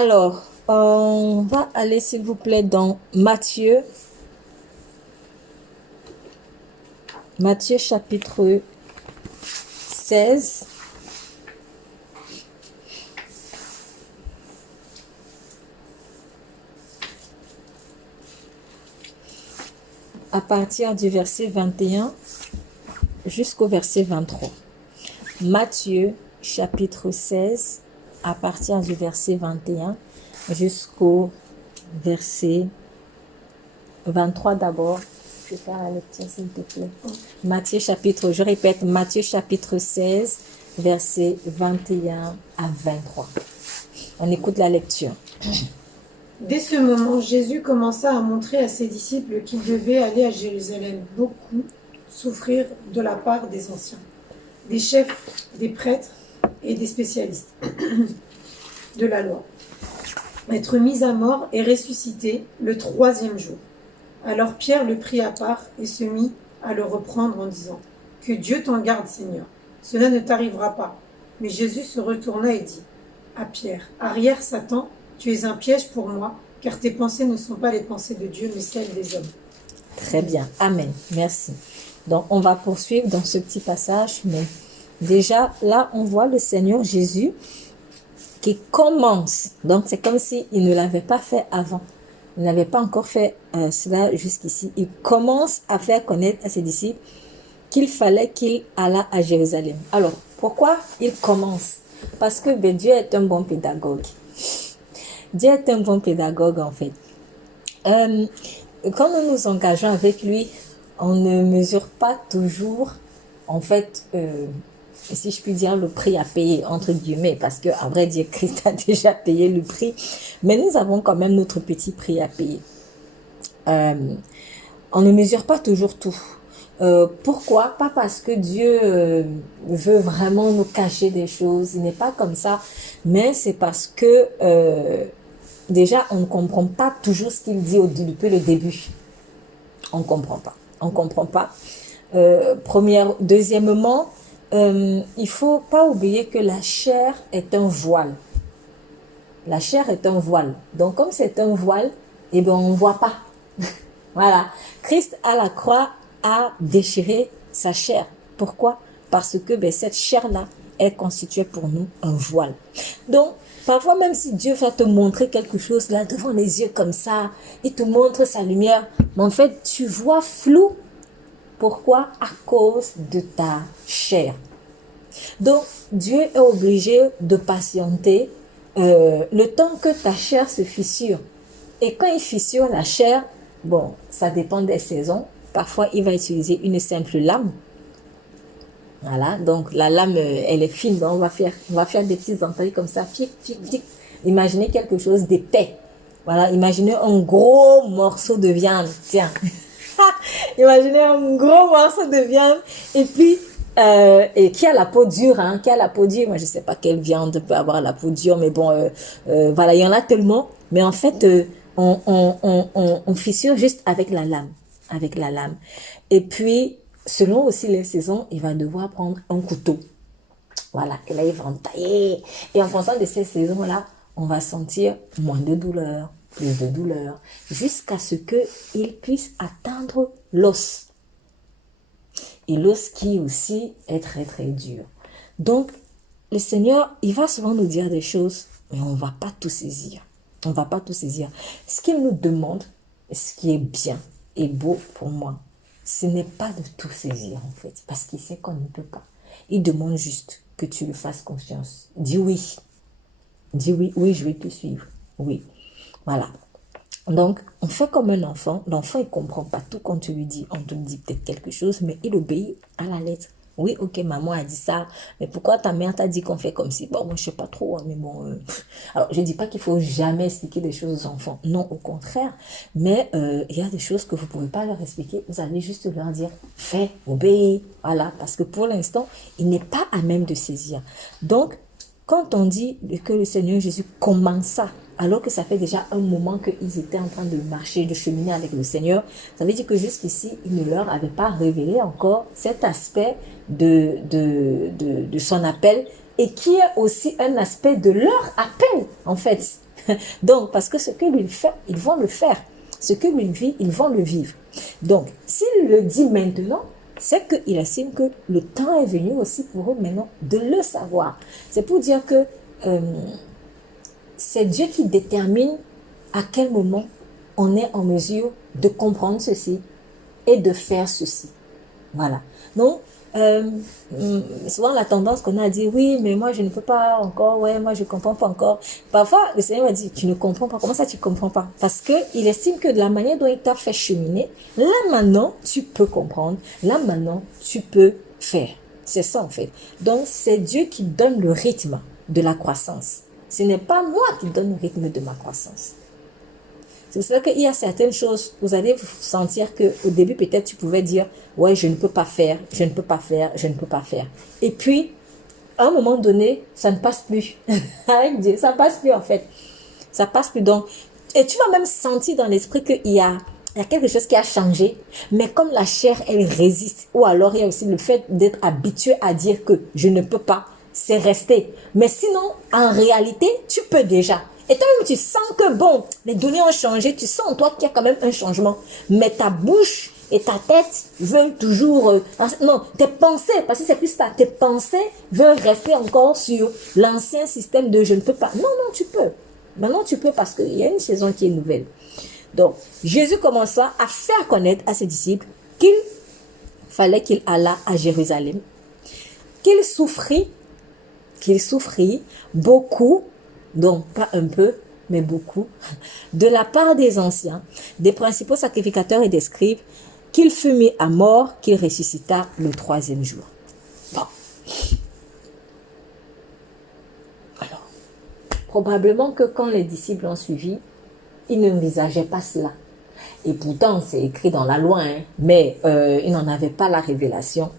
Alors, on va aller, s'il vous plaît, dans Matthieu. Matthieu chapitre 16. À partir du verset 21 jusqu'au verset 23. Matthieu chapitre 16, à partir du verset 21 jusqu'au verset 23 d'abord. Je vais faire la lecture, s'il te plaît. Matthieu chapitre 16, verset 21 à 23. On écoute la lecture. Dès ce moment, Jésus commença à montrer à ses disciples qu'il devait aller à Jérusalem, beaucoup souffrir de la part des anciens, des chefs, des prêtres et des spécialistes de la loi, être mis à mort et ressuscité le 3e jour. Alors Pierre le prit à part et se mit à le reprendre en disant : « Que Dieu t'en garde, Seigneur, cela ne t'arrivera pas. » Mais Jésus se retourna et dit à Pierre : « Arrière, Satan, tu es un piège pour moi, car tes pensées ne sont pas les pensées de Dieu, mais celles des hommes. » Très bien. Amen. Merci. Donc, on va poursuivre dans ce petit passage, mais déjà, là, on voit le Seigneur Jésus qui commence. Donc, c'est comme s'il ne l'avait pas fait avant. Il n'avait pas encore fait cela jusqu'ici. Il commence à faire connaître à ses disciples qu'il fallait qu'il allât à Jérusalem. Alors, pourquoi il commence? Parce que Dieu est un bon pédagogue. Dieu est un bon pédagogue, en fait. Quand nous nous engageons avec lui, on ne mesure pas toujours, en fait, si je puis dire, le prix à payer, entre guillemets, parce que, à vrai dire, Christ a déjà payé le prix, mais nous avons quand même notre petit prix à payer. On ne mesure pas toujours tout. Pourquoi? Pas parce que Dieu veut vraiment nous cacher des choses, il n'est pas comme ça, mais c'est parce que déjà on ne comprend pas toujours ce qu'il dit depuis le début. On comprend pas. Deuxièmement, il faut pas oublier que la chair est un voile. La chair est un voile. Donc comme c'est un voile, eh ben on voit pas. Voilà. Christ à la croix a déchiré sa chair. Pourquoi? Parce que cette chair-là est constituée pour nous un voile. Donc, parfois même si Dieu va te montrer quelque chose là devant les yeux comme ça, il te montre sa lumière, mais en fait tu vois flou. Pourquoi? À cause de ta chair. Donc, Dieu est obligé de patienter le temps que ta chair se fissure. Et quand il fissure la chair, bon, ça dépend des saisons. Parfois, il va utiliser une simple lame. Voilà, donc la lame, elle est fine. Donc on va faire des petites entailles comme ça. Pic, pic, pic. Imaginez quelque chose d'épais. Voilà, imaginez un gros morceau de viande. Tiens. Imaginez un gros morceau de viande. Et puis, et qui a la peau dure, hein, qui a la peau dure. Moi, je sais pas quelle viande peut avoir la peau dure, mais bon, voilà, il y en a tellement. Mais en fait, on fissure juste avec la lame. Et puis, selon aussi les saisons, il va devoir prendre un couteau. Voilà, et là, il va entailler. Et en fonction de ces saisons-là, on va sentir moins de douleur, plus de douleur, jusqu'à ce qu'il puisse atteindre l'os. Et l'os qui aussi est très, très dur. Donc, le Seigneur, il va souvent nous dire des choses, mais on ne va pas tout saisir. Ce qu'il nous demande, ce qui est bien et beau pour moi, ce n'est pas de tout saisir en fait, parce qu'il sait qu'on ne peut pas. Il demande juste que tu lui fasses confiance. Dis oui, oui, je vais te suivre. Oui, voilà. Donc, on fait comme un enfant. L'enfant, il ne comprend pas tout quand tu lui dis. On te dit peut-être quelque chose, mais il obéit à la lettre. Oui, ok, maman a dit ça, mais pourquoi ta mère t'a dit qu'on fait comme si? Bon, moi, je sais pas trop, hein, mais bon... Alors, je dis pas qu'il faut jamais expliquer des choses aux enfants. Non, au contraire. Mais il y a des choses que vous pouvez pas leur expliquer. Vous allez juste leur dire, fais, obéis. Voilà, parce que pour l'instant, il n'est pas à même de saisir. Donc, quand on dit que le Seigneur Jésus commença, alors que ça fait déjà un moment qu'ils étaient en train de marcher, de cheminer avec le Seigneur, ça veut dire que jusqu'ici, il ne leur avait pas révélé encore cet aspect de son appel et qui est aussi un aspect de leur appel, en fait. Donc, parce que ce que lui fait, ils vont le faire. Ce que lui vit, ils vont le vivre. Donc, s'il le dit maintenant, c'est qu'il estime que le temps est venu aussi pour eux maintenant de le savoir. C'est pour dire que c'est Dieu qui détermine à quel moment on est en mesure de comprendre ceci et de faire ceci. Voilà. Donc, souvent la tendance qu'on a à dire, oui, mais moi je ne peux pas encore, ouais, moi je ne comprends pas encore. Parfois, le Seigneur m'a dit, tu ne comprends pas. Comment ça tu ne comprends pas? Parce qu'il estime que de la manière dont il t'a fait cheminer, là maintenant, tu peux comprendre. Là maintenant, tu peux faire. C'est ça en fait. Donc, c'est Dieu qui donne le rythme de la croissance. Ce n'est pas moi qui donne le rythme de ma croissance. C'est pour ça qu'il y a certaines choses, vous allez vous sentir qu'au début, peut-être, tu pouvais dire, ouais, je ne peux pas faire, je ne peux pas faire, je ne peux pas faire. Et puis, à un moment donné, ça ne passe plus. Avec Dieu, ça ne passe plus en fait. Ça passe plus. Donc, et tu vas même sentir dans l'esprit qu'il y a quelque chose qui a changé, mais comme la chair, elle résiste. Ou alors, il y a aussi le fait d'être habitué à dire que je ne peux pas, c'est resté. Mais sinon, en réalité, tu peux déjà. Et toi-même, tu sens que bon, les données ont changé, tu sens en toi qu'il y a quand même un changement. Mais ta bouche et ta tête veulent toujours... non, tes pensées, parce que c'est plus ça, tes pensées veulent rester encore sur l'ancien système de je ne peux pas. Non, non, tu peux. Maintenant, tu peux parce qu'il y a une saison qui est nouvelle. Donc, Jésus commença à faire connaître à ses disciples qu'il fallait qu'il allât à Jérusalem, qu'il souffrit beaucoup, donc pas un peu, mais beaucoup, de la part des anciens, des principaux sacrificateurs et des scribes, qu'il fut mis à mort, qu'il ressuscita le 3e jour. Bon. Alors, probablement que quand les disciples ont suivi, ils n'envisageaient pas cela. Et pourtant, c'est écrit dans la loi, hein, mais ils n'en avaient pas la révélation.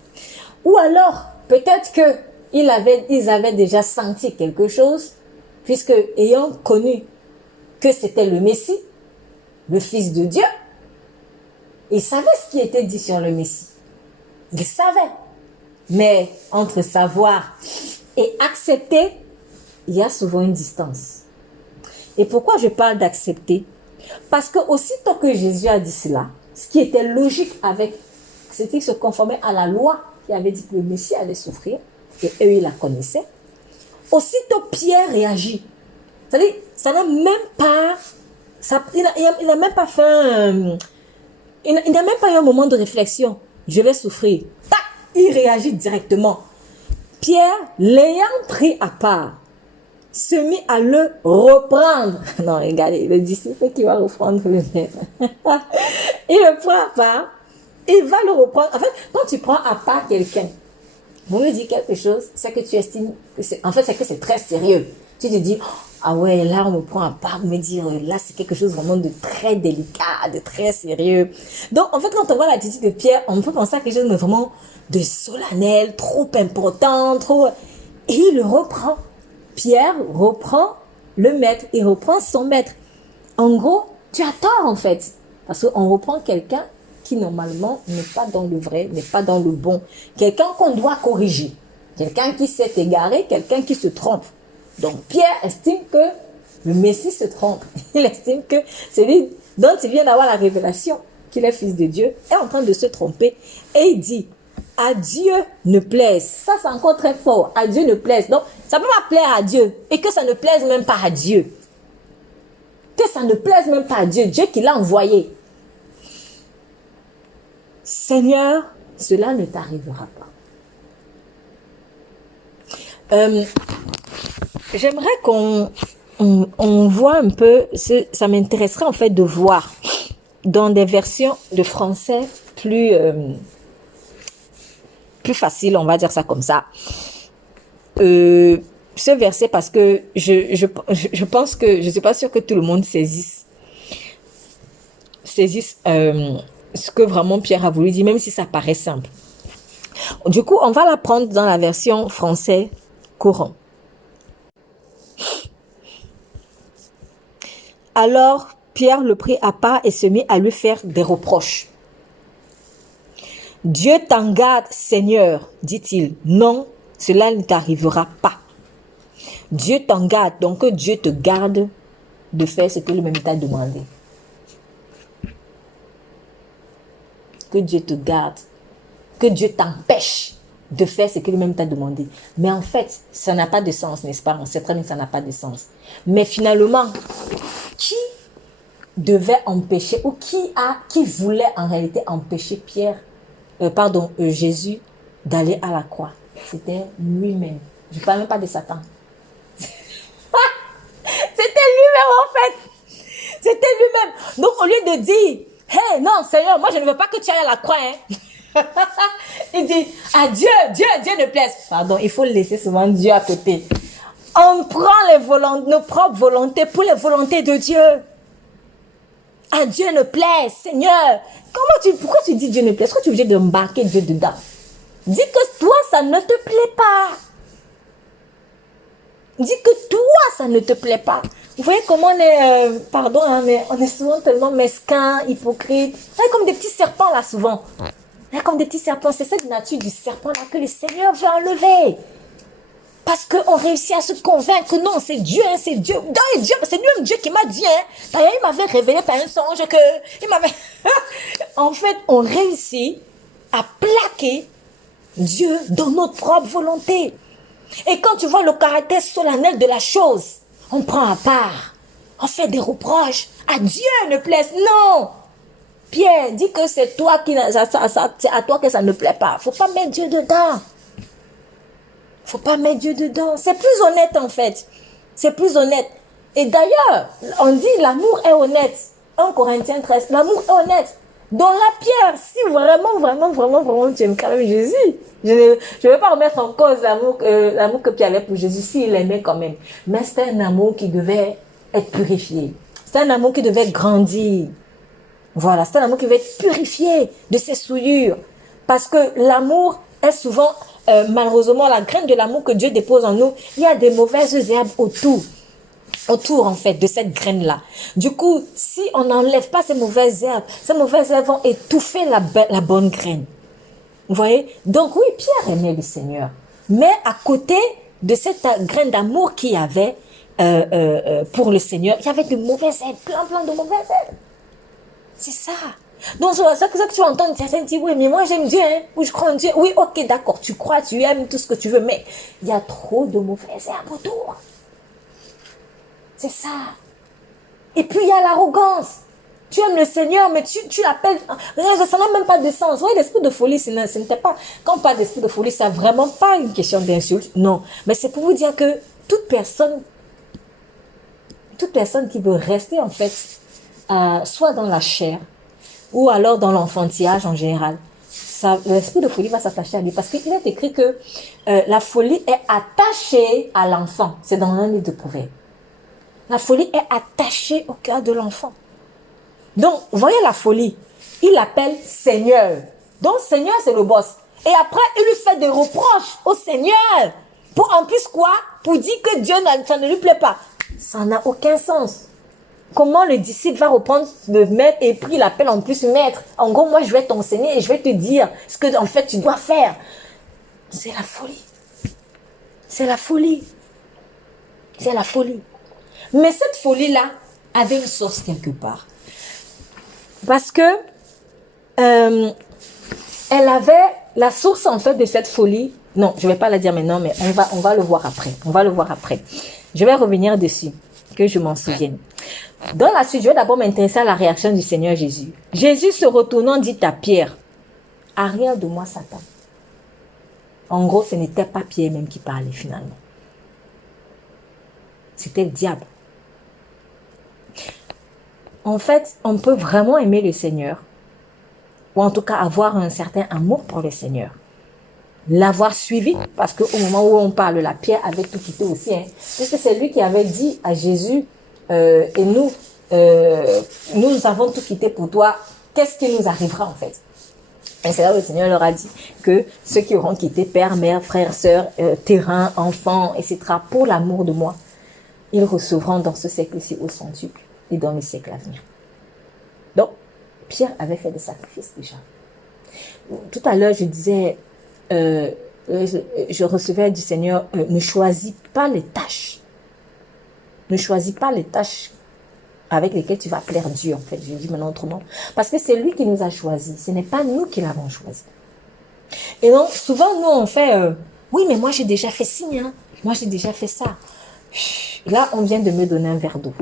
Ou alors, peut-être qu'ils avaient déjà senti quelque chose, puisque ayant connu que c'était le Messie, le Fils de Dieu, ils savaient ce qui était dit sur le Messie. Ils savaient. Mais entre savoir et accepter, il y a souvent une distance. Et pourquoi je parle d'accepter? Parce que aussitôt que Jésus a dit cela, ce qui était logique c'était qu'il se conformait à la loi qui avait dit que le Messie allait souffrir, et eux, ils la connaissaient. Aussitôt, Pierre réagit. C'est-à-dire, ça n'a même pas... il n'a même pas fait... il n'a même pas eu un moment de réflexion. Je vais souffrir. Tac, il réagit directement. Pierre, l'ayant pris à part, se mit à le reprendre. Non, regardez, le disciple qui va reprendre le maître. Il le prend à part, il va le reprendre. En fait, quand tu prends à part quelqu'un, vous me dites quelque chose, c'est que tu estimes que c'est que c'est très sérieux. Tu te dis, ah ouais, là on me prend à part, me dire, là c'est quelque chose vraiment de très délicat, de très sérieux. Donc en fait, quand on voit l'attitude de Pierre, on peut penser à quelque chose de vraiment de solennel, trop important, trop... Et il le reprend. Pierre reprend le maître, il reprend son maître. En gros, tu as tort en fait, parce qu'on reprend quelqu'un qui normalement n'est pas dans le vrai, n'est pas dans le bon. Quelqu'un qu'on doit corriger. Quelqu'un qui s'est égaré, quelqu'un qui se trompe. Donc Pierre estime que le Messie se trompe. Il estime que celui dont il vient d'avoir la révélation, qu'il est fils de Dieu, est en train de se tromper. Et il dit, à Dieu ne plaise. Ça c'est encore très fort. À Dieu ne plaise. Donc ça ne peut pas plaire à Dieu. Et que ça ne plaise même pas à Dieu. Que ça ne plaise même pas à Dieu. Dieu qui l'a envoyé. Seigneur, cela ne t'arrivera pas. J'aimerais qu'on voit un peu, ça m'intéresserait en fait de voir dans des versions de français plus faciles, on va dire ça comme ça. Ce verset, parce que je pense que, je suis pas sûre que tout le monde saisisse ce que vraiment Pierre a voulu dire, même si ça paraît simple. Du coup, on va la prendre dans la version français courant. Alors, Pierre le prit à part et se mit à lui faire des reproches. « Dieu t'en garde, Seigneur, dit-il. Non, cela ne t'arrivera pas. Dieu t'en garde, donc que Dieu te garde de faire ce que lui-même t'a demandé. Que Dieu te garde. Que Dieu t'empêche de faire ce que lui-même t'a demandé. Mais en fait, ça n'a pas de sens, n'est-ce pas? On sait très bien que ça n'a pas de sens. Mais finalement, qui devait empêcher ou qui voulait en réalité empêcher Jésus d'aller à la croix? C'était lui-même. Je ne parle même pas de Satan. C'était lui-même en fait. C'était lui-même. Donc au lieu de dire, hey, non Seigneur, moi je ne veux pas que tu ailles à la croix. Hein. Il dit, à Dieu ne plaise. Pardon, il faut laisser souvent Dieu à côté. On prend nos propres volontés pour les volontés de Dieu. À Dieu ne plaise, Seigneur. Pourquoi tu dis Dieu ne plaise? Pourquoi tu es obligé d'embarquer Dieu dedans? Dis que toi, ça ne te plaît pas. Dis que toi, ça ne te plaît pas. Vous voyez comment on est, pardon, hein, mais on est souvent tellement mesquin, hypocrite. On est comme des petits serpents là souvent. On est comme des petits serpents. C'est cette nature du serpent là que le Seigneur veut enlever. Parce qu'on réussit à se convaincre que non, c'est Dieu, c'est Dieu. C'est lui-même Dieu qui m'a dit. Hein. D'ailleurs, il m'avait révélé par un songe que... En fait, on réussit à plaquer Dieu dans notre propre volonté. Et quand tu vois le caractère solennel de la chose, on prend à part. On fait des reproches. À Dieu ne plaise. Non. Pierre, dis que c'est toi c'est à toi que ça ne plaît pas. Faut pas mettre Dieu dedans. Faut pas mettre Dieu dedans. C'est plus honnête en fait. C'est plus honnête. Et d'ailleurs, on dit l'amour est honnête. 1 Corinthiens 13, l'amour est honnête. Dans la Pierre, si vraiment tu aimes quand même Jésus, je ne vais pas remettre en cause l'amour que Pierre avait pour Jésus, s'il l'aimait quand même. Mais c'était un amour qui devait être purifié. C'était un amour qui devait grandir. Voilà, c'est un amour qui va être purifié de ses souillures. Parce que l'amour est souvent, malheureusement, la graine de l'amour que Dieu dépose en nous, il y a des mauvaises herbes autour en fait de cette graine-là. Du coup, si on n'enlève pas ces mauvaises herbes vont étouffer la bonne graine. Vous voyez? Donc oui, Pierre aimait le Seigneur. Mais à côté de cette graine d'amour qu'il y avait pour le Seigneur, il y avait de mauvaises herbes, plein de mauvaises herbes. C'est ça. Donc, c'est ça que tu entends certains dire, oui, mais moi j'aime Dieu, hein, ou je crois en Dieu. Oui, ok, d'accord, tu crois, tu aimes tout ce que tu veux, mais il y a trop de mauvaises herbes autour. C'est ça. Et puis il y a l'arrogance. Tu aimes le Seigneur, mais tu l'appelles. Ça n'a même pas de sens. Oui, l'esprit de folie, ce n'était pas. Quand on parle d'esprit de folie, c'est vraiment pas une question d'insulte. Non. Mais c'est pour vous dire que toute personne qui veut rester en fait, soit dans la chair, ou alors dans l'enfantillage en général, l'esprit de folie va s'attacher à lui. Parce qu'il est écrit que la folie est attachée à l'enfant. C'est dans un livre de Proverbes. La folie est attachée au cœur de l'enfant. Donc, vous voyez la folie, il l'appelle Seigneur. Donc, Seigneur, c'est le boss. Et après, il lui fait des reproches au Seigneur. Pour en plus quoi? Pour dire que Dieu, ça ne lui plaît pas. Ça n'a aucun sens. Comment le disciple va reprendre le maître et puis il appelle en plus maître? En gros, moi, je vais t'enseigner et je vais te dire ce que, en fait, tu dois faire. C'est la folie. C'est la folie. C'est la folie. Mais cette folie-là avait une source quelque part. Parce que elle avait la source en fait de cette folie. Non, je ne vais pas la dire maintenant, mais on va le voir après. On va le voir après. Je vais revenir dessus, que je m'en souvienne. Dans la suite, je vais d'abord m'intéresser à la réaction du Seigneur Jésus. Jésus se retournant dit à Pierre, « Arrière de moi, Satan. » En gros, ce n'était pas Pierre même qui parlait finalement. C'était le diable. En fait, on peut vraiment aimer le Seigneur, ou en tout cas avoir un certain amour pour le Seigneur. L'avoir suivi, parce qu'au moment où on parle, la Pierre avait tout quitté aussi, hein, puisque c'est lui qui avait dit à Jésus, et nous avons tout quitté pour toi, qu'est-ce qui nous arrivera en fait? Et c'est là où le Seigneur leur a dit que ceux qui auront quitté père, mère, frères, sœurs, terrain, enfants, etc., pour l'amour de moi, ils recevront dans ce siècle-ci au centuple et dans les siècles à venir. Donc, Pierre avait fait des sacrifices déjà. Tout à l'heure, je disais, je recevais du Seigneur, ne choisis pas les tâches. Ne choisis pas les tâches avec lesquels tu vas plaire Dieu, en fait. Je dis maintenant autrement. Parce que c'est lui qui nous a choisis. Ce n'est pas nous qui l'avons choisi. Et donc, souvent, nous, on fait, oui, mais moi, j'ai déjà fait ci, hein. Moi, j'ai déjà fait ça. Là, on vient de me donner un verre d'eau.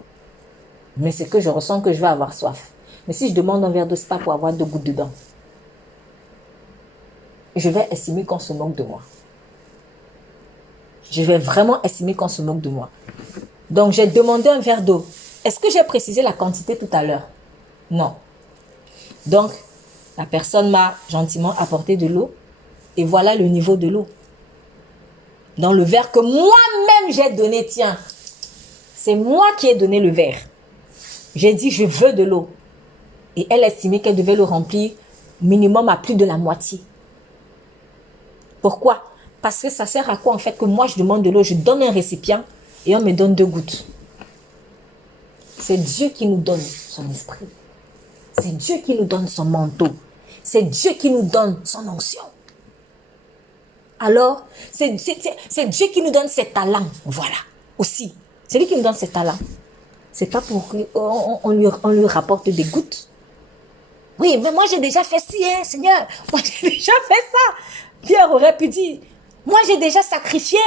Mais c'est que je ressens que je vais avoir soif. Mais si je demande un verre d'eau, c'est pas pour avoir 2 gouttes dedans. Je vais estimer qu'on se moque de moi. Je vais vraiment estimer qu'on se moque de moi. Donc, j'ai demandé un verre d'eau. Est-ce que j'ai précisé la quantité tout à l'heure? Non. Donc, la personne m'a gentiment apporté de l'eau. Et voilà le niveau de l'eau. Dans le verre que moi-même j'ai donné, tiens. C'est moi qui ai donné le verre. J'ai dit, je veux de l'eau. Et elle estimait qu'elle devait le remplir minimum à plus de la moitié. Pourquoi? Parce que ça sert à quoi en fait que moi je demande de l'eau, je donne un récipient et on me donne 2 gouttes. C'est Dieu qui nous donne son esprit. C'est Dieu qui nous donne son manteau. C'est Dieu qui nous donne son onction. Alors, c'est Dieu qui nous donne ses talents. Voilà, aussi. C'est lui qui nous donne ses talents. C'est pas pour qu'on lui rapporte des gouttes. Oui, mais moi j'ai déjà fait ci, hein, Seigneur. Moi j'ai déjà fait ça. Pierre aurait pu dire, moi j'ai déjà sacrifié.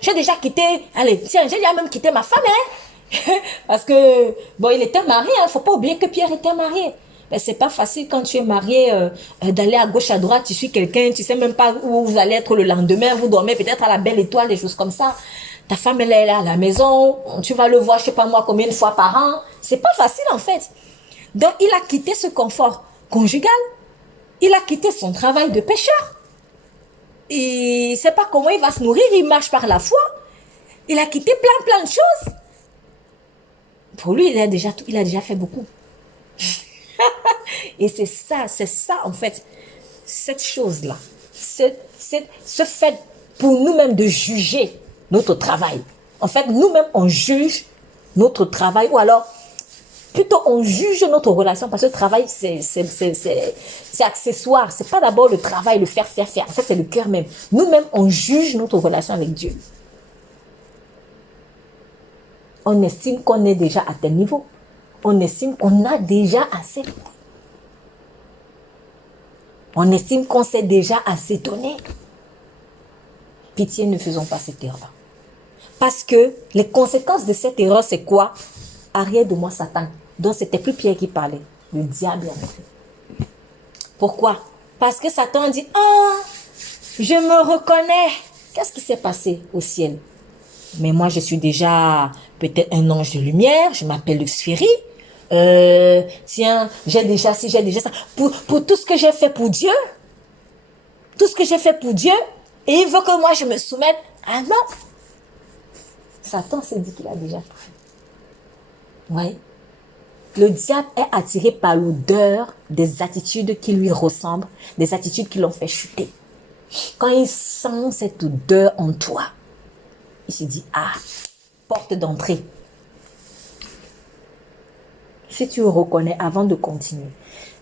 J'ai déjà quitté, allez, tiens, j'ai déjà même quitté ma femme, hein. Parce que, bon, il était marié, hein. Faut pas oublier que Pierre était marié. Mais c'est pas facile quand tu es marié d'aller à gauche, à droite, tu suis quelqu'un, tu sais même pas où vous allez être le lendemain, vous dormez peut-être à la Belle Étoile, des choses comme ça. Ta femme, elle est là à la maison, tu vas le voir, je sais pas moi, combien de fois par an. C'est pas facile en fait. Donc, il a quitté ce confort conjugal. Il a quitté son travail de pêcheur. Il ne sait pas comment il va se nourrir, il marche par la foi. Il a quitté plein de choses. Pour lui, il a déjà fait beaucoup. Et c'est ça en fait, cette chose-là, ce fait pour nous-mêmes de juger notre travail. En fait, nous-mêmes, on juge notre travail, ou alors, plutôt on juge notre relation, parce que le travail, c'est accessoire. C'est pas d'abord le travail, le faire. En fait, c'est le cœur même. Nous-mêmes, on juge notre relation avec Dieu. On estime qu'on est déjà à tel niveau. On estime qu'on a déjà assez. On estime qu'on s'est déjà assez donné. Pitié, ne faisons pas cette erreur. Parce que les conséquences de cette erreur, c'est quoi? Arrière de moi, Satan. Donc, c'était plus Pierre qui parlait. Le diable, en fait. Pourquoi? Parce que Satan dit, ah, je me reconnais. Qu'est-ce qui s'est passé au ciel? Mais moi, je suis déjà peut-être un ange de lumière. Je m'appelle Luxféry. Tiens, j'ai déjà ci, j'ai déjà ça. Pour tout ce que j'ai fait pour Dieu, tout ce que j'ai fait pour Dieu, et il veut que moi je me soumette. Ah non! Satan s'est dit qu'il a déjà tout fait. Ouais. Le diable est attiré par l'odeur des attitudes qui lui ressemblent, des attitudes qui l'ont fait chuter. Quand il sent cette odeur en toi, il se dit, ah, porte d'entrée. Si tu reconnais, avant de continuer,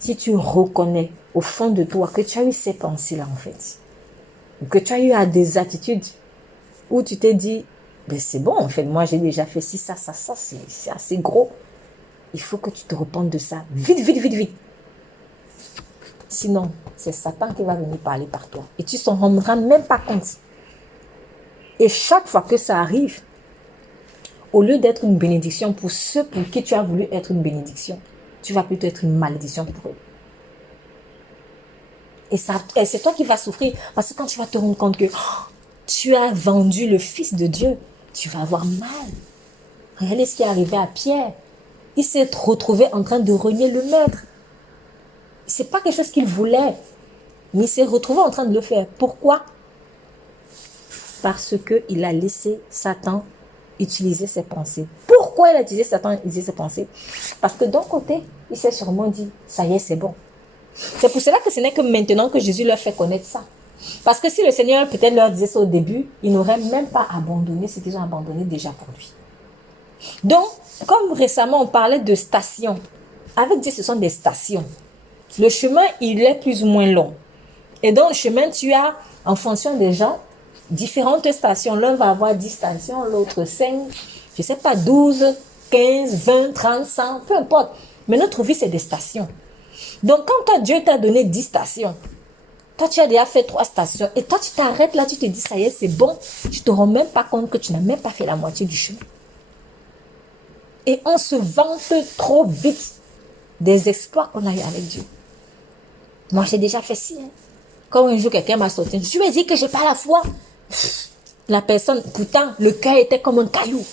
si tu reconnais au fond de toi que tu as eu ces pensées-là en fait, que tu as eu des attitudes où tu t'es dit, ben c'est bon en fait, moi j'ai déjà fait ci, ça, c'est assez gros. Il faut que tu te repentes de ça. Vite. Sinon, c'est Satan qui va venir parler par toi. Et tu ne t'en rendras même pas compte. Et chaque fois que ça arrive, au lieu d'être une bénédiction pour ceux pour qui tu as voulu être une bénédiction, tu vas plutôt être une malédiction pour eux. Et c'est toi qui vas souffrir. Parce que quand tu vas te rendre compte que tu as vendu le Fils de Dieu, tu vas avoir mal. Regardez ce qui est arrivé à Pierre. Il s'est retrouvé en train de renier le maître. Ce n'est pas quelque chose qu'il voulait. Mais il s'est retrouvé en train de le faire. Pourquoi? Parce qu'il a laissé Satan utiliser ses pensées. Pourquoi il a utilisé Satan utiliser ses pensées? Parce que d'un côté, il s'est sûrement dit, ça y est, c'est bon. C'est pour cela que ce n'est que maintenant que Jésus leur fait connaître ça. Parce que si le Seigneur peut-être leur disait ça au début, ils n'auraient même pas abandonné ce qu'ils ont abandonné déjà pour lui. Donc, comme récemment on parlait de stations, avec Dieu ce sont des stations. Le chemin, il est plus ou moins long. Et dans le chemin, tu as, en fonction des gens, différentes stations. L'un va avoir 10 stations, l'autre 5, je ne sais pas, 12. 15, 20, 30, 100, peu importe. Mais notre vie, c'est des stations. Donc, quand toi, Dieu t'a donné 10 stations, toi, tu as déjà fait 3 stations, et toi, tu t'arrêtes là, tu te dis, ça y est, c'est bon. Tu te rends même pas compte que tu n'as même pas fait la moitié du chemin. Et on se vante trop vite des exploits qu'on a eu avec Dieu. Moi, j'ai déjà fait ci. Quand un jour, quelqu'un m'a sorti, je lui ai dit que je n'ai pas la foi. La personne, pourtant, le cœur était comme un caillou.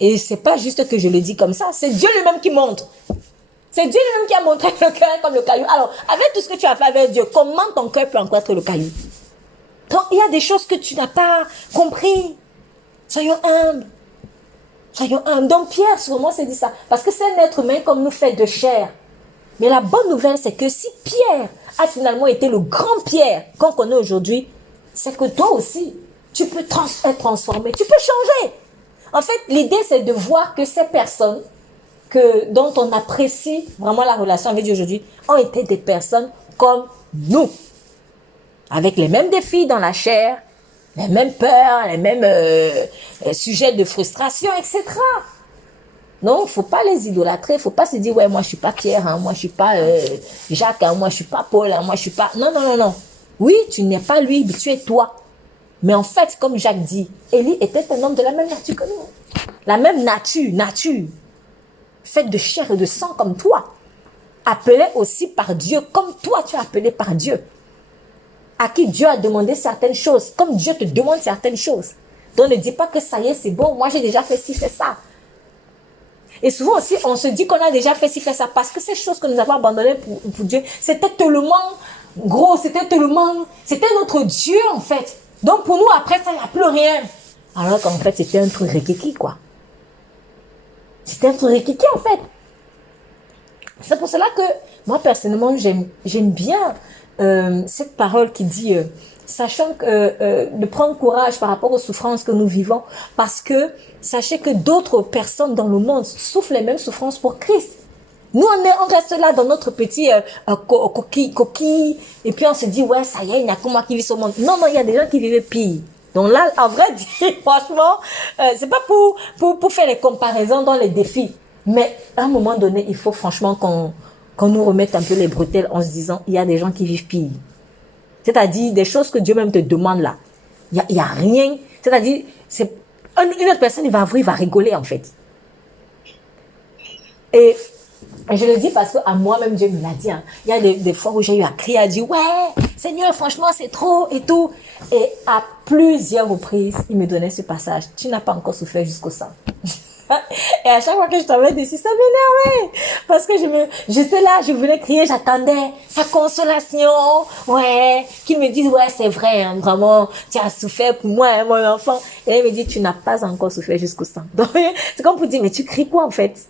Et c'est pas juste que je le dis comme ça, c'est Dieu lui-même qui montre. C'est Dieu lui-même qui a montré que le cœur est comme le caillou. Alors, avec tout ce que tu as fait avec Dieu, comment ton cœur peut encore être le caillou? Donc, il y a des choses que tu n'as pas compris. Soyons humbles. Soyons humbles. Donc, Pierre, sûrement, s'est dit ça. Parce que c'est un être humain comme nous fait de chair. Mais la bonne nouvelle, c'est que si Pierre a finalement été le grand Pierre qu'on connaît aujourd'hui, c'est que toi aussi, tu peux être transformé. Tu peux changer. En fait, l'idée, c'est de voir que ces personnes dont on apprécie vraiment la relation avec Dieu aujourd'hui ont été des personnes comme nous. Avec les mêmes défis dans la chair, les mêmes peurs, les mêmes sujets de frustration, etc. Donc, il ne faut pas les idolâtrer. Il ne faut pas se dire, ouais, moi, je ne suis pas Pierre, hein, moi, je ne suis pas Jacques, hein, moi, je ne suis pas Paul, hein, moi, je ne suis pas... Non, non, non, non. Oui, tu n'es pas lui, mais tu es toi. Mais en fait, comme Jacques dit, Élie était un homme de la même nature que nous. La même nature, faite de chair et de sang comme toi. Appelé aussi par Dieu, comme toi, tu es appelé par Dieu. À qui Dieu a demandé certaines choses, comme Dieu te demande certaines choses. Donc, ne dis pas que ça y est, c'est bon, moi, j'ai déjà fait ci, fait ça. Et souvent aussi, on se dit qu'on a déjà fait ci, fait ça, parce que ces choses que nous avons abandonnées pour Dieu, c'était tellement gros, c'était notre Dieu, en fait. Donc, pour nous, après ça, il n'y a plus rien. Alors qu'en fait, c'était un truc rikiki, quoi. C'était un truc rikiki, en fait. C'est pour cela que, moi, personnellement, j'aime bien cette parole qui dit, sachant que de prendre courage par rapport aux souffrances que nous vivons, parce que sachez que d'autres personnes dans le monde souffrent les mêmes souffrances pour Christ. Nous, on reste là dans notre petit coquille, et puis on se dit, ouais, ça y est, il n'y a que moi qui vis au monde. Non, non, il y a des gens qui vivent pire. Donc là, en vrai, franchement, c'est pas pour faire les comparaisons dans les défis. Mais à un moment donné, il faut franchement qu'on nous remette un peu les bretelles en se disant, il y a des gens qui vivent pire. C'est-à-dire, des choses que Dieu même te demande là. Il y a rien. C'est-à-dire, une autre personne, il va rigoler en fait. Et je le dis parce qu'à moi-même, Dieu me l'a dit. Hein. Il y a des fois où j'ai eu à crier, à dire, ouais, Seigneur, franchement, c'est trop et tout. Et à plusieurs reprises, il me donnait ce passage. Tu n'as pas encore souffert jusqu'au sang. Et à chaque fois que je travaillais dessus, ça m'énervait. Parce que j'étais là, je voulais crier, j'attendais sa consolation. Ouais, qu'il me dise, ouais, c'est vrai, hein, vraiment, tu as souffert pour moi, hein, mon enfant. Et il me dit, tu n'as pas encore souffert jusqu'au sang. Donc, c'est comme pour dire, mais tu cries quoi en fait?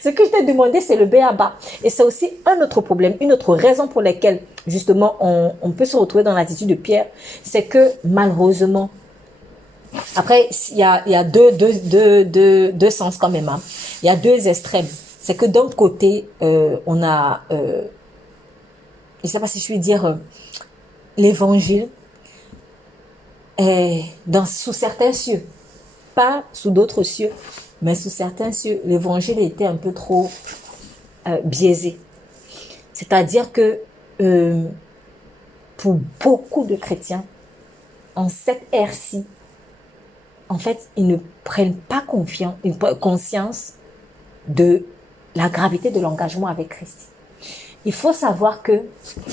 Ce que je t'ai demandé, c'est le b.a.-ba. Et c'est aussi un autre problème, une autre raison pour laquelle, justement, on peut se retrouver dans l'attitude de Pierre, c'est que, malheureusement, après, il y a deux sens quand même. Hein. Il y a deux extrêmes. C'est que d'un côté, on a, je ne sais pas si je puis dire, l'évangile est sous certains cieux. Pas sous d'autres cieux, mais sous certains cieux. L'évangile était un peu trop biaisé. C'est-à-dire que pour beaucoup de chrétiens, en cette ère-ci, en fait, ils ne prennent pas conscience de la gravité de l'engagement avec Christ. Il faut savoir que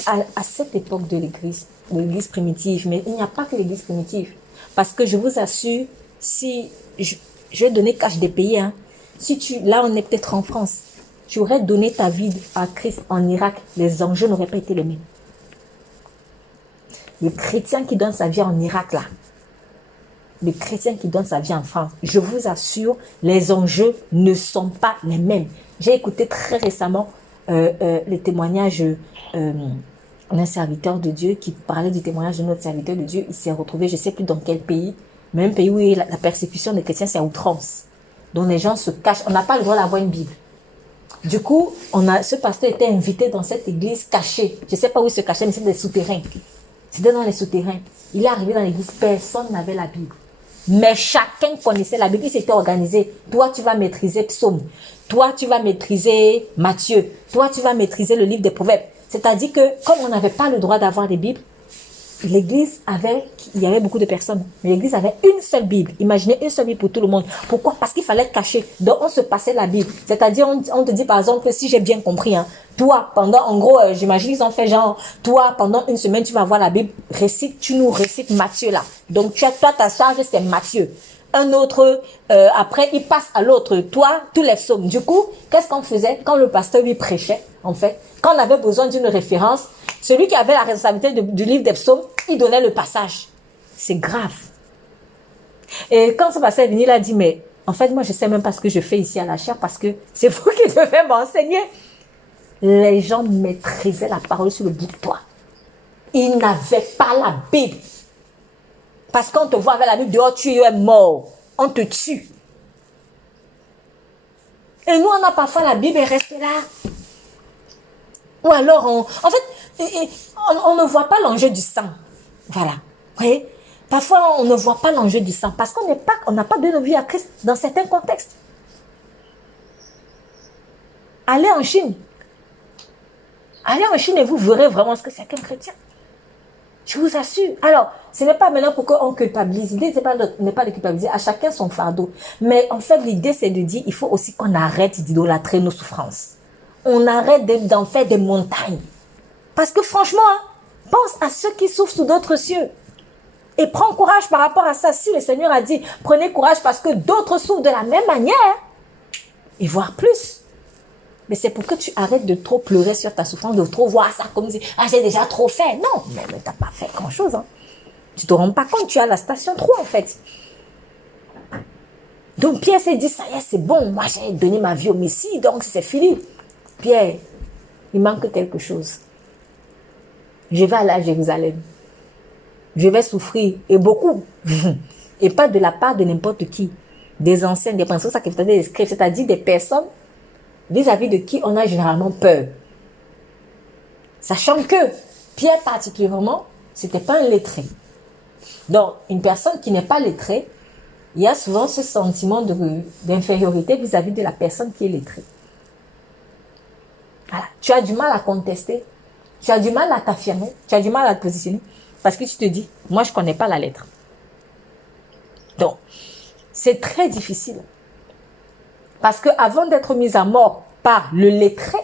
à cette époque de l'église primitive, mais il n'y a pas que l'église primitive, parce que je vous assure, si je vais donner cash des pays, hein, là on est peut-être en France, tu aurais donné ta vie à Christ en Irak, les enjeux n'auraient pas été les mêmes. Le chrétien qui donne sa vie en Irak là, le chrétien qui donne sa vie en France, je vous assure, les enjeux ne sont pas les mêmes. J'ai écouté très récemment les témoignages d'un serviteur de Dieu qui parlait du témoignage de notre serviteur de Dieu. Il s'est retrouvé, je ne sais plus dans quel pays, mais un pays où la persécution des chrétiens, c'est à outrance. Donc les gens se cachent. On n'a pas le droit d'avoir une Bible. Du coup, ce pasteur était invité dans cette église cachée. Je ne sais pas où il se cachait, mais c'était des souterrains. C'était dans les souterrains. Il est arrivé dans l'église, personne n'avait la Bible. Mais chacun connaissait la Bible, il s'était organisé. Toi, tu vas maîtriser Psaume. Toi, tu vas maîtriser Matthieu. Toi, tu vas maîtriser le livre des Proverbes. C'est-à-dire que, comme on n'avait pas le droit d'avoir des Bibles, l'église avait, il y avait beaucoup de personnes, mais l'église avait une seule Bible. Imaginez une seule Bible pour tout le monde. Pourquoi? Parce qu'il fallait cacher. Donc, on se passait la Bible. C'est-à-dire, on te dit par exemple, si j'ai bien compris, hein, toi, en gros, j'imagine ils ont fait genre, toi, pendant une semaine, tu vas voir la Bible, tu nous récites Matthieu là. Donc, toi, ta charge, c'est Matthieu. Un autre, après, il passe à l'autre. Toi, tous les psaumes. Du coup, qu'est-ce qu'on faisait quand le pasteur lui prêchait, en fait? Quand on avait besoin d'une référence, celui qui avait la responsabilité du livre des psaumes, il donnait le passage. C'est grave. Et quand ce pasteur est venu, il a dit, mais en fait, moi, je ne sais même pas ce que je fais ici à la chaire parce que c'est vous qui devez m'enseigner. Les gens maîtrisaient la parole sur le bout de toi. Ils n'avaient pas la Bible. Parce qu'on te voit avec la Bible dehors, tu es mort. On te tue. Et nous, on a parfois la Bible et reste là. Ou alors, en fait, on ne voit pas l'enjeu du sang. Voilà. Vous voyez? Parfois, on ne voit pas l'enjeu du sang parce qu'on n'a pas donné vie à Christ dans certains contextes. Allez en Chine. Allez en Chine et vous verrez vraiment ce que c'est qu'un chrétien. Je vous assure. Alors, ce n'est pas maintenant pour qu'on culpabilise. L'idée n'est pas de culpabiliser. À chacun son fardeau. Mais en fait, l'idée, c'est de dire il faut aussi qu'on arrête d'idolâtrer nos souffrances. On arrête d'en faire des montagnes. Parce que franchement, pense à ceux qui souffrent sous d'autres cieux. Et prends courage par rapport à ça. Si le Seigneur a dit, prenez courage parce que d'autres souffrent de la même manière. Et voire plus. Mais c'est pour que tu arrêtes de trop pleurer sur ta souffrance, de trop voir ça comme si, j'ai déjà trop fait. Non, mais tu n'as pas fait grand-chose. Hein. Tu ne te rends pas compte, tu as la station 3 en fait. Donc Pierre s'est dit, ça y est, c'est bon, moi j'ai donné ma vie au Messie, donc c'est fini. Pierre, il manque quelque chose. Je vais aller à Jérusalem. Je vais souffrir, et beaucoup. Et pas de la part de n'importe qui. Des anciens, des princes, des scribes, c'est-à-dire des personnes vis-à-vis de qui on a généralement peur. Sachant que Pierre particulièrement, c'était pas un lettré. Donc, une personne qui n'est pas lettrée, il y a souvent ce sentiment d'infériorité vis-à-vis de la personne qui est lettrée. Voilà. Tu as du mal à contester, tu as du mal à t'affirmer, tu as du mal à te positionner, parce que tu te dis, moi je ne connais pas la lettre. Donc, c'est très difficile. Parce qu'avant d'être mis à mort par le lettré,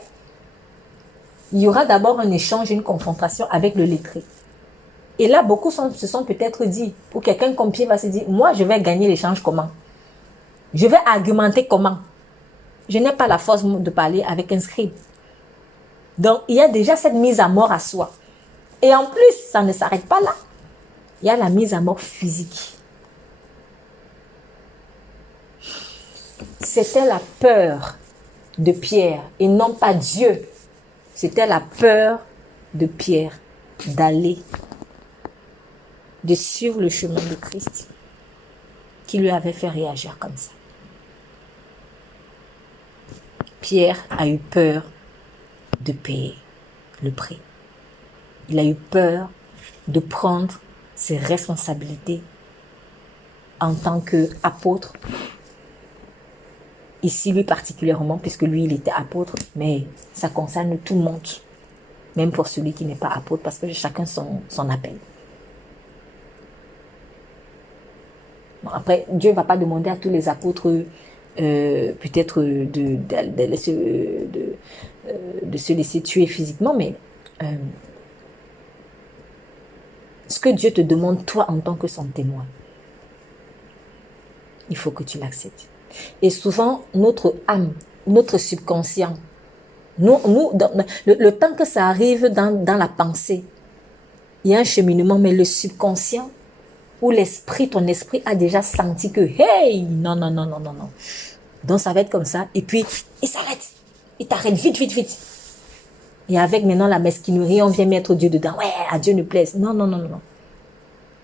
il y aura d'abord un échange, une confrontation avec le lettré. Et là, beaucoup se sont peut-être dit, ou quelqu'un comme Pierre va se dire, moi, je vais gagner l'échange comment? Je vais argumenter comment? Je n'ai pas la force de parler avec un scribe. Donc, il y a déjà cette mise à mort à soi. Et en plus, ça ne s'arrête pas là. Il y a la mise à mort physique. C'était la peur de Pierre et non pas Dieu. C'était la peur de Pierre de suivre le chemin de Christ qui lui avait fait réagir comme ça. Pierre a eu peur de payer le prix. Il a eu peur de prendre ses responsabilités en tant qu'apôtre. Ici, lui particulièrement, puisque lui, il était apôtre, mais ça concerne tout le monde, même pour celui qui n'est pas apôtre, parce que chacun son appel. Bon, après, Dieu ne va pas demander à tous les apôtres peut-être de se laisser tuer physiquement, mais ce que Dieu te demande, toi, en tant que son témoin, il faut que tu l'acceptes. Et souvent, notre âme, notre subconscient, le temps que ça arrive dans la pensée, il y a un cheminement, mais le subconscient ou l'esprit, ton esprit a déjà senti que, hey, non. Donc ça va être comme ça. Et puis, il s'arrête. Il t'arrête vite. Et avec maintenant la mesquinerie, on vient mettre Dieu dedans. Ouais, à Dieu ne plaise. Non.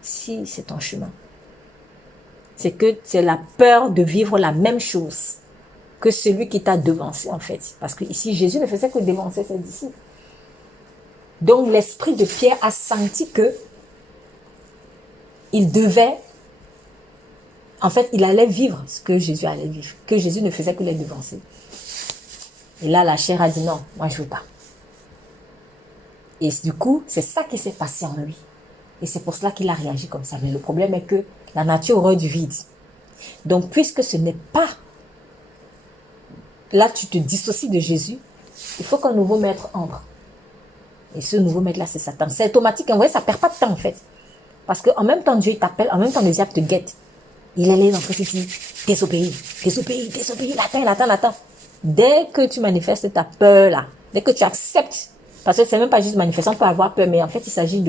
Si c'est ton chemin. C'est que c'est la peur de vivre la même chose que celui qui t'a devancé en fait. Parce que ici, Jésus ne faisait que devancer ses disciples. Donc l'esprit de Pierre a senti que il devait En fait, il allait vivre ce que Jésus allait vivre, que Jésus ne faisait que les devancer. Et là, la chair a dit non, moi je ne veux pas. Et du coup, c'est ça qui s'est passé en lui. Et c'est pour cela qu'il a réagi comme ça. Mais le problème est que la nature aurait du vide. Donc, puisque ce n'est pas... Là, tu te dissocies de Jésus, il faut qu'un nouveau maître entre. Et ce nouveau maître-là, c'est Satan. C'est automatique. En vrai, ça ne perd pas de temps, en fait. Parce qu'en même temps, Dieu t'appelle, en même temps, le diable te guette. Il est là dans ce dit, désobéis, l'attends. Dès que tu manifestes ta peur là, dès que tu acceptes, parce que c'est même pas juste manifester, on peut avoir peur, mais en fait il s'agit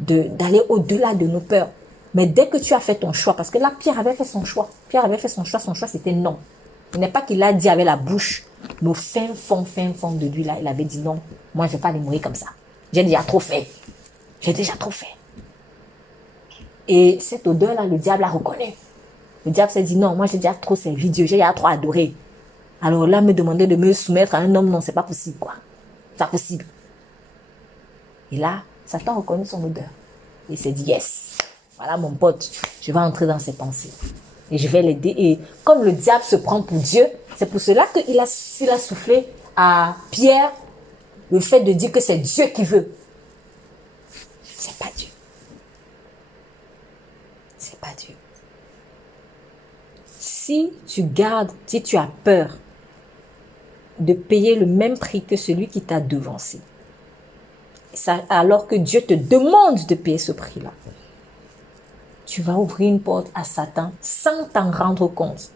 d'aller au-delà de nos peurs. Mais dès que tu as fait ton choix, parce que là Pierre avait fait son choix, son choix c'était non. Il n'est pas qu'il a dit avec la bouche, mais au fin fond de lui là, il avait dit non, moi je ne vais pas aller mourir comme ça. J'ai déjà trop fait. Et cette odeur là, le diable la reconnaît. Le diable s'est dit non, moi j'ai déjà trop servi Dieu, j'ai déjà trop adoré. Alors là, me demander de me soumettre à un homme, non, c'est pas possible, quoi. C'est pas possible. Et là, Satan reconnaît son odeur. Il s'est dit, yes, voilà mon pote, je vais entrer dans ses pensées. Et je vais l'aider. Et comme le diable se prend pour Dieu, c'est pour cela qu'il a soufflé à Pierre le fait de dire que c'est Dieu qui veut. C'est pas Dieu. C'est pas Dieu. Si tu as peur de payer le même prix que celui qui t'a devancé, alors que Dieu te demande de payer ce prix-là, tu vas ouvrir une porte à Satan sans t'en rendre compte.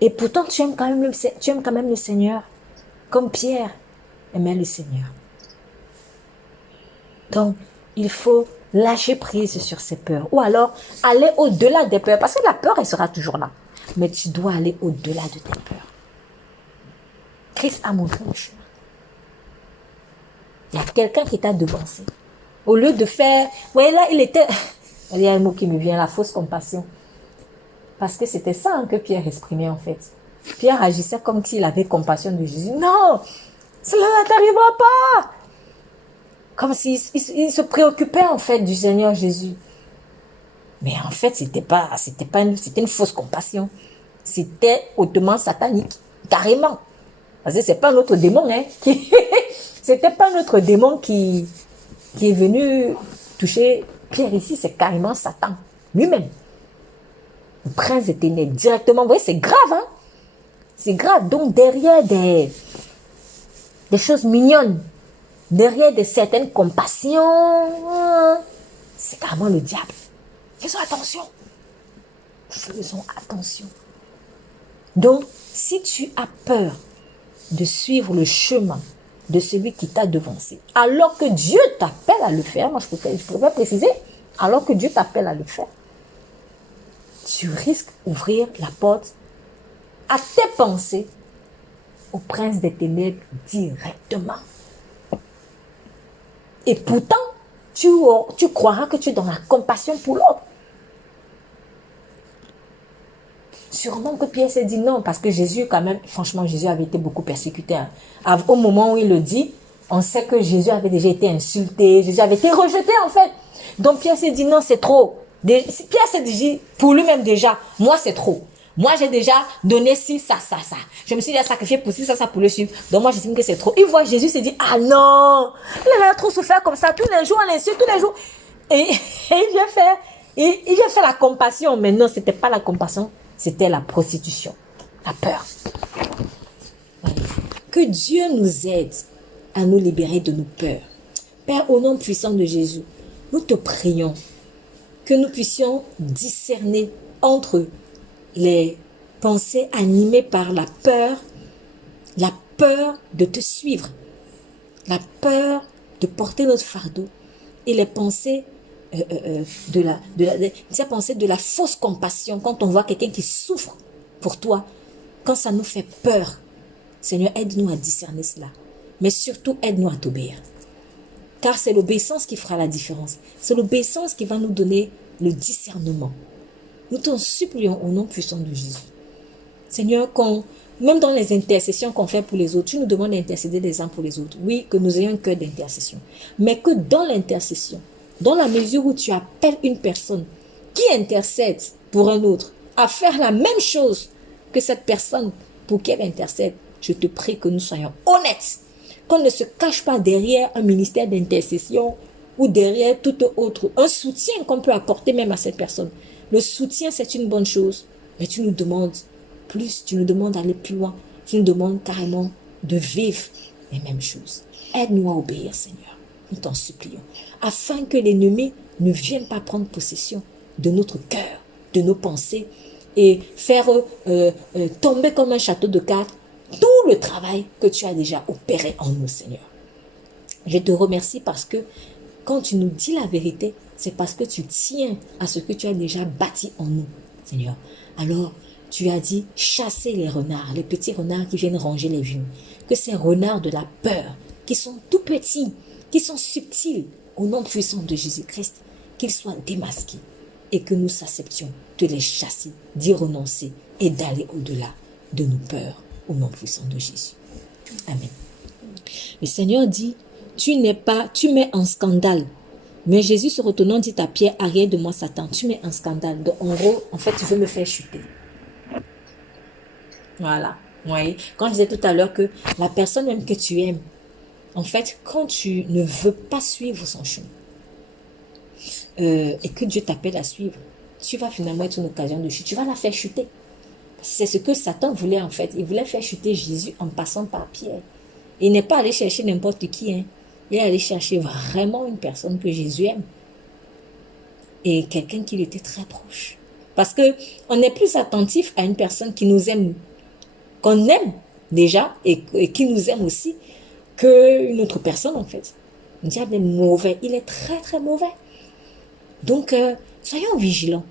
Et pourtant, tu aimes quand même le Seigneur, comme Pierre aimait le Seigneur. Donc, il faut lâcher prise sur ses peurs. Ou alors, aller au-delà des peurs. Parce que la peur, elle sera toujours là. Mais tu dois aller au-delà de tes peurs. Christ a montré le chemin. Il y a quelqu'un qui t'a devancé. Au lieu de faire... Vous voyez là, il y a un mot qui me vient, la fausse compassion. Parce que c'était ça que Pierre exprimait en fait. Pierre agissait comme s'il avait compassion de Jésus. Non, cela ne t'arrivera pas. Comme s'il se préoccupait en fait du Seigneur Jésus. Mais en fait, c'était une fausse compassion. C'était hautement satanique, carrément. Parce que c'est pas notre démon, hein. C'était pas notre démon qui est venu toucher Pierre ici, c'est carrément Satan lui-même. Le prince des ténèbres, directement. Vous voyez, c'est grave, hein. C'est grave. Donc, derrière des choses mignonnes, derrière certaines compassions, c'est carrément le diable. Faisons attention. Donc, si tu as peur de suivre le chemin de celui qui t'a devancé, alors que Dieu t'appelle à le faire, moi je pourrais préciser, alors que Dieu t'appelle à le faire, tu risques d'ouvrir la porte à tes pensées au prince des ténèbres directement. Et pourtant, tu croiras que tu es dans la compassion pour l'autre. Sûrement que Pierre s'est dit non, parce que Jésus, quand même, franchement, Jésus avait été beaucoup persécuté. Hein. Au moment où il le dit, on sait que Jésus avait déjà été insulté, Jésus avait été rejeté en fait. Donc Pierre s'est dit non, c'est trop. Pierre s'est dit pour lui-même déjà, moi c'est trop. Moi j'ai déjà donné ci, ça. Je me suis déjà sacrifié pour ci, ça pour le suivre. Donc moi j'estime que c'est trop. Il voit Jésus, s'est dit ah non, il a trop souffert comme ça, tous les jours, on l'insulte, tous les jours. Et il vient faire la compassion. Mais non, c'était pas la compassion. C'était la prostitution, la peur. Que Dieu nous aide à nous libérer de nos peurs. Père, au nom puissant de Jésus, nous te prions que nous puissions discerner entre les pensées animées par la peur de te suivre, la peur de porter notre fardeau et les pensées de la fausse compassion quand on voit quelqu'un qui souffre pour toi, quand ça nous fait peur. Seigneur, aide-nous à discerner cela, mais surtout aide-nous à t'obéir, car c'est l'obéissance qui fera la différence, c'est l'obéissance qui va nous donner le discernement. Nous t'en supplions au nom puissant de Jésus. Seigneur, même dans les intercessions qu'on fait pour les autres, tu nous demandes d'intercéder les uns pour les autres. Oui, que nous ayons un cœur d'intercession, mais que dans l'intercession, dans la mesure où tu appelles une personne qui intercède pour un autre, à faire la même chose que cette personne pour qui elle intercède, je te prie que nous soyons honnêtes, qu'on ne se cache pas derrière un ministère d'intercession ou derrière tout autre, un soutien qu'on peut apporter même à cette personne. Le soutien, c'est une bonne chose, mais tu nous demandes plus, tu nous demandes d'aller plus loin, tu nous demandes carrément de vivre les mêmes choses. Aide-nous à obéir, Seigneur, nous t'en supplions, afin que l'ennemi ne vienne pas prendre possession de notre cœur, de nos pensées, et faire tomber comme un château de cartes tout le travail que tu as déjà opéré en nous, Seigneur. Je te remercie parce que quand tu nous dis la vérité, c'est parce que tu tiens à ce que tu as déjà bâti en nous, Seigneur. Alors, tu as dit, chassez les renards, les petits renards qui viennent ranger les vignes. Que ces renards de la peur, qui sont tout petits, qui sont subtils, au nom puissant de Jésus-Christ, qu'ils soient démasqués et que nous acceptions de les chasser, d'y renoncer et d'aller au-delà de nos peurs, au nom puissant de Jésus. Amen. Le Seigneur dit, tu mets en scandale. Mais Jésus se retournant dit à Pierre, arrière de moi Satan, tu mets en scandale. Donc en gros, en fait, tu veux me faire chuter. Voilà. Vous voyez, quand je disais tout à l'heure que la personne même que tu aimes, en fait, quand tu ne veux pas suivre son chemin, et que Dieu t'appelle à suivre, tu vas finalement être une occasion de chute. Tu vas la faire chuter. C'est ce que Satan voulait en fait. Il voulait faire chuter Jésus en passant par Pierre. Il n'est pas allé chercher n'importe qui. Hein. Il est allé chercher vraiment une personne que Jésus aime. Et quelqu'un qui lui était très proche. Parce que on est plus attentif à une personne qui nous aime, qu'on aime déjà, et qui nous aime aussi, qu'une autre personne en fait. Le diable est mauvais. Il est très très mauvais. Donc, soyons vigilants.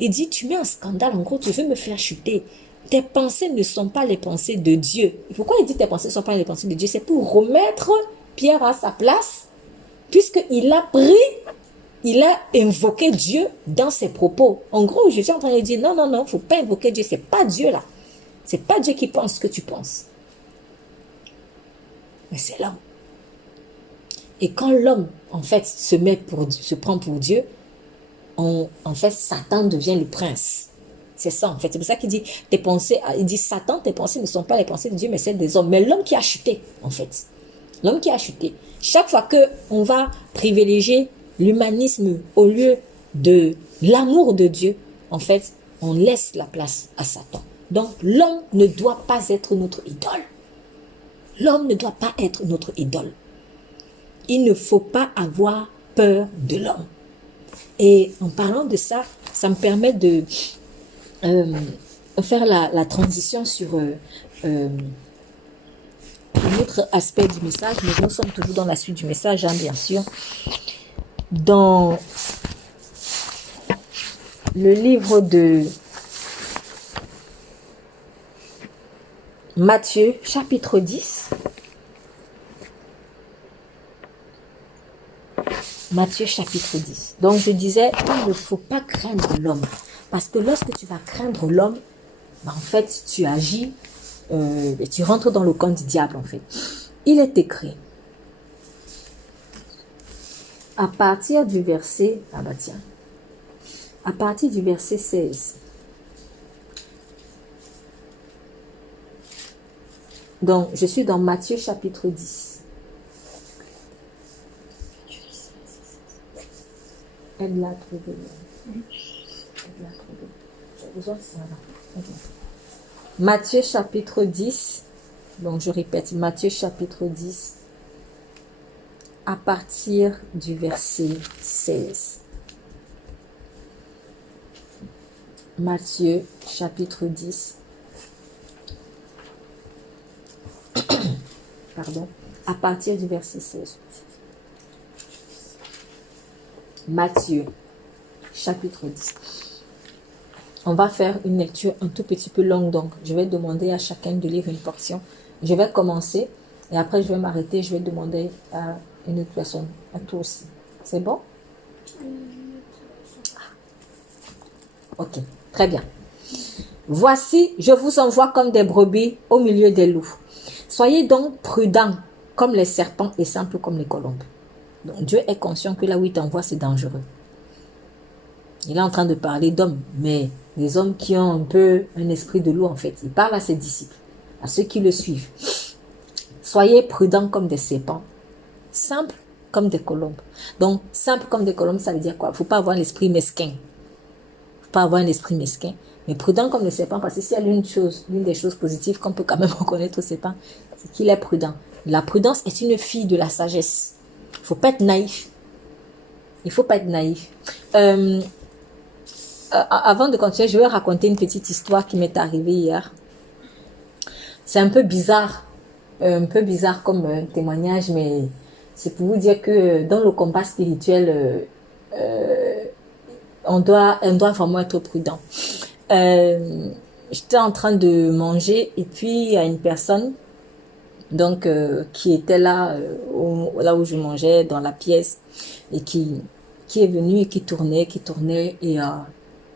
Il dit, tu mets un scandale, en gros, tu veux me faire chuter. Tes pensées ne sont pas les pensées de Dieu. Pourquoi il dit tes pensées ne sont pas les pensées de Dieu? C'est pour remettre Pierre à sa place, puisqu'il a il a invoqué Dieu dans ses propos. En gros, je suis en train de dire, non, il ne faut pas invoquer Dieu, c'est pas Dieu là. C'est pas Dieu qui pense ce que tu penses. Mais c'est l'homme. Et quand l'homme, en fait, se prend pour Dieu, en fait, Satan devient le prince. C'est ça, en fait. C'est pour ça qu'il dit, tes pensées, il dit, Satan, tes pensées ne sont pas les pensées de Dieu, mais celles des hommes. Mais l'homme qui a chuté, en fait. L'homme qui a chuté. Chaque fois qu'on va privilégier l'humanisme au lieu de l'amour de Dieu, en fait, on laisse la place à Satan. Donc, l'homme ne doit pas être notre idole. L'homme ne doit pas être notre idole. Il ne faut pas avoir peur de l'homme. Et en parlant de ça, ça me permet de faire la transition sur un autre aspect du message, mais nous sommes toujours dans la suite du message, hein, bien sûr. Dans le livre de Matthieu, chapitre 10, Matthieu chapitre 10. Donc je disais, il ne faut pas craindre l'homme. Parce que lorsque tu vas craindre l'homme, en fait, tu agis, et tu rentres dans le camp du diable en fait. Il est écrit, à partir du verset, à partir du verset 16. Donc je suis dans Matthieu chapitre 10. Elle l'a trouvé. J'ai besoin de ça. Okay. Matthieu chapitre 10. Donc je répète, Matthieu chapitre 10. À partir du verset 16. Matthieu chapitre 10. Pardon. À partir du verset 16. Matthieu, chapitre 10. On va faire une lecture un tout petit peu longue, donc je vais demander à chacun de lire une portion. Je vais commencer et après je vais m'arrêter, je vais demander à une autre personne, à toi aussi. C'est bon? Ok, très bien. Voici, je vous envoie comme des brebis au milieu des loups. Soyez donc prudents comme les serpents et simples comme les colombes. Donc Dieu est conscient que là où il t'envoie, c'est dangereux. Il est en train de parler d'hommes, mais des hommes qui ont un peu un esprit de loup en fait. Il parle à ses disciples, à ceux qui le suivent. Soyez prudents comme des serpents, simples comme des colombes. Donc, simple comme des colombes, ça veut dire quoi? Il ne faut pas avoir l'esprit mesquin. Il ne faut pas avoir un esprit mesquin. Mais prudent comme le serpent, parce que s'il y a l'une des choses positives qu'on peut quand même reconnaître au serpent, c'est qu'il est prudent. La prudence est une fille de la sagesse. Il ne faut pas être naïf. Il ne faut pas être naïf. Avant de continuer, je vais raconter une petite histoire qui m'est arrivée hier. C'est un peu bizarre comme témoignage, mais c'est pour vous dire que dans le combat spirituel, on doit vraiment être prudent. J'étais en train de manger et puis il y a une personne donc qui était là là où je mangeais dans la pièce et qui est venue et qui tournait et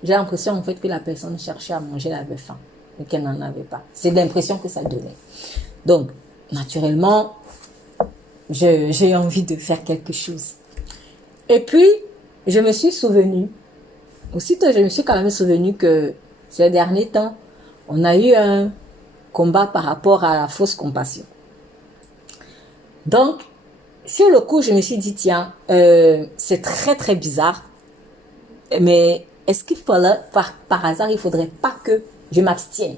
j'ai l'impression en fait que la personne cherchait à manger, elle avait faim et qu'elle n'en avait pas. C'est l'impression que ça donnait. Donc naturellement j'ai envie de faire quelque chose. Et puis je me suis souvenu, aussitôt je me suis quand même souvenu que ces derniers temps on a eu un combat par rapport à la fausse compassion. Donc, sur le coup, je me suis dit, tiens, c'est très très bizarre, mais est-ce qu'il fallait, par hasard, il faudrait pas que je m'abstienne?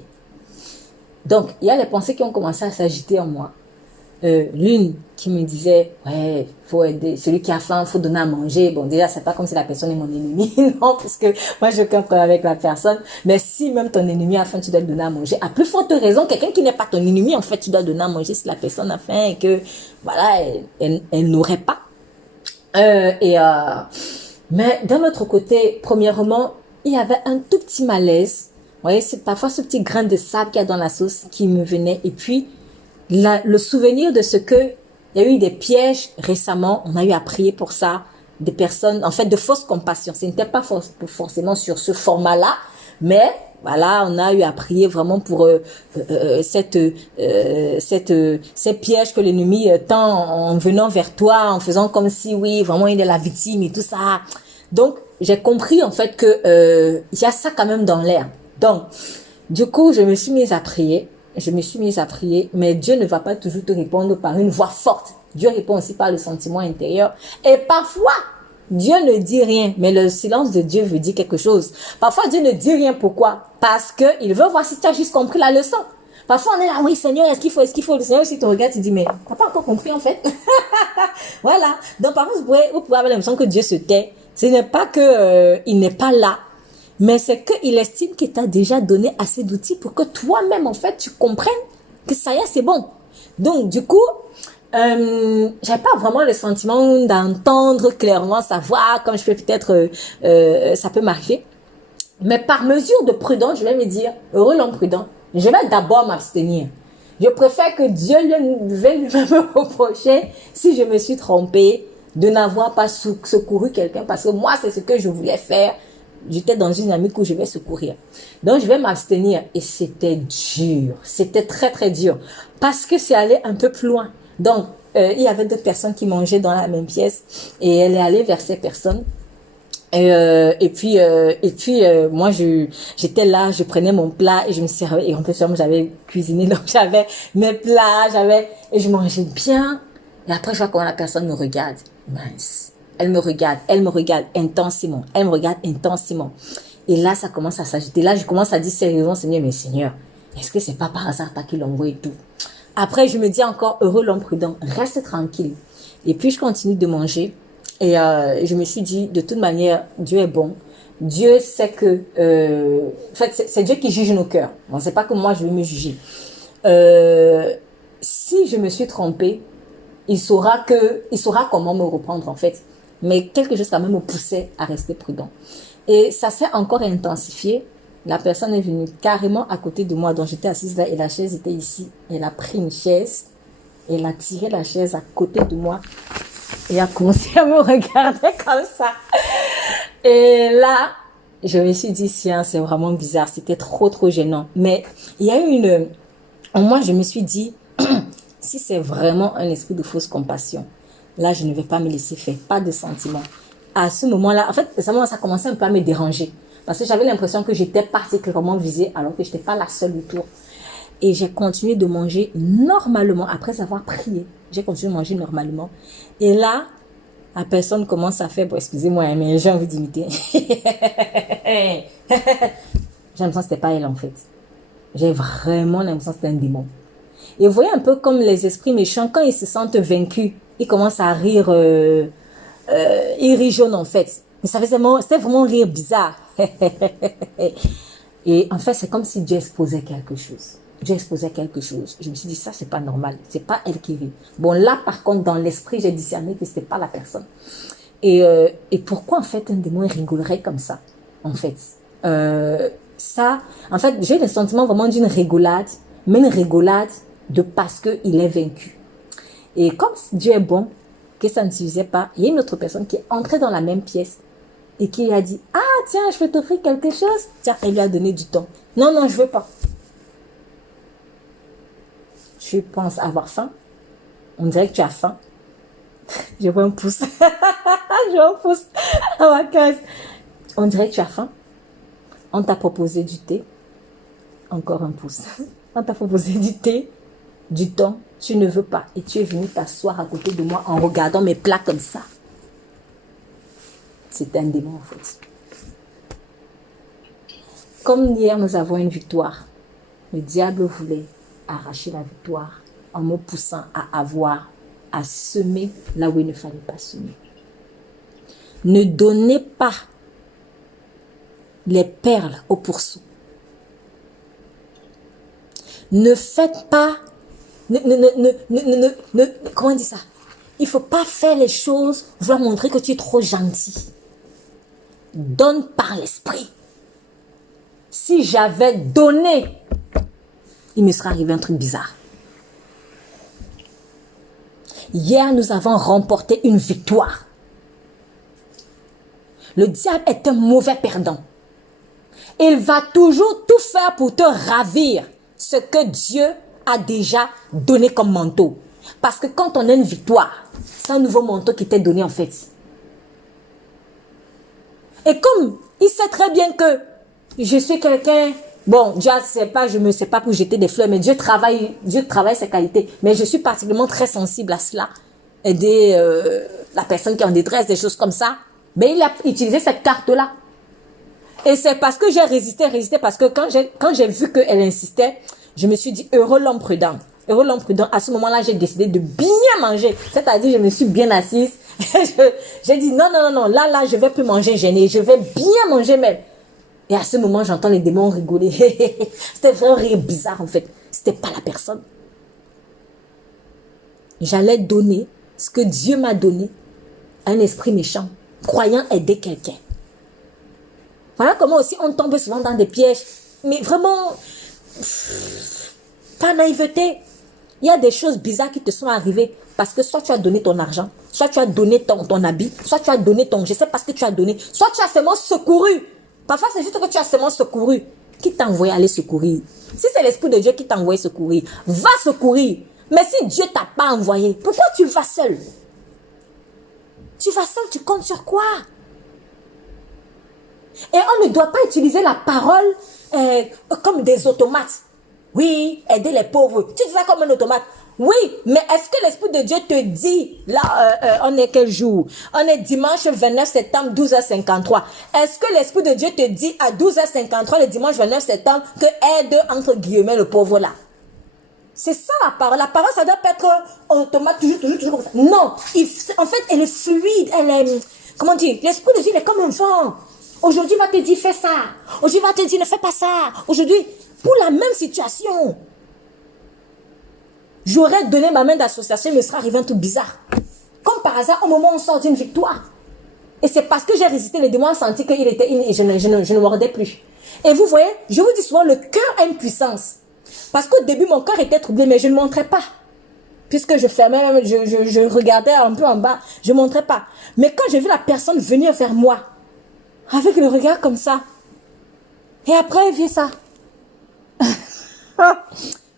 Donc, il y a les pensées qui ont commencé à s'agiter en moi. L'une qui me disait, ouais, faut aider celui qui a faim, faut donner à manger. Bon, déjà, c'est pas comme si la personne est mon ennemi, non, parce que moi, je aucun problème avec la personne. Mais si même ton ennemi a faim, tu dois lui donner à manger. À plus forte raison, quelqu'un qui n'est pas ton ennemi, en fait, tu dois donner à manger si la personne a faim et que, voilà, elle n'aurait pas. Mais d'un autre côté, premièrement, il y avait un tout petit malaise. Vous voyez, c'est parfois ce petit grain de sable qu'il y a dans la sauce qui me venait. Et puis, le souvenir de ce que il y a eu des pièges récemment, on a eu à prier pour ça, des personnes, en fait, de fausse compassion. Ce n'était pas forcément sur ce format-là, mais voilà, on a eu à prier vraiment pour ces pièges que l'ennemi tend en venant vers toi, en faisant comme si, oui, vraiment, il est la victime et tout ça. Donc, j'ai compris, en fait, que il y a ça quand même dans l'air. Donc, du coup, je me suis mise à prier, mais Dieu ne va pas toujours te répondre par une voix forte. Dieu répond aussi par le sentiment intérieur. Et parfois, Dieu ne dit rien, mais le silence de Dieu veut dire quelque chose. Parfois, Dieu ne dit rien. Pourquoi? Parce que il veut voir si tu as juste compris la leçon. Parfois, on est là, oui, Seigneur, est-ce qu'il faut? Le Seigneur aussi te regarde, tu dis, mais t'as pas encore compris, en fait. Voilà. Donc, parfois, vous pouvez avoir l'impression que Dieu se tait. Ce n'est pas que il n'est pas là, mais c'est qu'il estime qu'il t'a déjà donné assez d'outils pour que toi-même, en fait, tu comprennes que ça y est, c'est bon. Donc, du coup, j'ai pas vraiment le sentiment d'entendre clairement sa voix, comme je peux peut-être, ça peut marcher. Mais par mesure de prudence, je vais me dire, heureux l'homme prudent, je vais d'abord m'abstenir. Je préfère que Dieu vienne me reprocher si je me suis trompée de n'avoir pas secouru quelqu'un, parce que moi, c'est ce que je voulais faire. J'étais dans une amie où je vais secourir. Donc, je vais m'abstenir. Et c'était dur. C'était très, très dur. Parce que c'est allé un peu plus loin. Donc, il y avait d'autres personnes qui mangeaient dans la même pièce. Et elle est allée vers ces personnes. Et puis moi, j'étais là, je prenais mon plat et je me servais. Et en plus, j'avais cuisiné. Donc, j'avais mes plats, et je mangeais bien. Et après, je vois comment la personne me regarde. Mince. Elle me regarde intensément. Et là, ça commence à s'agiter. Là, je commence à dire sérieusement, Seigneur, mais Seigneur, est-ce que c'est pas par hasard pas qu'il l'envoie et tout? Après, je me dis encore, heureux l'homme prudent, reste tranquille. Et puis, je continue de manger. Et je me suis dit, de toute manière, Dieu est bon. Dieu sait que... en fait, c'est Dieu qui juge nos cœurs. Bon, c'est pas que moi, je vais me juger. Si je me suis trompée, il saura comment me reprendre, en fait. Mais quelque chose quand même me poussait à rester prudent. Et ça s'est encore intensifié. La personne est venue carrément à côté de moi, dont j'étais assise là, et la chaise était ici. Elle a pris une chaise, elle a tiré la chaise à côté de moi, et a commencé à me regarder comme ça. Et là, je me suis dit, tiens, c'est vraiment bizarre, c'était trop, trop gênant. Mais il y a eu moi, je me suis dit, si c'est vraiment un esprit de fausse compassion, là, je ne vais pas me laisser faire, pas de sentiment. à ce moment-là, en fait, à ce moment, ça commençait un peu à me déranger. Parce que j'avais l'impression que j'étais particulièrement visée alors que je n'étais pas la seule autour. Et j'ai continué de manger normalement après avoir prié. J'ai continué de manger normalement. Et là, la personne commence à faire, bon, excusez-moi, mais j'ai envie d'imiter. J'ai l'impression que c'était pas elle en fait. J'ai vraiment l'impression que c'était un démon. Et vous voyez un peu comme les esprits méchants, quand ils se sentent vaincus, ils commencent à rire, ils rient jaune en fait. Mais c'était vraiment un rire bizarre. Et en fait, c'est comme si Dieu exposait quelque chose. Dieu exposait quelque chose. Je me suis dit, ça, c'est pas normal. C'est pas elle qui rit. Bon, là, par contre, dans l'esprit, j'ai discerné que c'était pas la personne. Et pourquoi, en fait, un démon rigolerait comme ça, en fait? Ça, en fait, j'ai le sentiment vraiment d'une rigolade, mais une rigolade de parce qu'il est vaincu. Et comme Dieu est bon, que ça ne suffisait pas, il y a une autre personne qui est entrée dans la même pièce et qui lui a dit, ah, tiens, je vais t'offrir quelque chose. Tiens, elle lui a donné du temps. Non, non, je veux pas. Je pense avoir faim. On dirait que tu as faim. Je vois un pouce. Je vois un pouce à ma case. On dirait que tu as faim. On t'a proposé du thé. Encore un pouce. On t'a proposé du thé, du temps. Tu ne veux pas. Et tu es venu t'asseoir à côté de moi en regardant mes plats comme ça. C'est un démon en fait. Comme hier nous avons une victoire, le diable voulait arracher la victoire en me poussant à semer là où il ne fallait pas semer. Ne donnez pas les perles aux pourceaux. Ne faites pas, comment on dit ça? Il ne faut pas faire les choses, vouloir montrer que tu es trop gentil. Donne par l'esprit. Si j'avais donné, il me serait arrivé un truc bizarre. Hier, nous avons remporté une victoire. Le diable est un mauvais perdant. Il va toujours tout faire pour te ravir ce que Dieu a déjà donné comme manteau. Parce que quand on a une victoire, c'est un nouveau manteau qui t'est donné en fait. Et comme il sait très bien que je suis quelqu'un, bon, Dieu sait pas, je ne sais pas pour jeter des fleurs, mais Dieu travaille ses qualités. Mais je suis particulièrement très sensible à cela. Aider la personne qui est en détresse, des choses comme ça. Mais il a utilisé cette carte-là. Et c'est parce que j'ai résisté, parce que quand j'ai vu qu'elle insistait, je me suis dit, heureux l'homme prudent. Heureux l'homme prudent. À ce moment-là, j'ai décidé de bien manger. C'est-à-dire, je me suis bien assise. J'ai dit, non, là, je ne vais plus manger gêné. Je vais bien manger même. Et à ce moment, j'entends les démons rigoler. C'était vraiment un rire bizarre, en fait. C'était pas la personne. J'allais donner ce que Dieu m'a donné à un esprit méchant, croyant aider quelqu'un. Voilà comment aussi on tombe souvent dans des pièges. Mais vraiment, pas naïveté. Il y a des choses bizarres qui te sont arrivées parce que soit tu as donné ton argent, soit tu as donné ton habit, soit tu as donné ton, je sais pas ce que tu as donné, soit tu as seulement secouru. Parfois, c'est juste que tu as seulement secouru. Qui t'a envoyé aller secourir? Si c'est l'Esprit de Dieu qui t'a envoyé secourir, va secourir. Mais si Dieu t'a pas envoyé, pourquoi tu vas seul? Tu vas seul, tu comptes sur quoi? Et on ne doit pas utiliser la parole comme des automates. Oui, aider les pauvres. Tu dis ça comme un automate. Oui, mais est-ce que l'Esprit de Dieu te dit, là, on est quel jour? On est dimanche 29 septembre, 12h53. Est-ce que l'Esprit de Dieu te dit à 12h53, le dimanche 29 septembre, que aide entre guillemets le pauvre là? C'est ça la parole. La parole, ça doit pas être automate, toujours comme ça. Non, en fait, elle est fluide, elle est, comment dire, l'Esprit de Dieu, il est comme un vent. Aujourd'hui, il va te dire, fais ça. Aujourd'hui, il va te dire, ne fais pas ça. Aujourd'hui, pour la même situation, j'aurais donné ma main d'association, il me serait arrivé un truc bizarre. Comme par hasard, au moment où on sort d'une victoire. Et c'est parce que j'ai résisté, les démons ont senti que je ne mordais plus. Et vous voyez, je vous dis souvent, le cœur a une puissance. Parce qu'au début, mon cœur était troublé, mais je ne montrais pas. Puisque je fermais, je regardais un peu en bas, je ne montrais pas. Mais quand j'ai vu la personne venir vers moi, avec le regard comme ça, et après, elle vit ça.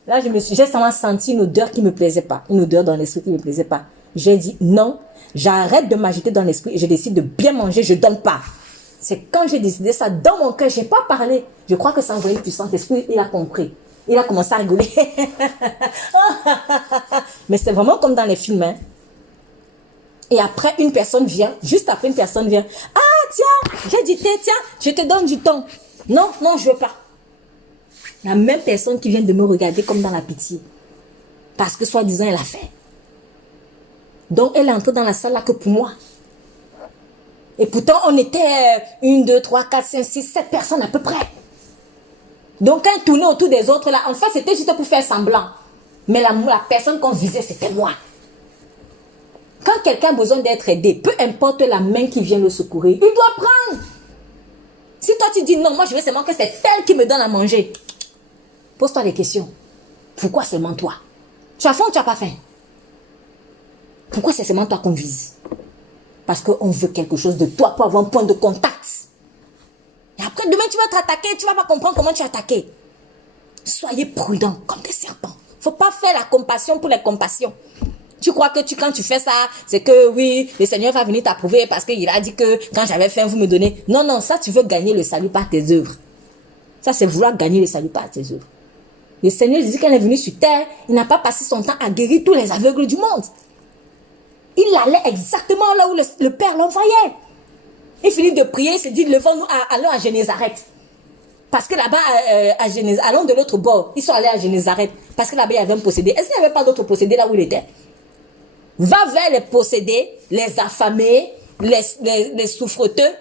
Là, j'ai seulement senti une odeur qui ne me plaisait pas. Une odeur dans l'esprit qui ne me plaisait pas. J'ai dit non, j'arrête de m'agiter dans l'esprit et je décide de bien manger, je ne donne pas. C'est quand j'ai décidé ça dans mon cœur, je n'ai pas parlé. Je crois que ça envoyé le puissant esprit, il a compris. Il a commencé à rigoler. Mais c'est vraiment comme dans les films. Hein. Et après, une personne vient, juste après une personne vient. Ah, tiens, j'ai dit, tiens, je te donne du temps. Non, non, je ne veux pas. La même personne qui vient de me regarder comme dans la pitié. Parce que soi-disant, elle a fait. Donc, elle est entrée dans la salle là que pour moi. Et pourtant, on était 1, 2, 3, 4, 5, 6, 7 personnes à peu près. Donc, quand elle tournait autour des autres là, en fait, c'était juste pour faire semblant. Mais la personne qu'on visait, c'était moi. Quand quelqu'un a besoin d'être aidé, peu importe la main qui vient le secourir, il doit prendre. Si toi tu dis non, moi je veux seulement que c'est elle qui me donne à manger. Pose-toi des questions. Pourquoi seulement toi? Tu as faim ou tu n'as pas faim? Pourquoi c'est seulement toi qu'on vise? Parce qu'on veut quelque chose de toi pour avoir un point de contact. Et après, demain, tu vas être attaqué, tu ne vas pas comprendre comment tu es attaqué. Soyez prudents comme des serpents. Il ne faut pas faire la compassion pour les compassions. Tu crois que quand tu fais ça, c'est que oui, le Seigneur va venir t'approuver parce qu'il a dit que quand j'avais faim, vous me donnez. Non, non, ça, tu veux gagner le salut par tes œuvres. Ça, c'est vouloir gagner le salut par tes œuvres. Le Seigneur dit qu'il est venu sur terre, il n'a pas passé son temps à guérir tous les aveugles du monde. Il allait exactement là où le Père l'envoyait. Il finit de prier, il s'est dit, levons-nous, allons à Génézareth. Parce que là-bas, à Génézareth, allons de l'autre bord. Ils sont allés à Génézareth. Parce que là-bas, il y avait un possédé. Est-ce qu'il n'y avait pas d'autres possédés là où il était? Va vers les possédés, les affamés, les souffreteux,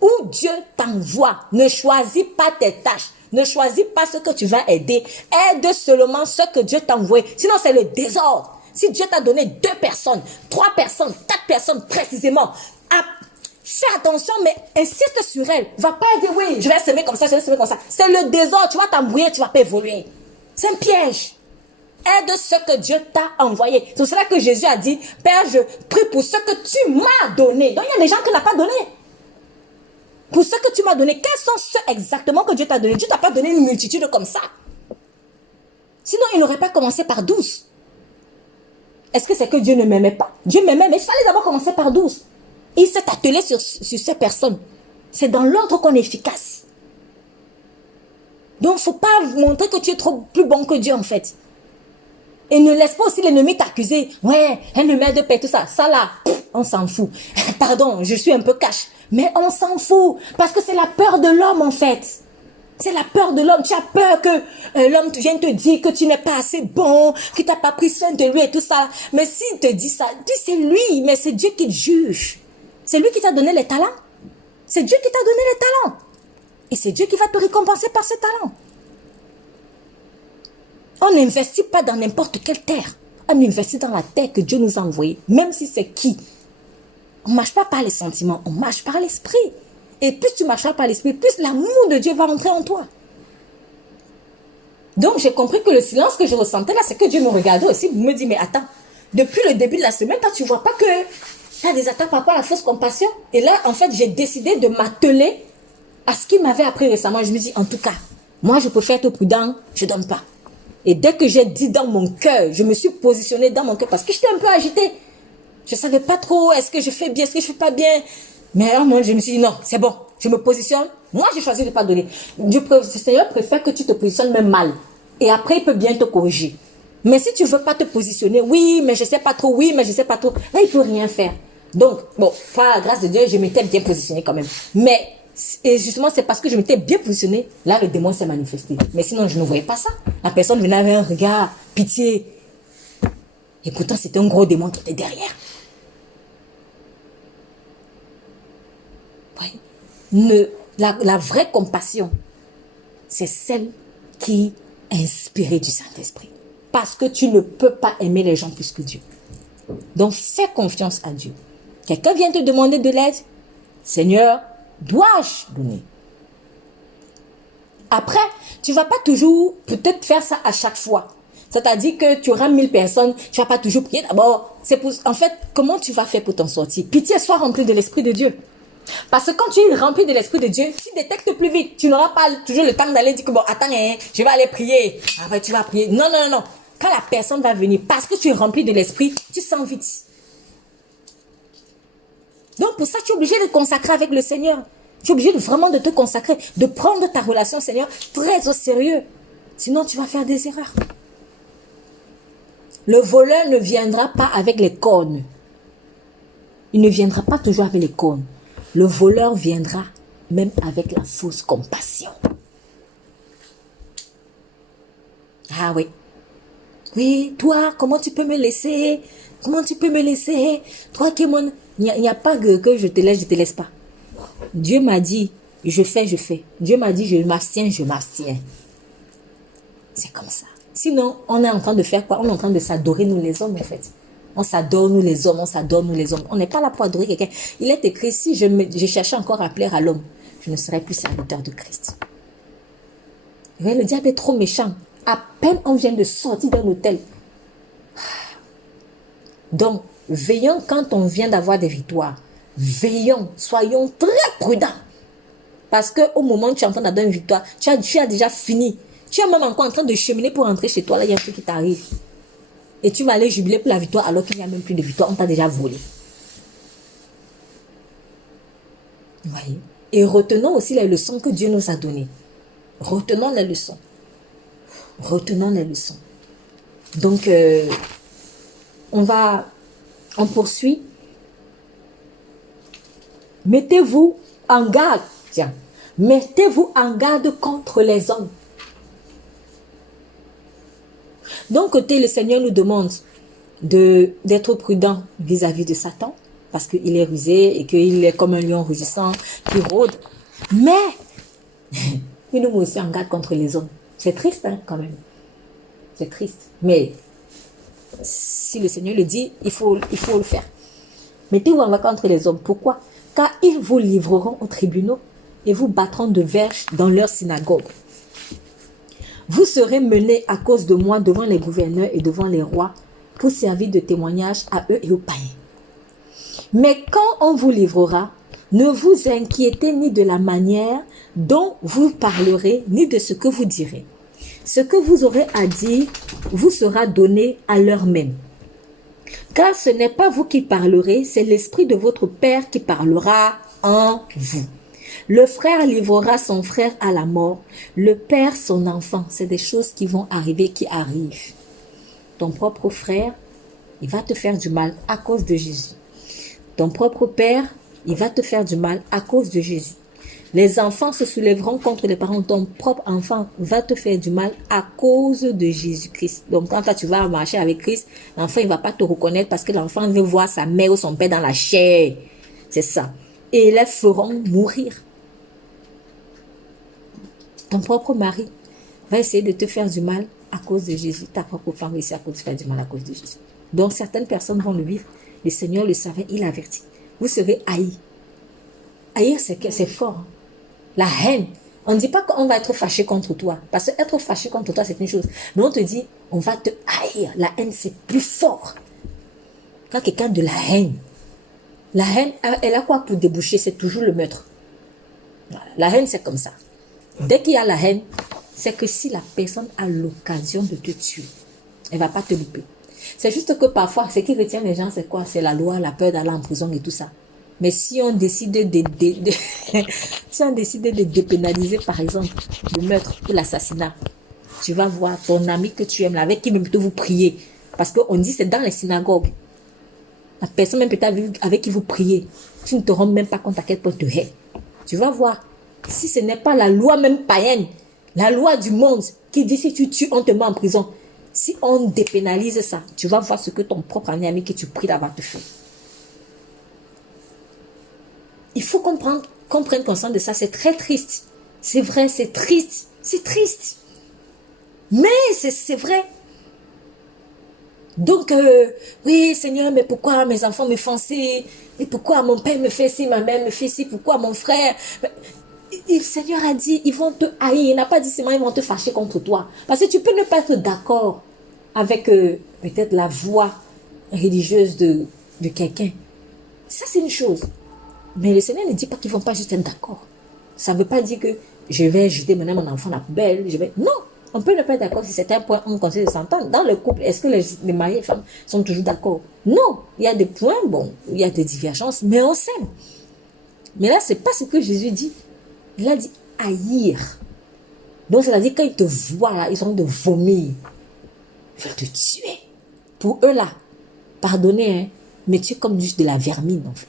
où Dieu t'envoie. Ne choisis pas tes tâches. Ne choisis pas ce que tu vas aider. Aide seulement ce que Dieu t'a envoyé. Sinon, c'est le désordre. Si Dieu t'a donné 2 personnes, 3 personnes, 4 personnes précisément, fais attention, mais insiste sur elle. Va pas dire, oui, je vais semer comme ça, je vais semer comme ça. C'est le désordre. Tu vas t'embrouiller, tu vas pas évoluer. C'est un piège. Aide ce que Dieu t'a envoyé. C'est pour cela que Jésus a dit, Père, je prie pour ce que tu m'as donné. Donc, il y a des gens qui n'ont pas donné. Pour ce que tu m'as donné, quels sont ceux exactement que Dieu t'a donné? Dieu t'a pas donné une multitude comme ça. Sinon, il n'aurait pas commencé par 12. Est-ce que c'est que Dieu ne m'aimait pas? Dieu m'aimait, mais il fallait d'abord commencer par 12. Il s'est attelé sur ces personnes. C'est dans l'ordre qu'on est efficace. Donc, il ne faut pas montrer que tu es trop plus bon que Dieu, en fait. Et ne laisse pas aussi l'ennemi t'accuser. Ouais, elle ne m'aide pas, tout ça. Ça là, on s'en fout. Pardon, je suis un peu cash. Mais on s'en fout. Parce que c'est la peur de l'homme, en fait. C'est la peur de l'homme. Tu as peur que l'homme vienne te dire que tu n'es pas assez bon, que tu n'as pas pris soin de lui et tout ça. Mais s'il te dit ça, dis c'est lui, mais c'est Dieu qui te juge. C'est lui qui t'a donné les talents. C'est Dieu qui t'a donné les talents. Et c'est Dieu qui va te récompenser par ces talents. On n'investit pas dans n'importe quelle terre. On investit dans la terre que Dieu nous a envoyée. Même si c'est qui. On ne marche pas par les sentiments, on marche par l'esprit. Et plus tu marcheras par l'esprit, plus l'amour de Dieu va rentrer en toi. Donc j'ai compris que le silence que je ressentais là, c'est que Dieu me regardait aussi. Il me dit, mais attends, depuis le début de la semaine, toi, tu ne vois pas que tu as des attaques par rapport à la fausse compassion. Et là, en fait, j'ai décidé de m'atteler à ce qu'il m'avait appris récemment. Je me dis, en tout cas, moi, je préfère être prudent, je ne donne pas. Et dès que j'ai dit dans mon cœur, je me suis positionnée dans mon cœur parce que j'étais un peu agitée. Je ne savais pas trop, est-ce que je fais bien, est-ce que je ne fais pas bien. Mais alors, moi, je me suis dit, non, c'est bon, je me positionne. Moi, j'ai choisi de ne pas donner. Le Seigneur préfère que tu te positionnes même mal. Et après, il peut bien te corriger. Mais si tu ne veux pas te positionner, oui, mais je ne sais pas trop, oui, mais je ne sais pas trop, là, il ne peut rien faire. Donc, bon, par la grâce de Dieu, je m'étais bien positionnée quand même. Mais, et justement, c'est parce que je m'étais bien positionnée, là, le démon s'est manifesté. Mais sinon, je ne voyais pas ça. La personne venait avec un regard, pitié. Et pourtant, c'était un gros démon qui était derrière. La vraie compassion, c'est celle qui est inspirée du Saint-Esprit. Parce que tu ne peux pas aimer les gens plus que Dieu. Donc, fais confiance à Dieu. Quelqu'un vient te demander de l'aide. Seigneur, dois-je donner? Après, tu ne vas pas toujours peut-être faire ça à chaque fois. C'est-à-dire que tu auras 1000 personnes, tu ne vas pas toujours prier d'abord. En fait, comment tu vas faire pour t'en sortir? Pitié, sois rempli de l'Esprit de Dieu. Parce que quand tu es rempli de l'Esprit de Dieu, tu détectes plus vite. Tu n'auras pas toujours le temps d'aller dire que bon, attends, je vais aller prier. Après, tu vas prier. Non, non, non, non. Quand la personne va venir, parce que tu es rempli de l'esprit, tu sens vite. Donc pour ça, tu es obligé de te consacrer avec le Seigneur. Tu es obligé vraiment de te consacrer, de prendre ta relation au Seigneur très au sérieux. Sinon, tu vas faire des erreurs. Le voleur ne viendra pas avec les cornes. Il ne viendra pas toujours avec les cornes. Le voleur viendra même avec la fausse compassion. Ah oui. Oui, toi, comment tu peux me laisser? Comment tu peux me laisser? Toi qui es mon... Il n'y a pas que je te laisse pas. Dieu m'a dit, je fais. Dieu m'a dit, je m'abstiens. C'est comme ça. Sinon, on est en train de faire quoi? On est en train de s'adorer nous les hommes en fait. On s'adore nous les hommes, On n'est pas là pour adorer quelqu'un. Il est écrit, si je cherchais encore à plaire à l'homme, je ne serais plus serviteur de Christ. Oui, le diable est trop méchant. À peine on vient de sortir d'un hôtel. Donc, veillons quand on vient d'avoir des victoires. Veillons, soyons très prudents. Parce qu'au moment où tu es en train d'avoir une victoire, tu as déjà fini. Tu es même encore en train de cheminer pour rentrer chez toi. Là, il y a un truc qui t'arrive. Et tu vas aller jubiler pour la victoire alors qu'il n'y a même plus de victoire. On t'a déjà volé. Vous voyez? Et retenons aussi les leçons que Dieu nous a données. Retenons les leçons. Donc, on poursuit. Mettez-vous en garde. Tiens. Mettez-vous en garde contre les hommes. D'un côté, le Seigneur nous demande d'être prudent vis-à-vis de Satan, parce qu'il est rusé et qu'il est comme un lion rugissant qui rôde. Mais, il nous met aussi en garde contre les hommes. C'est triste, hein, quand même. C'est triste. Mais, si le Seigneur le dit, il faut le faire. Mettez-vous en garde contre les hommes. Pourquoi? Car ils vous livreront aux tribunaux et vous battront de verges dans leur synagogue. Vous serez menés à cause de moi devant les gouverneurs et devant les rois pour servir de témoignage à eux et aux païens. Mais quand on vous livrera, ne vous inquiétez ni de la manière dont vous parlerez, ni de ce que vous direz. Ce que vous aurez à dire vous sera donné à l'heure même. Car ce n'est pas vous qui parlerez, c'est l'Esprit de votre Père qui parlera en vous. Le frère livrera son frère à la mort, le père son enfant. C'est des choses qui vont arriver, qui arrivent. Ton propre frère, il va te faire du mal à cause de Jésus. Ton propre père, il va te faire du mal à cause de Jésus. Les enfants se soulèveront contre les parents. Ton propre enfant va te faire du mal à cause de Jésus-Christ. Donc quand toi, tu vas marcher avec Christ, l'enfant il ne va pas te reconnaître parce que l'enfant veut voir sa mère ou son père dans la chair. C'est ça. Et ils les feront mourir. Ton propre mari va essayer de te faire du mal à cause de Jésus. Ta propre femme va essayer de te faire du mal à cause de Jésus. Donc certaines personnes vont le vivre. Le Seigneur le savait, il avertit. Vous serez haïs. Haïr, c'est fort. La haine. On ne dit pas qu'on va être fâché contre toi. Parce que être fâché contre toi, c'est une chose. Mais on te dit, on va te haïr. La haine, c'est plus fort. Quand quelqu'un a de la haine, elle a quoi pour déboucher? C'est toujours le meurtre. Voilà. La haine, c'est comme ça. Dès qu'il y a la haine, c'est que si la personne a l'occasion de te tuer, elle ne va pas te louper. C'est juste que parfois, ce qui retient les gens, c'est quoi? C'est la loi, la peur d'aller en prison et tout ça. Mais si on décide si on décide de dépénaliser, par exemple, le meurtre ou l'assassinat, tu vas voir ton ami que tu aimes, avec qui même plutôt vous priez. Parce qu'on dit c'est dans les synagogues. La personne même peut-être avec qui vous priez, tu ne te rends même pas compte à quel point tu hais. Tu vas voir. Si ce n'est pas la loi même païenne, la loi du monde qui dit si tu tues, on te met en prison. Si on dépénalise ça, tu vas voir ce que ton propre ami que tu pries là va te faire. Il faut qu'on prenne conscience de ça. C'est très triste. C'est vrai, c'est triste. C'est triste. Mais c'est vrai. Donc, oui, Seigneur, mais pourquoi mes enfants me font ci? Et pourquoi mon père me fait ci, ma mère me fait ci? Pourquoi mon frère? Et le Seigneur a dit, ils vont te haïr. Il n'a pas dit seulement, ils vont te fâcher contre toi. Parce que tu peux ne pas être d'accord avec peut-être la voix religieuse de quelqu'un. Ça, c'est une chose. Mais le Seigneur ne dit pas qu'ils ne vont pas juste être d'accord. Ça ne veut pas dire que je vais jeter maintenant mon enfant à la poubelle. Non. On peut ne pas être d'accord sur certains points, on conseille de s'entendre. Dans le couple, est-ce que les mariés et les femmes sont toujours d'accord? Non, il y a des points, bon, il y a des divergences, mais on s'aime. Mais là, c'est pas ce que Jésus dit. Il a dit haïr. Donc, c'est-à-dire, quand ils te voient là, ils ont de vomir. Ils veulent te tuer. Pour eux là, pardonnez, hein, mais tu es comme juste de la vermine, en fait.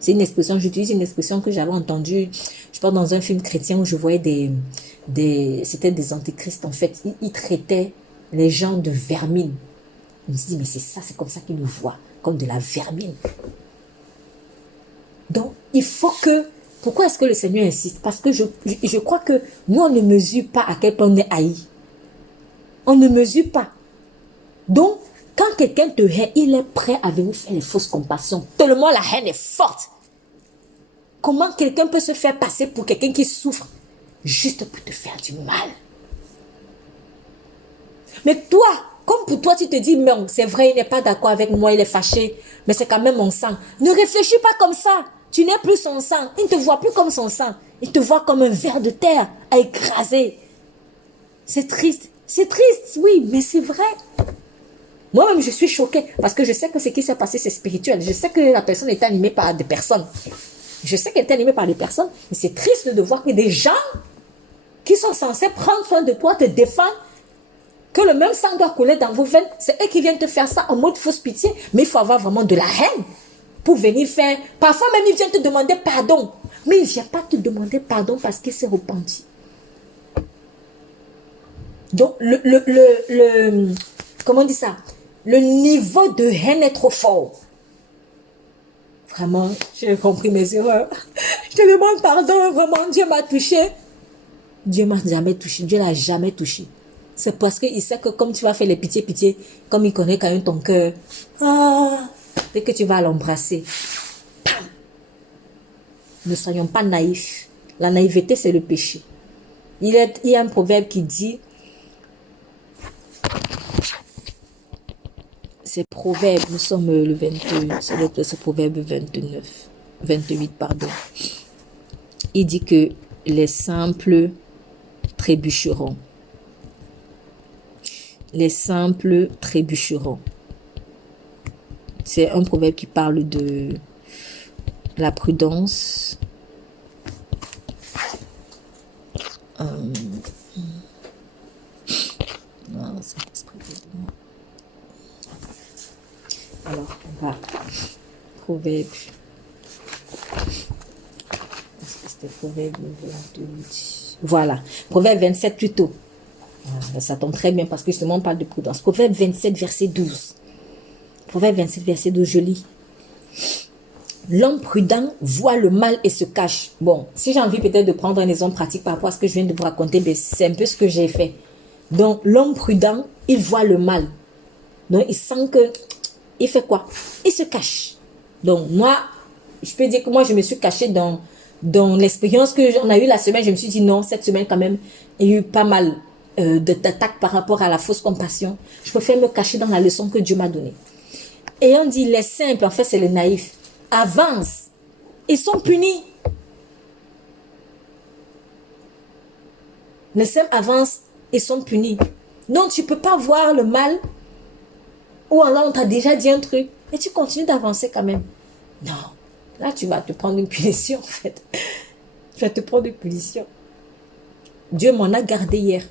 C'est une expression, j'utilise une expression que j'avais entendue, je pense, dans un film chrétien où je voyais c'était des antéchrists, en fait. Ils traitaient les gens de vermine. Je me suis dit, mais c'est ça, c'est comme ça qu'ils nous voient, comme de la vermine. Donc, il faut que... Pourquoi est-ce que le Seigneur insiste? Parce que je crois que nous, on ne mesure pas à quel point on est haï. On ne mesure pas. Donc, quand quelqu'un te hait, il est prêt à venir faire les fausses compassions. Tellement la haine est forte. Comment quelqu'un peut se faire passer pour quelqu'un qui souffre juste pour te faire du mal? Mais toi, comme pour toi, tu te dis, non, c'est vrai, il n'est pas d'accord avec moi, il est fâché, mais c'est quand même mon sang. Ne réfléchis pas comme ça. Tu n'es plus son sang. Il ne te voit plus comme son sang. Il te voit comme un ver de terre à écraser. C'est triste. C'est triste, oui, mais c'est vrai. Moi-même, je suis choquée parce que je sais que ce qui s'est passé, c'est spirituel. Je sais que la personne est animée par des personnes. Je sais qu'elle est animée par des personnes, mais c'est triste de voir que des gens qui sont censés prendre soin de toi, te défendre, que le même sang doit couler dans vos veines, c'est eux qui viennent te faire ça en mode fausse pitié. Mais il faut avoir vraiment de la haine pour venir faire. Parfois même, ils viennent te demander pardon. Mais il ne vient pas te demander pardon parce qu'il s'est repenti. Donc, comment on dit ça? Le niveau de haine est trop fort. Vraiment, j'ai compris mes erreurs. Je te demande pardon, vraiment, Dieu m'a touché. Dieu m'a jamais touché, Dieu l'a jamais touché. C'est parce qu'il sait que comme tu vas faire les pitiés, comme il connaît quand même ton cœur, dès que tu vas l'embrasser, ne soyons pas naïfs. La naïveté, c'est le péché. Il y a un proverbe qui dit, c'est proverbe, nous sommes le 22, c'est proverbe 28, pardon. Il dit que les simples trébucheront. Les simples trébucheront. C'est un proverbe qui parle de la prudence. Non, c'est l'esprit de moi. Alors, on va. Proverbe. Est-ce que c'était proverbe 28? Voilà. Proverbe 27 plutôt. Ça tombe très bien parce que justement on parle de prudence. Proverbe 27 verset 12. Proverbe 27 verset 12, je lis. L'homme prudent voit le mal et se cache. Bon, si j'ai envie peut-être de prendre un exemple pratique par rapport à ce que je viens de vous raconter, ben c'est un peu ce que j'ai fait. Donc l'homme prudent, il voit le mal. Donc il sent que, il fait quoi? Il se cache. Donc moi, je peux dire que moi je me suis cachée dans l'expérience que j'en ai eue la semaine. Je me suis dit non, cette semaine quand même, il y a eu pas mal d'attaques par rapport à la fausse compassion. Je préfère me cacher dans la leçon que Dieu m'a donnée. Et on dit les simples, en fait c'est les naïfs, avancent, ils sont punis. Les simples avancent, ils sont punis. Donc tu ne peux pas voir le mal, ou alors on t'a déjà dit un truc, et tu continues d'avancer quand même. Non, là tu vas te prendre une punition en fait. Tu vas te prendre une punition. Dieu m'en a gardé hier.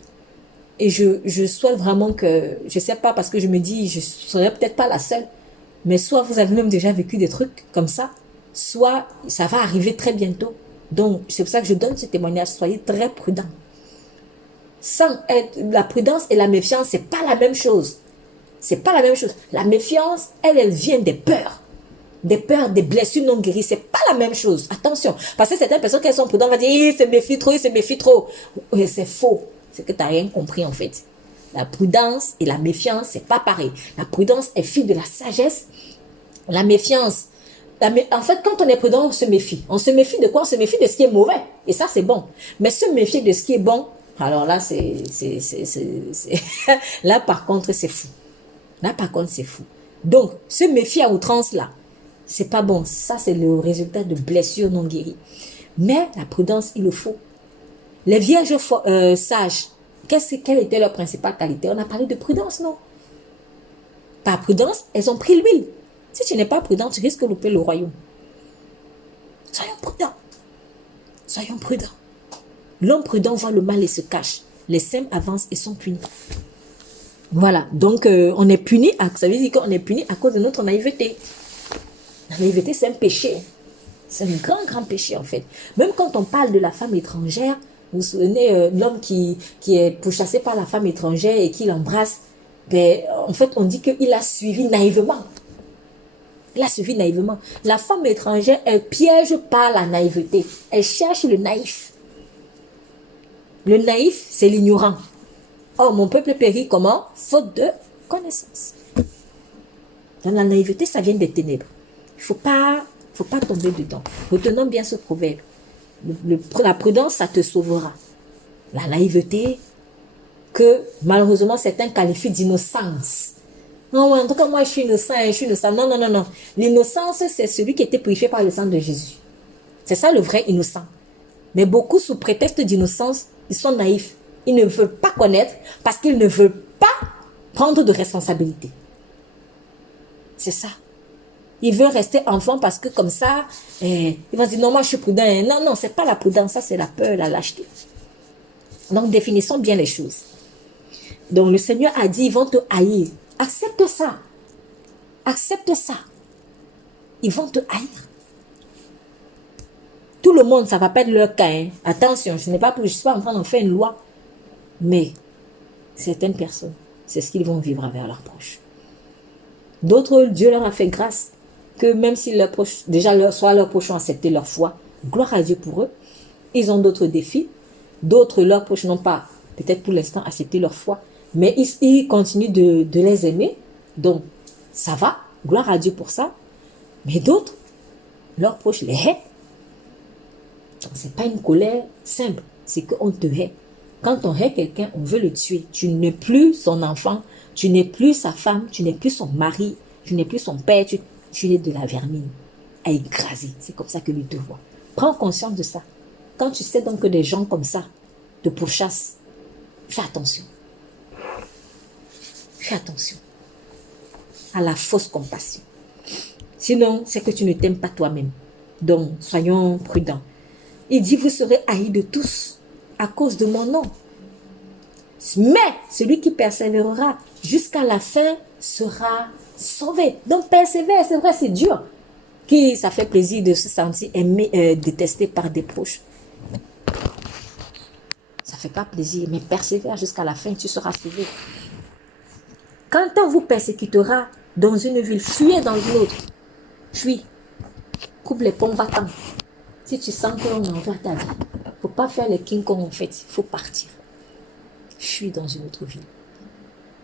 Et je souhaite vraiment que, je sais pas, parce que je me dis, je serai peut-être pas la seule, mais soit vous avez même déjà vécu des trucs comme ça, soit ça va arriver très bientôt. Donc, c'est pour ça que je donne ce témoignage. Soyez très prudents. La prudence et la méfiance, c'est pas la même chose. C'est pas la même chose. La méfiance, elle vient des peurs. Des peurs, des blessures non guéries, c'est pas la même chose. Attention. Parce que certaines personnes qui sont prudentes vont dire, il se méfie trop, il se méfie trop. Oui, c'est faux. C'est que tu n'as rien compris en fait. La prudence et la méfiance, c'est pas pareil. La prudence est fille de la sagesse. La méfiance, en fait, quand on est prudent, on se méfie. On se méfie de quoi? On se méfie de ce qui est mauvais. Et ça, c'est bon. Mais se méfier de ce qui est bon, alors là, là, par contre, c'est fou. Là, par contre, c'est fou. Donc, se méfier à outrance, là, c'est pas bon. Ça, c'est le résultat de blessures non guéries. Mais la prudence, il le faut. Les vierges sages, quelle était leur principale qualité? On a parlé de prudence, non? Par prudence, elles ont pris l'huile. Si tu n'es pas prudent, tu risques de louper le royaume. Soyons prudents. Soyons prudents. L'homme prudent voit le mal et se cache. Les simples avancent et sont punis. Voilà, donc on est puni, ça veut dire qu'on est puni à cause de notre naïveté. La naïveté, c'est un péché. C'est un grand, grand péché en fait. Même quand on parle de la femme étrangère, vous vous souvenez, l'homme qui est pourchassé par la femme étrangère et qui l'embrasse, ben, en fait, on dit qu'il a suivi naïvement. Il a suivi naïvement. La femme étrangère, elle piège par la naïveté. Elle cherche le naïf. Le naïf, c'est l'ignorant. Oh, mon peuple périt comment? Faute de connaissance. Dans la naïveté, ça vient des ténèbres. Il ne faut pas tomber dedans. Retenons bien ce proverbe. La prudence, ça te sauvera. La naïveté, que malheureusement certains qualifient d'innocence. Non, en tout cas, moi, je suis innocent. Non, non, non, non. L'innocence, c'est celui qui était purifié par le sang de Jésus. C'est ça le vrai innocent. Mais beaucoup, sous prétexte d'innocence, ils sont naïfs. Ils ne veulent pas connaître parce qu'ils ne veulent pas prendre de responsabilité. C'est ça. Ils veulent rester enfants parce que comme ça, ils vont dire non, moi je suis prudent. Non, non, c'est pas la prudence, ça c'est la peur, la lâcheté. Donc définissons bien les choses. Donc le Seigneur a dit, ils vont te haïr. Accepte ça. Accepte ça. Ils vont te haïr. Tout le monde, ça ne va pas être leur cas. Hein. Attention, je ne suis pas en train d'en faire une loi. Mais certaines personnes, c'est ce qu'ils vont vivre avec leurs proches. D'autres, Dieu leur a fait grâce que même si leurs proches, soit leurs proches ont accepté leur foi, gloire à Dieu pour eux, ils ont d'autres défis. D'autres, leurs proches n'ont pas, peut-être pour l'instant, accepté leur foi, mais ils continuent de les aimer. Donc, ça va, gloire à Dieu pour ça. Mais d'autres, leurs proches les haïssent. Ce n'est pas une colère simple, c'est qu'on te hait. Quand on hait quelqu'un, on veut le tuer. Tu n'es plus son enfant, tu n'es plus sa femme, tu n'es plus son mari, tu n'es plus son père, tu es de la vermine à écraser. C'est comme ça que lui te voit. Prends conscience de ça. Quand tu sais donc que des gens comme ça te pourchassent, fais attention. Fais attention à la fausse compassion. Sinon, c'est que tu ne t'aimes pas toi-même. Donc, soyons prudents. Il dit, vous serez haïs de tous à cause de mon nom. Mais celui qui persévérera jusqu'à la fin sera sauvé. Donc, persévère, c'est vrai, c'est dur. Ça fait plaisir de se sentir aimé, détesté par des proches. Ça ne fait pas plaisir, mais persévère jusqu'à la fin, tu seras sauvé. Quand on vous persécutera dans une ville, fuyez dans une autre. Fuis. Coupe les ponts, va-t'en. Si tu sens qu'on envers ta vie, il ne faut pas faire les King Kong en fait, il faut partir. Fuis dans une autre ville.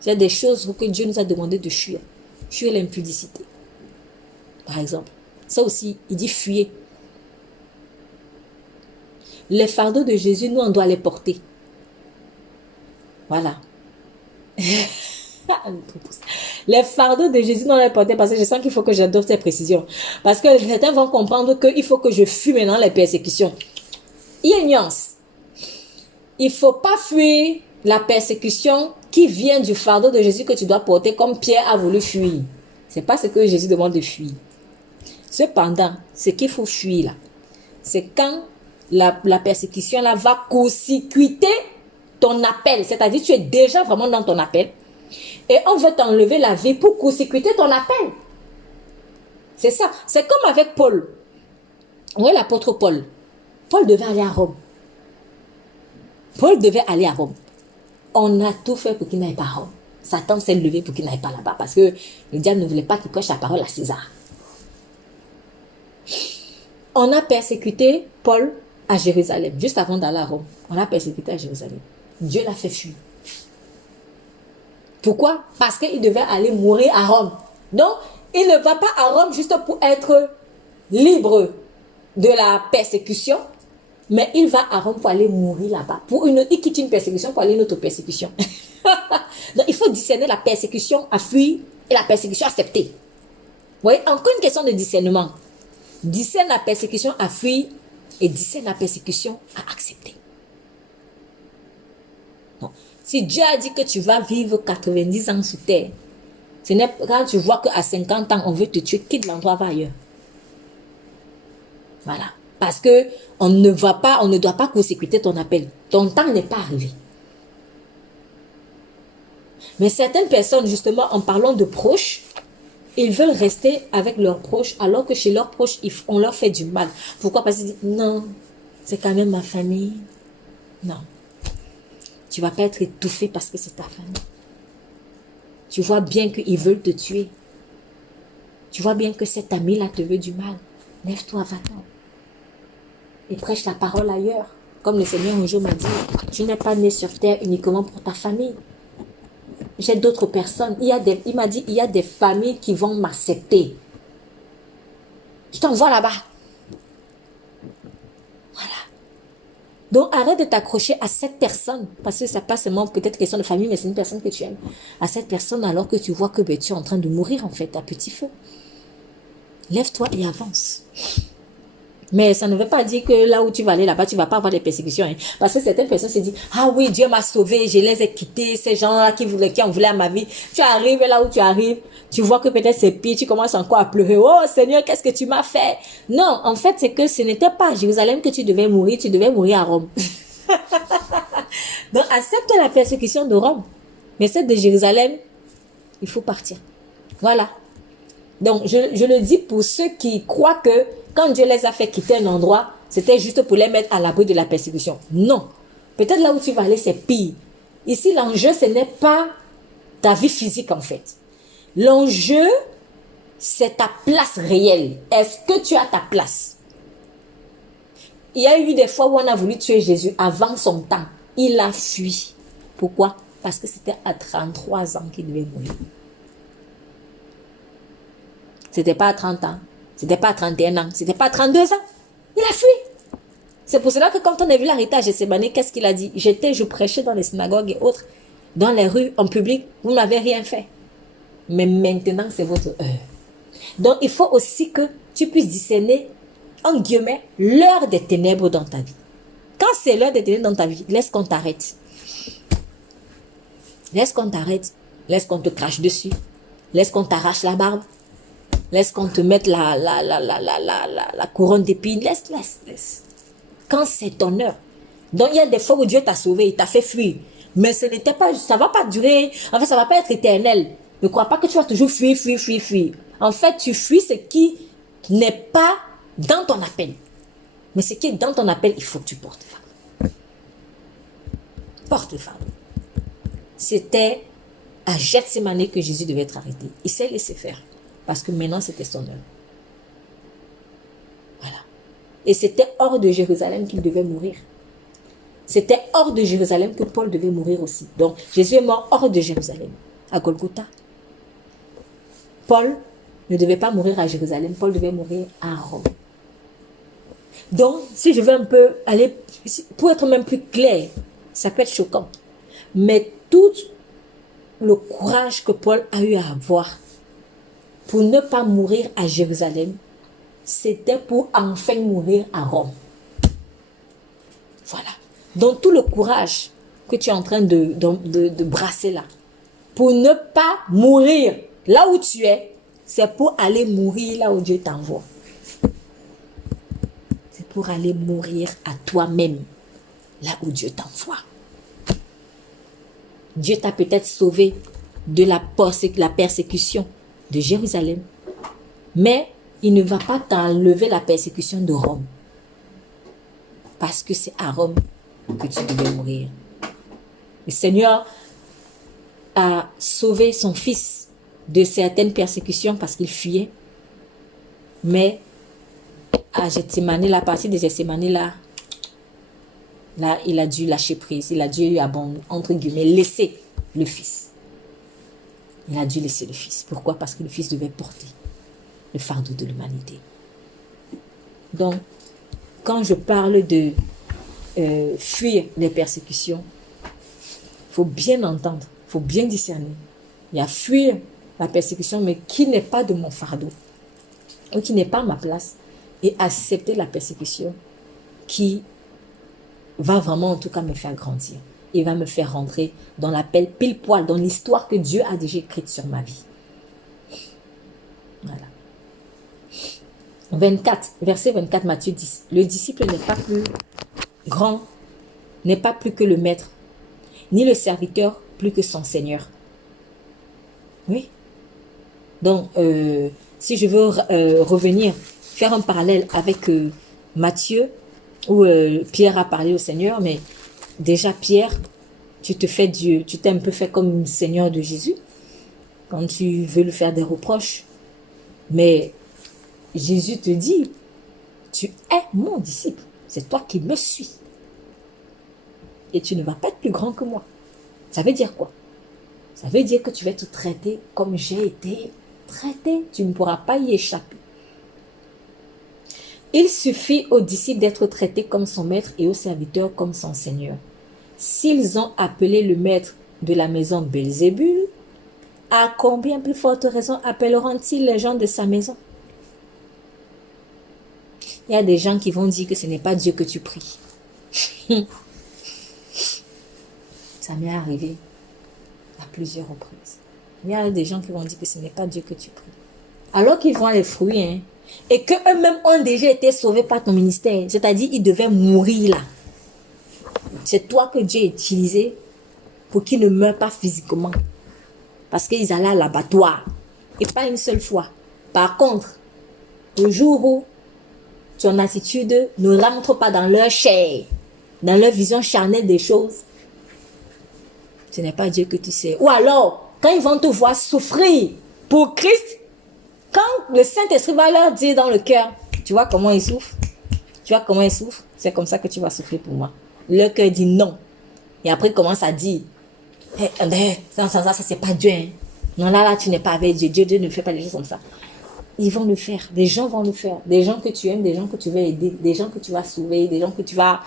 Il y a des choses que Dieu nous a demandé de fuir. Fuir l'impudicité. Par exemple. Ça aussi, il dit fuyez. Les fardeaux de Jésus, nous, on doit les porter. Voilà. Les fardeaux de Jésus, nous, on doit les porter parce que je sens qu'il faut que j'adopte ces précisions. Parce que certains vont comprendre qu'il faut que je fuis maintenant les persécutions. Il y a une nuance. Il ne faut pas fuir la persécution qui vient du fardeau de Jésus que tu dois porter comme Pierre a voulu fuir. Ce n'est pas ce que Jésus demande de fuir. Cependant, ce qu'il faut fuir là, c'est quand la persécution là va court-circuiter ton appel. C'est-à-dire tu es déjà vraiment dans ton appel et on veut t'enlever la vie pour court-circuiter ton appel. C'est ça. C'est comme avec Paul. Oui, l'apôtre Paul. Paul devait aller à Rome. Paul devait aller à Rome. On a tout fait pour qu'il n'aille pas à Rome. Satan s'est levé pour qu'il n'aille pas là-bas parce que le diable ne voulait pas qu'il prêche la parole à César. On a persécuté Paul à Jérusalem, juste avant d'aller à Rome. On a persécuté à Jérusalem. Dieu l'a fait fuir. Pourquoi? Parce qu'il devait aller mourir à Rome. Donc, il ne va pas à Rome juste pour être libre de la persécution, mais il va à Rome pour aller mourir là-bas. Il quitte une persécution pour aller à une autre persécution. Donc, il faut discerner la persécution à fuir et la persécution acceptée. Vous voyez, encore une question de discernement. Discerne la persécution à fuir et discerne la persécution à accepter. Bon. Si Dieu a dit que tu vas vivre 90 ans sur terre, ce n'est quand tu vois qu'à 50 ans, on veut te tuer, quitte l'endroit, va ailleurs. Voilà. Parce que on ne doit pas consécuter ton appel. Ton temps n'est pas arrivé. Mais certaines personnes, justement, en parlant de proches, ils veulent rester avec leurs proches, alors que chez leurs proches, on leur fait du mal. Pourquoi? Parce qu'ils disent, non, c'est quand même ma famille. Non. Tu ne vas pas être étouffé parce que c'est ta famille. Tu vois bien qu'ils veulent te tuer. Tu vois bien que cet ami-là te veut du mal. Lève-toi, va-t'en. Et prêche la parole ailleurs. Comme le Seigneur un jour m'a dit, tu n'es pas né sur terre uniquement pour ta famille. J'ai d'autres personnes. Il m'a dit, il y a des familles qui vont m'accepter. Je t'envoie là-bas. Voilà. Donc, arrête de t'accrocher à cette personne. Parce que ça passe seulement peut-être question de famille, mais c'est une personne que tu aimes. À cette personne alors que tu vois que tu es en train de mourir en fait à petit feu. Lève-toi et avance. Mais ça ne veut pas dire que là où tu vas aller là-bas, tu ne vas pas avoir des persécutions. Hein. Parce que certaines personnes se disent, ah oui, Dieu m'a sauvé, je les ai quittés, ces gens-là qui en voulaient à ma vie. Tu arrives là où tu arrives, tu vois que peut-être c'est pire, tu commences encore à pleurer. Oh Seigneur, qu'est-ce que tu m'as fait? Non, en fait, c'est que ce n'était pas à Jérusalem que tu devais mourir à Rome. Donc, accepte la persécution de Rome. Mais celle de Jérusalem, il faut partir. Voilà. Donc, je le dis pour ceux qui croient que quand Dieu les a fait quitter un endroit, c'était juste pour les mettre à l'abri de la persécution. Non. Peut-être là où tu vas aller, c'est pire. Ici, l'enjeu, ce n'est pas ta vie physique, en fait. L'enjeu, c'est ta place réelle. Est-ce que tu as ta place? Il y a eu des fois où on a voulu tuer Jésus avant son temps. Il a fui. Pourquoi? Parce que c'était à 33 ans qu'il devait mourir. C'était pas à 30 ans. C'était pas à 31 ans. C'était pas à 32 ans. Il a fui. C'est pour cela que quand on a vu l'arrêté à Gethsémani, qu'est-ce qu'il a dit? Je prêchais dans les synagogues et autres, dans les rues, en public. Vous n'avez rien fait. Mais maintenant, c'est votre heure. Donc, il faut aussi que tu puisses discerner, en guillemets, l'heure des ténèbres dans ta vie. Quand c'est l'heure des ténèbres dans ta vie, laisse qu'on t'arrête. Laisse qu'on t'arrête. Laisse qu'on te crache dessus. Laisse qu'on t'arrache la barbe. Laisse qu'on te mette la couronne d'épines. Laisse. Quand c'est ton heure. Donc, il y a des fois où Dieu t'a sauvé, il t'a fait fuir. Mais ce n'était pas, ça va pas durer. En fait, ça va pas être éternel. Ne crois pas que tu vas toujours fuir. En fait, tu fuis ce qui n'est pas dans ton appel. Mais ce qui est dans ton appel, il faut que tu portes le fardeau. Porte le fardeau. C'était à Gethsémani que Jésus devait être arrêté. Il s'est laissé faire. Parce que maintenant, c'était son heure. Voilà. Et c'était hors de Jérusalem qu'il devait mourir. C'était hors de Jérusalem que Paul devait mourir aussi. Donc, Jésus est mort hors de Jérusalem, à Golgotha. Paul ne devait pas mourir à Jérusalem. Paul devait mourir à Rome. Donc, si je veux un peu aller, pour être même plus clair, ça peut être choquant. Mais tout le courage que Paul a eu à avoir pour ne pas mourir à Jérusalem, c'était pour enfin mourir à Rome. Voilà. Donc tout le courage que tu es en train de brasser là, pour ne pas mourir là où tu es, c'est pour aller mourir là où Dieu t'envoie. C'est pour aller mourir à toi-même là où Dieu t'envoie. Dieu t'a peut-être sauvé de la persécution de Jérusalem, mais il ne va pas t'enlever la persécution de Rome, parce que c'est à Rome que tu devais mourir. Le Seigneur a sauvé son fils de certaines persécutions parce qu'il fuyait, mais à Gethsémani, la partie de Gethsémani là, il a dû lâcher prise, il a dû entre guillemets laisser le fils. Il a dû laisser le fils. Pourquoi? Parce que le fils devait porter le fardeau de l'humanité. Donc, quand je parle de fuir les persécutions, il faut bien entendre, il faut bien discerner. Il y a fuir la persécution, mais qui n'est pas de mon fardeau, ou qui n'est pas ma place, et accepter la persécution qui va vraiment en tout cas me faire grandir. il va me faire rentrer dans l'appel pile poil, dans l'histoire que Dieu a déjà écrite sur ma vie. Voilà. 24, verset 24, Matthieu 10. Le disciple n'est pas plus grand, n'est pas plus que le maître, ni le serviteur plus que son Seigneur. Oui. Donc, si je veux revenir, faire un parallèle avec Matthieu, où Pierre a parlé au Seigneur, mais déjà Pierre, tu t'es un peu fait comme Seigneur de Jésus, quand tu veux lui faire des reproches. Mais Jésus te dit, tu es mon disciple, c'est toi qui me suis. Et tu ne vas pas être plus grand que moi. Ça veut dire quoi? Ça veut dire que tu vas être traité comme j'ai été traité. Tu ne pourras pas y échapper. Il suffit aux disciples d'être traités comme son maître et aux serviteurs comme son Seigneur. S'ils ont appelé le maître de la maison Belzébul, à combien plus forte raison appelleront-ils les gens de sa maison? Il y a des gens qui vont dire que ce n'est pas Dieu que tu pries. Ça m'est arrivé à plusieurs reprises. Il y a des gens qui vont dire que ce n'est pas Dieu que tu pries. Alors qu'ils voient les fruits, hein, et qu'eux-mêmes ont déjà été sauvés par ton ministère. C'est-à-dire, ils devaient mourir là. C'est toi que Dieu a utilisé pour qu'ils ne meurent pas physiquement. Parce qu'ils allaient à l'abattoir. Et pas une seule fois. Par contre, le jour où ton attitude ne rentre pas dans leur chair, dans leur vision charnelle des choses, ce n'est pas Dieu que tu sais. Ou alors, quand ils vont te voir souffrir pour Christ, quand le Saint-Esprit va leur dire dans le cœur, tu vois comment ils souffrent? Tu vois comment ils souffrent? C'est comme ça que tu vas souffrir pour moi. Le cœur dit non. Et après, il commence à dire, ça c'est pas Dieu. Hein. Non, là, tu n'es pas avec Dieu. Dieu ne fait pas des choses comme ça. Ils vont le faire. Des gens vont le faire. Des gens que tu aimes, des gens que tu veux aider, des gens que tu vas sauver, des gens que tu vas,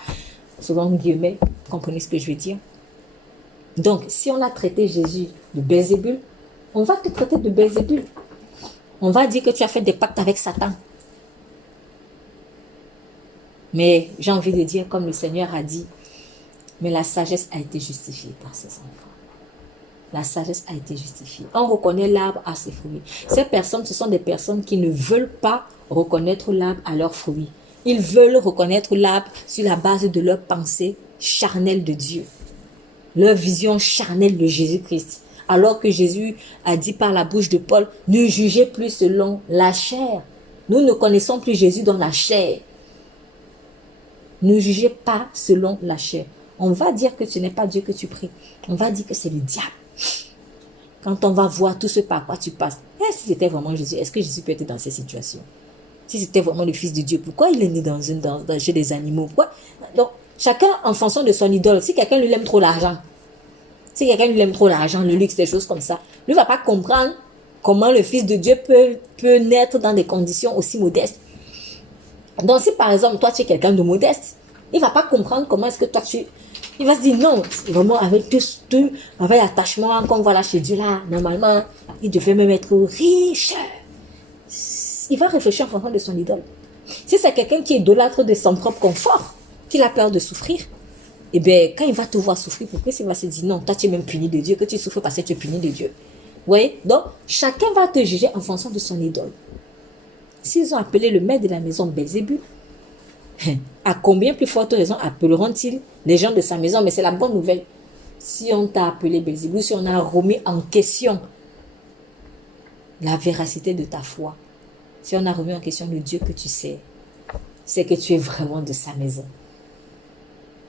souvent guillemets, comprenez ce que je veux dire? Donc, si on a traité Jésus de Belzébul, on va te traiter de Belzébul. On va dire que tu as fait des pactes avec Satan. Mais j'ai envie de dire, comme le Seigneur a dit, mais la sagesse a été justifiée par ses enfants. La sagesse a été justifiée. On reconnaît l'arbre à ses fruits. Ces personnes, ce sont des personnes qui ne veulent pas reconnaître l'arbre à leurs fruits. Ils veulent reconnaître l'arbre sur la base de leur pensée charnelle de Dieu. Leur vision charnelle de Jésus-Christ. Alors que Jésus a dit par la bouche de Paul, ne jugez plus selon la chair. Nous ne connaissons plus Jésus dans la chair. Ne jugez pas selon la chair. On va dire que ce n'est pas Dieu que tu pries. On va dire que c'est le diable. Quand on va voir tout ce par quoi tu passes. Et si c'était vraiment Jésus, est-ce que Jésus peut être dans ces situations? Si c'était vraiment le Fils de Dieu, pourquoi il est né chez des animaux? Pourquoi? Donc, chacun en fonction de son idole. Si quelqu'un lui aime trop l'argent, le luxe, des choses comme ça, lui ne va pas comprendre comment le Fils de Dieu peut naître dans des conditions aussi modestes. Donc, si par exemple, toi, tu es quelqu'un de modeste, il ne va pas comprendre comment est-ce que toi, il va se dire non, vraiment avec tout avec l'attachement qu'on voit là chez Dieu là, normalement, il devait même être riche. Il va réfléchir en fonction de son idole. Si c'est quelqu'un qui est idolâtre de son propre confort, qu'il a peur de souffrir, eh bien, quand il va te voir souffrir, pourquoi il va se dire non, toi tu es même puni de Dieu, que tu souffres parce que tu es puni de Dieu. Vous voyez? Donc, chacun va te juger en fonction de son idole. S'ils ont appelé le maître de la maison Belzébul, à combien plus forte raison appelleront-ils les gens de sa maison? Mais c'est la bonne nouvelle. Si on t'a appelé Belzébul, si on a remis en question la véracité de ta foi, si on a remis en question le Dieu que tu sais, c'est que tu es vraiment de sa maison.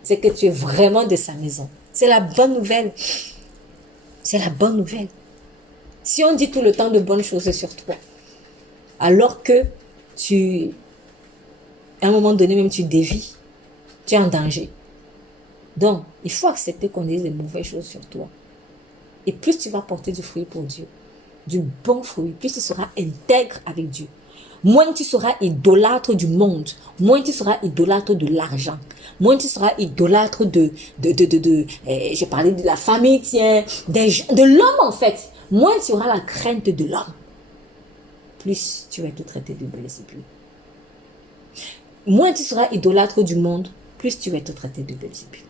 C'est que tu es vraiment de sa maison. C'est la bonne nouvelle. C'est la bonne nouvelle. Si on dit tout le temps de bonnes choses sur toi, alors que à un moment donné même tu dévies, tu es en danger. Donc, il faut accepter qu'on dise des mauvaises choses sur toi. Et plus tu vas porter du fruit pour Dieu, du bon fruit, plus tu seras intègre avec Dieu. Moins tu seras idolâtre du monde, moins tu seras idolâtre de l'argent, moins tu seras idolâtre j'ai parlé de la famille, tiens, de l'homme en fait. Moins tu auras la crainte de l'homme, plus tu vas être traité de Belzébul. Moins tu seras idolâtre du monde, plus tu vas être traité de Belzébul.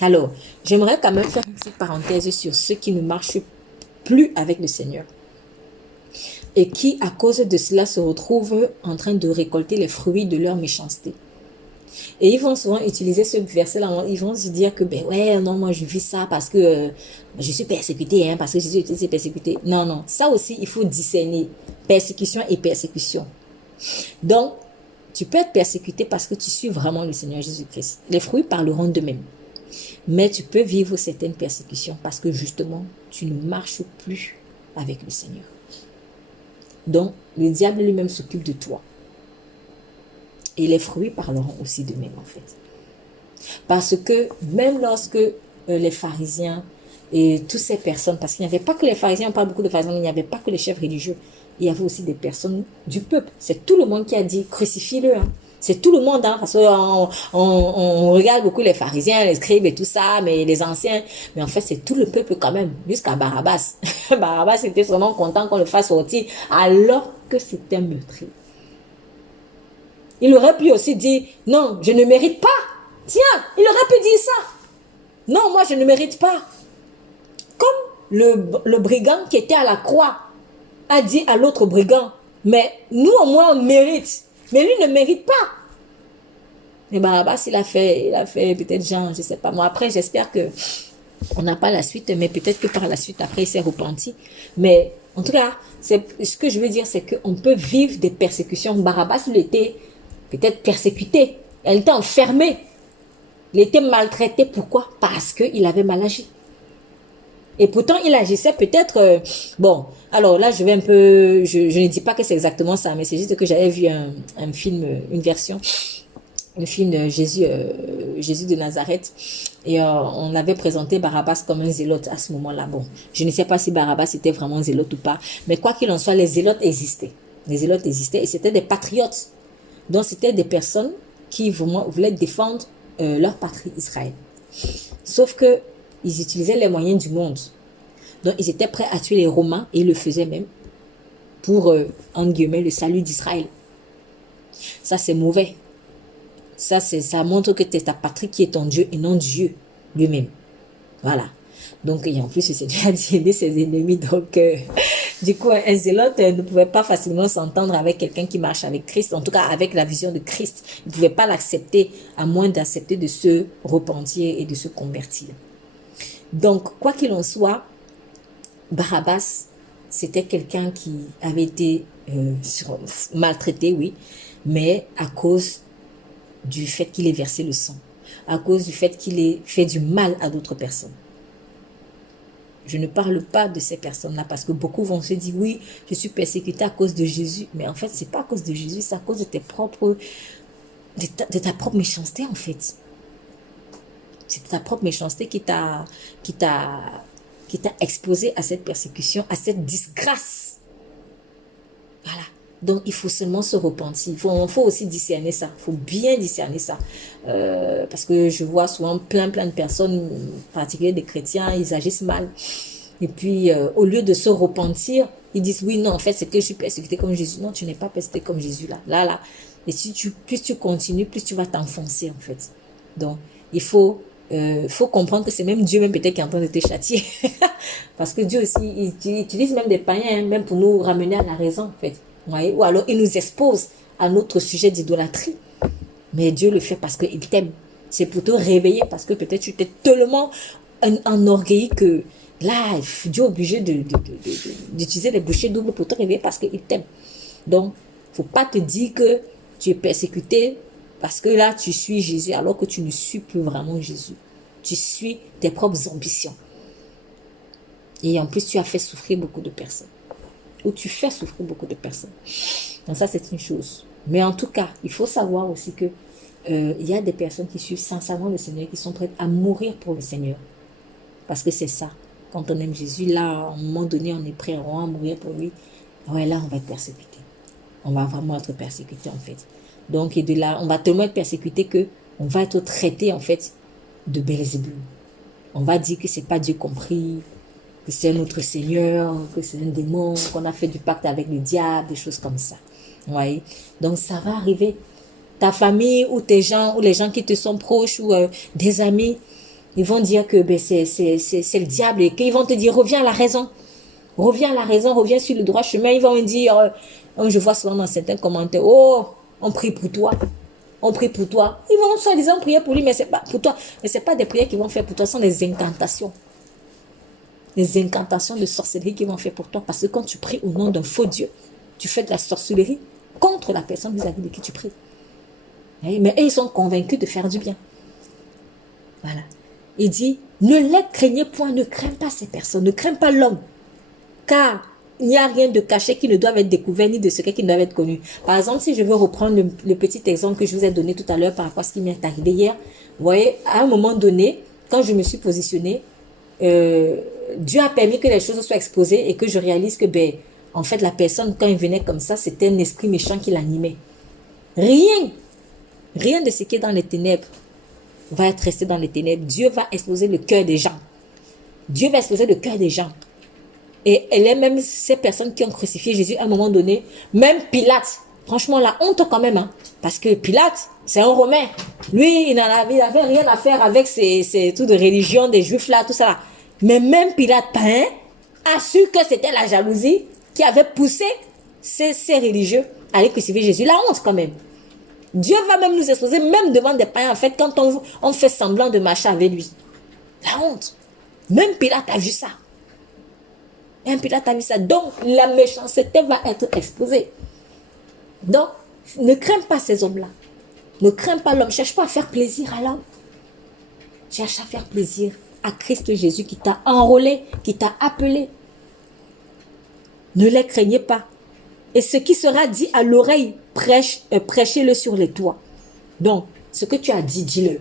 Alors, j'aimerais quand même faire une petite parenthèse sur ceux qui ne marchent plus avec le Seigneur et qui, à cause de cela, se retrouvent en train de récolter les fruits de leur méchanceté. Et ils vont souvent utiliser ce verset-là, ils vont se dire que, ben ouais, non, moi je vis ça parce que je suis persécuté, hein, parce que Jésus était persécuté. Non, non, ça aussi, il faut discerner persécution et persécution. Donc, tu peux être persécuté parce que tu suis vraiment le Seigneur Jésus-Christ. Les fruits parleront d'eux-mêmes. Mais tu peux vivre certaines persécutions parce que justement, tu ne marches plus avec le Seigneur. Donc, le diable lui-même s'occupe de toi. Et les fruits parleront aussi d'eux-mêmes, en fait. Parce que même lorsque les pharisiens et toutes ces personnes, parce qu'il n'y avait pas que les pharisiens, on parle beaucoup de pharisiens, mais il n'y avait pas que les chefs religieux, il y avait aussi des personnes du peuple. C'est tout le monde qui a dit crucifie-le. Hein. C'est tout le monde, hein, parce qu'on regarde beaucoup les pharisiens, les scribes et tout ça, mais les anciens, mais en fait c'est tout le peuple quand même, jusqu'à Barabbas. Barabbas était vraiment content qu'on le fasse sortir, alors que c'était un meurtrier. Il aurait pu aussi dire, non, je ne mérite pas. Tiens, il aurait pu dire ça. Non, moi je ne mérite pas. Comme le brigand qui était à la croix a dit à l'autre brigand, mais nous au moins on mérite. Mais lui ne mérite pas. Mais Barabbas, il a fait peut-être genre, je sais pas. Moi, après, j'espère que on n'a pas la suite, mais peut-être que par la suite, après, il s'est repenti. Mais en tout cas, ce que je veux dire, c'est qu'on peut vivre des persécutions. Barabbas, il était peut-être persécuté. Elle était enfermée. Il était maltraité. Pourquoi? Parce qu'il avait mal agi. Et pourtant, il agissait peut-être... bon, alors là, je vais un peu... Je ne dis pas que c'est exactement ça, mais c'est juste que j'avais vu un film, une version, le film de Jésus de Nazareth. Et on avait présenté Barabbas comme un zélote à ce moment-là. Bon, je ne sais pas si Barabbas était vraiment un zélote ou pas, mais quoi qu'il en soit, les zélotes existaient. Les zélotes existaient et c'était des patriotes. Donc, c'était des personnes qui voulaient défendre leur patrie Israël. Sauf que ils utilisaient les moyens du monde. Donc, ils étaient prêts à tuer les Romains et ils le faisaient même pour, entre guillemets, le salut d'Israël. Ça, c'est mauvais. Ça montre que c'est ta patrie qui est ton Dieu et non Dieu lui-même. Voilà. Donc, et en plus, le Seigneur a dit aimer ses ennemis. Donc, du coup, un zélote ne pouvait pas facilement s'entendre avec quelqu'un qui marche avec Christ, en tout cas avec la vision de Christ. Il ne pouvait pas l'accepter, à moins d'accepter de se repentir et de se convertir. Donc, quoi qu'il en soit, Barabbas, c'était quelqu'un qui avait été maltraité, oui, mais à cause du fait qu'il ait versé le sang, à cause du fait qu'il ait fait du mal à d'autres personnes. Je ne parle pas de ces personnes-là parce que beaucoup vont se dire, oui, je suis persécuté à cause de Jésus. Mais en fait, c'est pas à cause de Jésus, c'est à cause de ta propre méchanceté, en fait. C'est ta propre méchanceté qui t'a exposé à cette persécution, à cette disgrâce. Voilà. Donc, il faut seulement se repentir. Il faut aussi discerner ça. Il faut bien discerner ça. Parce que je vois souvent plein de personnes, en particulier des chrétiens, ils agissent mal. Et puis, au lieu de se repentir, ils disent, oui, non, en fait, c'est que je suis persécuté comme Jésus. Non, tu n'es pas persécuté comme Jésus, là. Et plus tu continues, plus tu vas t'enfoncer, en fait. Donc, il faut comprendre que c'est même Dieu, même peut-être, qui est en train de te châtier. Parce que Dieu aussi, il utilise même des païens, hein, même pour nous ramener à la raison, en fait. Ouais, ou alors il nous expose à notre sujet d'idolâtrie. Mais Dieu le fait parce qu'il t'aime. C'est pour te réveiller parce que peut-être tu t'es tellement enorgueilli que là, Dieu est obligé d'utiliser les bouchées doubles pour te réveiller parce qu'il t'aime. Donc, faut pas te dire que tu es persécuté parce que là, tu suis Jésus alors que tu ne suis plus vraiment Jésus. Tu suis tes propres ambitions. Et en plus, tu as fait souffrir beaucoup de personnes. Ou tu fais souffrir beaucoup de personnes. Donc ça, c'est une chose. Mais en tout cas, il faut savoir aussi que il y a des personnes qui suivent sincèrement le Seigneur, qui sont prêtes à mourir pour le Seigneur. Parce que c'est ça. Quand on aime Jésus, là, à un moment donné, on est prêt à mourir pour lui. Ouais, là, on va être persécuté. On va vraiment être persécuté, en fait. Donc, et de là, on va tellement être persécuté que on va être traité, en fait, de Belzébul. On va dire que c'est pas Dieu compris, que c'est notre Seigneur, que c'est un démon, qu'on a fait du pacte avec le diable, des choses comme ça. Ouais. Donc ça va arriver. Ta famille ou tes gens, ou les gens qui te sont proches, ou des amis, Ils vont dire que ben, c'est le diable et qu'ils vont te dire reviens à la raison. Reviens à la raison, reviens sur le droit chemin. Ils vont me dire, je vois souvent dans certains commentaires, oh, on prie pour toi. On prie pour toi. Ils vont soi-disant prier pour lui, mais c'est pas pour toi. Mais c'est pas des prières qu'ils vont faire pour toi, ce sont des incantations. Des incantations de sorcellerie qu'ils vont faire pour toi. Parce que quand tu pries au nom d'un faux Dieu, tu fais de la sorcellerie contre la personne vis-à-vis de qui tu pries. Mais eux, ils sont convaincus de faire du bien. Voilà. Il dit, ne les craignez point, ne crains pas ces personnes, ne crains pas l'homme. Car il n'y a rien de caché qui ne doit être découvert, ni de secret qui ne doit être connu. Par exemple, si je veux reprendre le petit exemple que je vous ai donné tout à l'heure par rapport à ce qui m'est arrivé hier, vous voyez, à un moment donné, quand je me suis positionnée, Dieu a permis que les choses soient exposées et que je réalise que, ben, en fait, la personne, quand il venait comme ça, c'était un esprit méchant qui l'animait. Rien de ce qui est dans les ténèbres va être resté dans les ténèbres. Dieu va exploser le cœur des gens. Dieu va exploser le cœur des gens. Et elle est même ces personnes qui ont crucifié Jésus à un moment donné. Même Pilate. Franchement, la honte quand même. Hein, parce que Pilate, c'est un Romain. Lui, il n'avait rien à faire avec ces trucs de religion des Juifs là, tout ça là. Mais même Pilate, a su que c'était la jalousie qui avait poussé ces religieux à aller crucifier Jésus. La honte quand même. Dieu va même nous exposer, même devant des païens, en fait, quand on fait semblant de marcher avec lui. La honte. Même Pilate a vu ça. Même Pilate a vu ça. Donc, la méchanceté va être exposée. Donc, ne crains pas ces hommes-là. Ne crains pas l'homme. Cherche pas à faire plaisir à l'homme. Cherche à faire plaisir à Christ Jésus qui t'a enrôlé, qui t'a appelé. Ne les craignez pas. Et ce qui sera dit à l'oreille, prêchez-le sur les toits. Donc, ce que tu as dit, dis-le.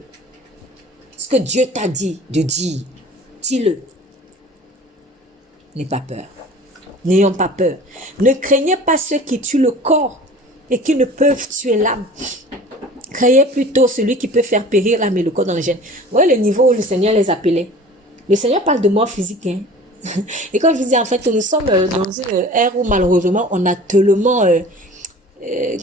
Ce que Dieu t'a dit de dire, dis-le. N'aie pas peur. N'ayons pas peur. Ne craignez pas ceux qui tuent le corps et qui ne peuvent tuer l'âme. Craignez plutôt celui qui peut faire périr l'âme et le corps dans le gène. Vous voyez le niveau où le Seigneur les appelait. Le Seigneur parle de mort physique. Hein? Et comme je vous dis, en fait, nous sommes dans une ère où malheureusement, on a tellement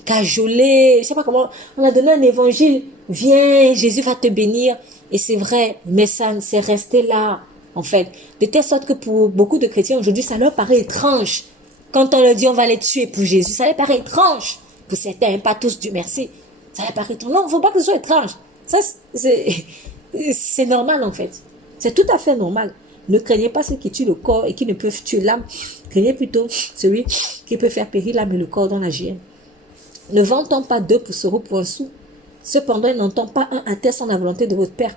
cajolé, je sais pas comment, on a donné un évangile, viens, Jésus va te bénir. Et c'est vrai, mais ça c'est resté là, en fait. De telle sorte que pour beaucoup de chrétiens aujourd'hui, ça leur paraît étrange. Quand on leur dit on va les tuer pour Jésus, ça leur paraît étrange. Pour certains, pas tous, Dieu merci. Ça leur paraît étrange. Non, il ne faut pas que ce soit étrange. Ça, c'est normal, en fait. C'est tout à fait normal. Ne craignez pas ceux qui tuent le corps et qui ne peuvent tuer l'âme. Craignez plutôt celui qui peut faire périr l'âme et le corps dans la géhenne. Ne vantons pas 2 pucerons pour un sou. Cependant, il n'entend pas un à terre sans la volonté de votre Père.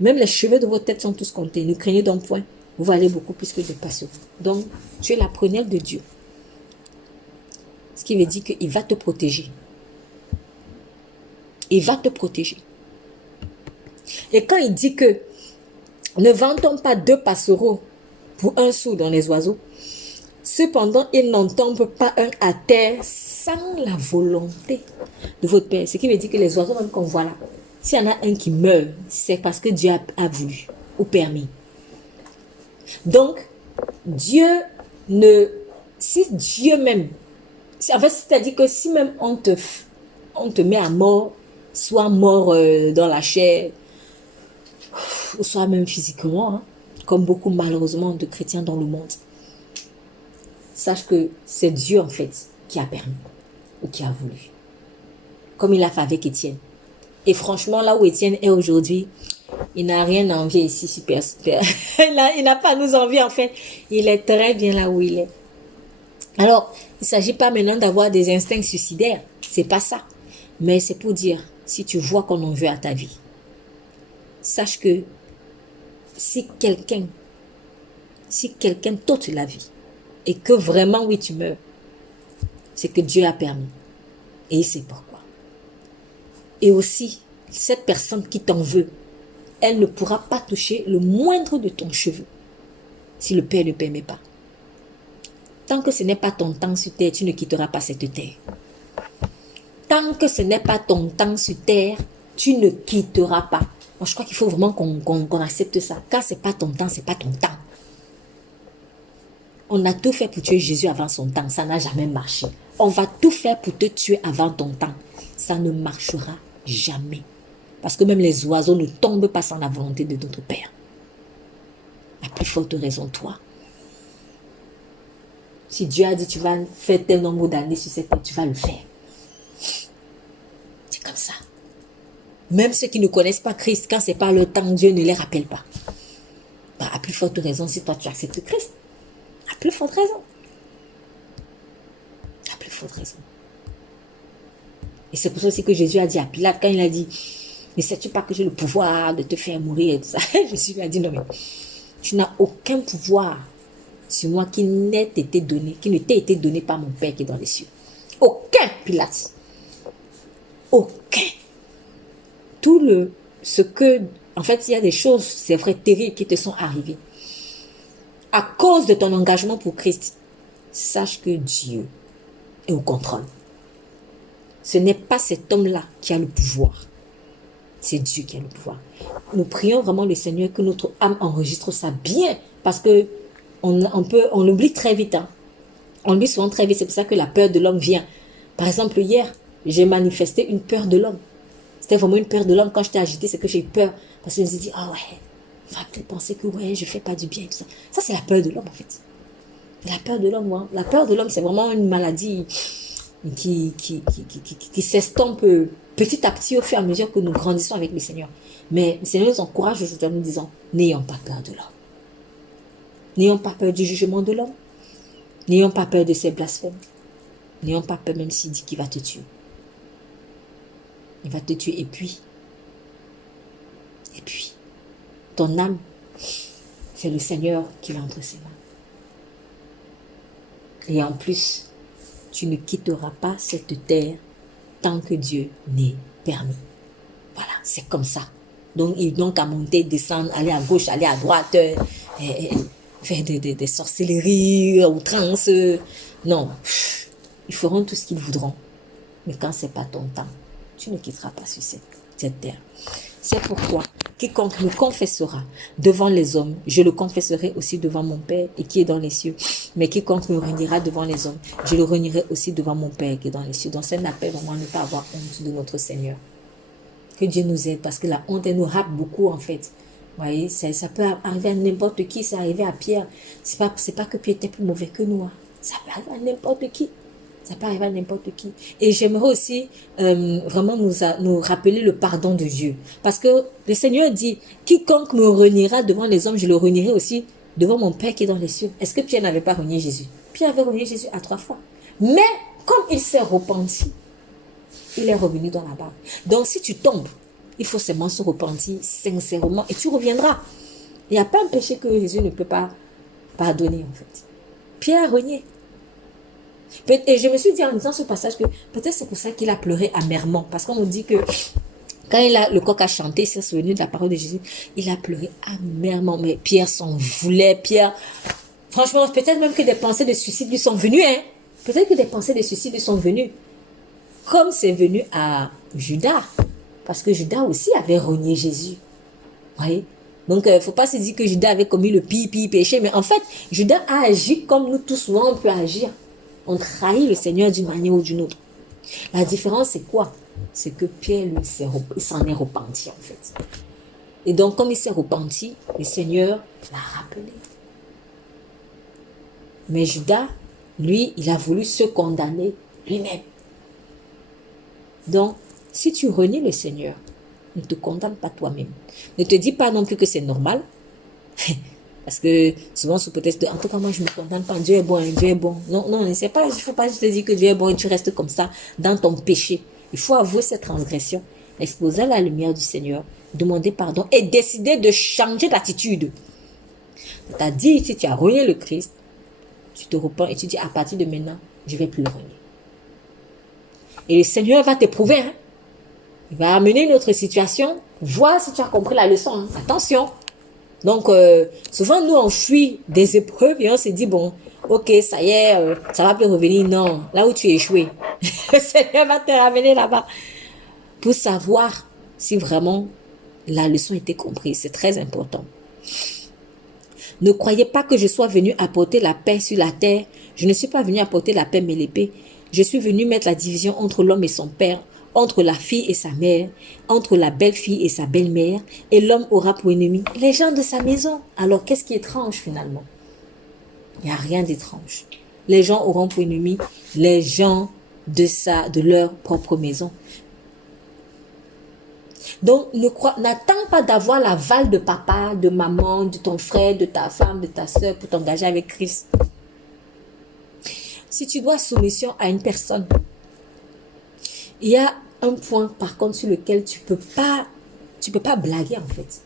Même les cheveux de votre tête sont tous comptés. Ne craignez donc point. Vous valez beaucoup plus que des passions. Donc, tu es la prunelle de Dieu. Ce qui veut dire qu'il va te protéger. Il va te protéger. Et quand il dit que ne vantons pas 2 passereaux pour un sou dans les oiseaux, cependant, il n'entend pas un à terre sans la volonté de votre Père. Ce qui veut dire que les oiseaux même qu'on voit là, s'il y en a un qui meurt, c'est parce que Dieu a voulu ou permis. Donc, si Dieu même, en fait, c'est-à-dire que si même on te met à mort, soit mort dans la chair, ou soit même physiquement, hein, comme beaucoup malheureusement de chrétiens dans le monde, sache que c'est Dieu en fait qui a permis ou qui a voulu. Comme il a fait avec Étienne. Et franchement, là où Étienne est aujourd'hui, il n'a rien à envier ici, super. Il n'a pas à nous envier en fait. Il est très bien là où il est. Alors, il ne s'agit pas maintenant d'avoir des instincts suicidaires. C'est pas ça. Mais c'est pour dire, si tu vois qu'on en veut à ta vie, sache que si quelqu'un t'ôte la vie et que vraiment, oui, tu meurs, c'est que Dieu a permis. Et il sait pourquoi. Et aussi, cette personne qui t'en veut, elle ne pourra pas toucher le moindre de ton cheveu si le Père ne permet pas. Tant que ce n'est pas ton temps sur terre, tu ne quitteras pas cette terre. Tant que ce n'est pas ton temps sur terre, tu ne quitteras pas. Moi, je crois qu'il faut vraiment qu'on accepte ça. Quand ce n'est pas ton temps, ce n'est pas ton temps. On a tout fait pour tuer Jésus avant son temps. Ça n'a jamais marché. On va tout faire pour te tuer avant ton temps. Ça ne marchera jamais. Parce que même les oiseaux ne tombent pas sans la volonté de notre Père. À plus forte raison, toi. Si Dieu a dit tu vas faire tel nombre d'années sur cette terre, tu vas le faire. C'est comme ça. Même ceux qui ne connaissent pas Christ, quand ce n'est pas le temps, Dieu ne les rappelle pas. Bah, à plus forte raison, si toi tu acceptes Christ. À plus forte raison. À plus forte raison. Et c'est pour ça aussi que Jésus a dit à Pilate, quand il a dit, ne sais-tu pas que j'ai le pouvoir de te faire mourir et tout ça. Jésus lui a dit, non mais, tu n'as aucun pouvoir sur moi qui ne t'ait été donné par mon Père qui est dans les cieux. Aucun, Pilate. Aucun. En fait, il y a des choses, c'est vrai, terribles qui te sont arrivées. À cause de ton engagement pour Christ, sache que Dieu est au contrôle. Ce n'est pas cet homme-là qui a le pouvoir. C'est Dieu qui a le pouvoir. Nous prions vraiment le Seigneur que notre âme enregistre ça bien. Parce que on l'oublie très vite. Hein. On l'oublie souvent très vite. C'est pour ça que la peur de l'homme vient. Par exemple, hier, j'ai manifesté une peur de l'homme. C'était vraiment une peur de l'homme. Quand je t'ai agité, c'est que j'ai eu peur. Parce que je me suis dit, ah ouais, il va peut-être penser que ouais, je ne fais pas du bien. Tout ça, ça c'est la peur de l'homme en fait. La peur de l'homme, hein. La peur de l'homme, c'est vraiment une maladie qui s'estompe petit à petit au fur et à mesure que nous grandissons avec le Seigneur. Mais le Seigneur nous encourage aujourd'hui en nous disant, n'ayons pas peur de l'homme. N'ayons pas peur du jugement de l'homme. N'ayons pas peur de ses blasphèmes. N'ayons pas peur même s'il dit qu'il va te tuer. Il va te tuer et puis, ton âme, c'est le Seigneur qui l'a entre ses mains. Et en plus, tu ne quitteras pas cette terre tant que Dieu n'ait permis. Voilà, c'est comme ça. Donc, ils n'ont qu'à monter, descendre, aller à gauche, aller à droite, faire des sorcelleries, outrances. Non, ils feront tout ce qu'ils voudront. Mais quand ce n'est pas ton temps, tu ne quitteras pas sur cette terre. C'est pourquoi quiconque me confessera devant les hommes, je le confesserai aussi devant mon Père et qui est dans les cieux. Mais quiconque me reniera devant les hommes, je le renierai aussi devant mon Père qui est dans les cieux. Donc c'est un appel vraiment à ne pas avoir honte de notre Seigneur. Que Dieu nous aide parce que la honte, elle nous râpe beaucoup en fait. Vous voyez, ça peut arriver à n'importe qui, c'est arrivé à Pierre. C'est pas que Pierre était plus mauvais que nous. Hein. Ça peut arriver à n'importe qui. Ça peut arriver à n'importe qui. Et j'aimerais aussi vraiment nous rappeler le pardon de Dieu. Parce que le Seigneur dit, quiconque me reniera devant les hommes, je le renierai aussi devant mon Père qui est dans les cieux. Est-ce que Pierre n'avait pas renié Jésus? Pierre avait renié Jésus à 3 fois. Mais comme il s'est repenti, il est revenu dans la barque. Donc si tu tombes, il faut seulement se repentir sincèrement et tu reviendras. Il n'y a pas un péché que Jésus ne peut pas pardonner en fait. Pierre a renié. Et je me suis dit en disant ce passage que peut-être c'est pour ça qu'il a pleuré amèrement. Parce qu'on nous dit que quand le coq a chanté, il s'est souvenu de la parole de Jésus, il a pleuré amèrement. Mais Pierre s'en voulait. Pierre, franchement, peut-être même que des pensées de suicide lui sont venues. Hein? Peut-être que des pensées de suicide lui sont venues. Comme c'est venu à Judas. Parce que Judas aussi avait renié Jésus. Vous voyez? Donc, il ne faut pas se dire que Judas avait commis le pire péché. Mais en fait, Judas a agi comme nous tous souvent on peut agir. On trahit le Seigneur d'une manière ou d'une autre. La différence, c'est quoi? C'est que Pierre, lui, il s'en est repenti, en fait. Et donc, comme il s'est repenti, le Seigneur l'a rappelé. Mais Judas, lui, il a voulu se condamner lui-même. Donc, si tu renies le Seigneur, ne te condamne pas toi-même. Ne te dis pas non plus que c'est normal. Parce que souvent, sous prétexte de, en tout cas, moi, je ne me condamne pas. Dieu est bon, Dieu est bon. Non, non, c'est pas, il ne faut pas juste te dire que Dieu est bon et tu restes comme ça dans ton péché. Il faut avouer cette transgression, exposer à la lumière du Seigneur, demander pardon et décider de changer d'attitude. C'est-à-dire, si tu as renié le Christ, tu te repens et tu dis, à partir de maintenant, je ne vais plus le renier. Et le Seigneur va t'éprouver. Hein? Il va amener une autre situation, voir si tu as compris la leçon. Hein? Attention. Donc, souvent, nous, on fuit des épreuves et on se dit, bon, ok, ça y est, ça va plus revenir. Non, là où tu es échoué, le Seigneur va te ramener là-bas pour savoir si vraiment la leçon était comprise. C'est très important. Ne croyez pas que je sois venu apporter la paix sur la terre. Je ne suis pas venu apporter la paix mais l'épée. Je suis venu mettre la division entre l'homme et son père, entre la fille et sa mère, entre la belle-fille et sa belle-mère, et l'homme aura pour ennemi les gens de sa maison. Alors, qu'est-ce qui est étrange finalement? Il n'y a rien d'étrange. Les gens auront pour ennemi les gens de leur propre maison. Donc, n'attends pas d'avoir l'aval de papa, de maman, de ton frère, de ta femme, de ta soeur pour t'engager avec Christ. Si tu dois soumission à une personne, il y a un point par contre sur lequel tu peux pas blaguer en fait.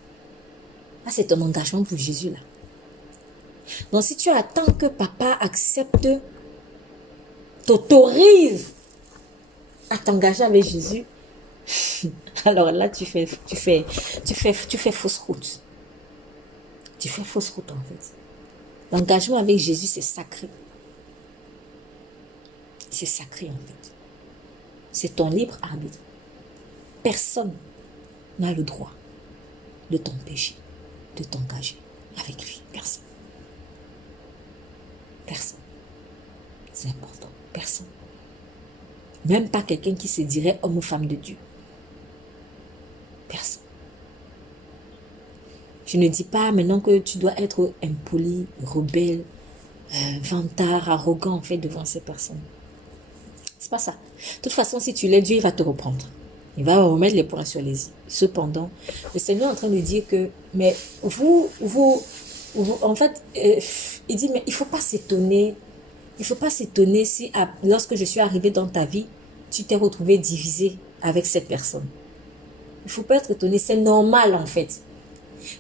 Là, c'est ton engagement pour Jésus là. Donc, si tu attends que papa accepte, t'autorise à t'engager avec Jésus, alors là, tu fais fausse route. Tu fais fausse route, en fait. L'engagement avec Jésus, c'est sacré. C'est sacré, en fait. C'est ton libre arbitre. Personne n'a le droit de t'empêcher de t'engager avec lui. Personne. Personne. C'est important. Personne. Même pas quelqu'un qui se dirait homme ou femme de Dieu. Personne. Je ne dis pas maintenant que tu dois être impoli, rebelle, vantard, arrogant en fait devant ces personnes. C'est pas ça. De toute façon, si tu l'es, Dieu il va te reprendre. Il va remettre les points sur les i. Cependant, le Seigneur est en train de dire que, mais vous en fait, il dit, mais il ne faut pas s'étonner. Il ne faut pas s'étonner si, lorsque je suis arrivé dans ta vie, tu t'es retrouvé divisé avec cette personne. Il ne faut pas être étonné. C'est normal, en fait.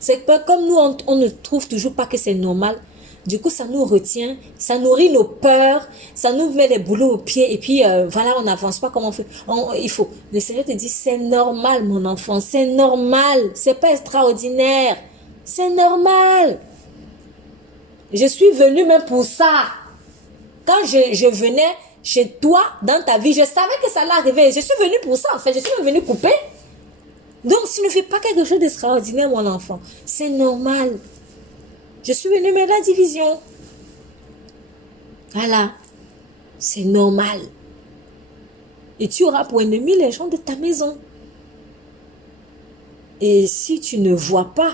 C'est pas comme nous, on ne trouve toujours pas que c'est normal. Du coup, ça nous retient, ça nourrit nos peurs, ça nous met les boulots aux pieds et puis voilà, on n'avance pas comme on fait. Il faut. Le Seigneur te dit, c'est normal, mon enfant, c'est normal, c'est pas extraordinaire, c'est normal. Je suis venue même pour ça. Quand je venais chez toi, dans ta vie, je savais que ça allait arriver. Je suis venue pour ça, en fait, je suis venue couper. Donc, si tu ne fais pas quelque chose d'extraordinaire, mon enfant, c'est normal. Je suis venue mettre la division. Voilà. C'est normal. Et tu auras pour ennemi les gens de ta maison. Et si tu ne vois pas,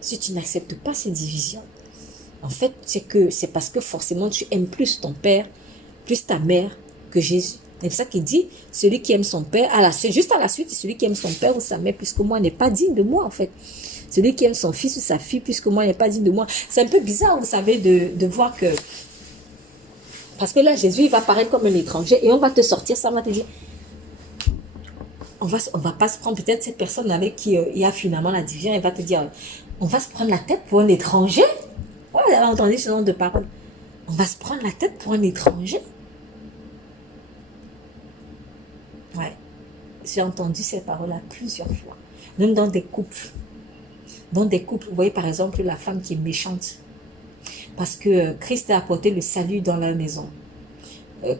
si tu n'acceptes pas ces divisions, en fait, c'est parce que forcément tu aimes plus ton père, plus ta mère que Jésus. C'est ça qu'il dit, celui qui aime son père, juste à la suite, celui qui aime son père ou sa mère plus que moi n'est pas digne de moi en fait. Celui qui aime son fils ou sa fille plus que moi n'est pas digne de moi. C'est un peu bizarre, vous savez, de voir que... Parce que là, Jésus, il va paraître comme un étranger et on va te sortir, ça va te dire... On va pas se prendre peut-être cette personne avec qui il y a finalement la division, elle va te dire, on va se prendre la tête pour un étranger. Ouais, vous avez entendu ce genre de parole. On va se prendre la tête pour un étranger. Ouais, j'ai entendu ces paroles-là plusieurs fois. Même dans des couples. Dans des couples, vous voyez par exemple la femme qui est méchante. Parce que Christ a apporté le salut dans la maison.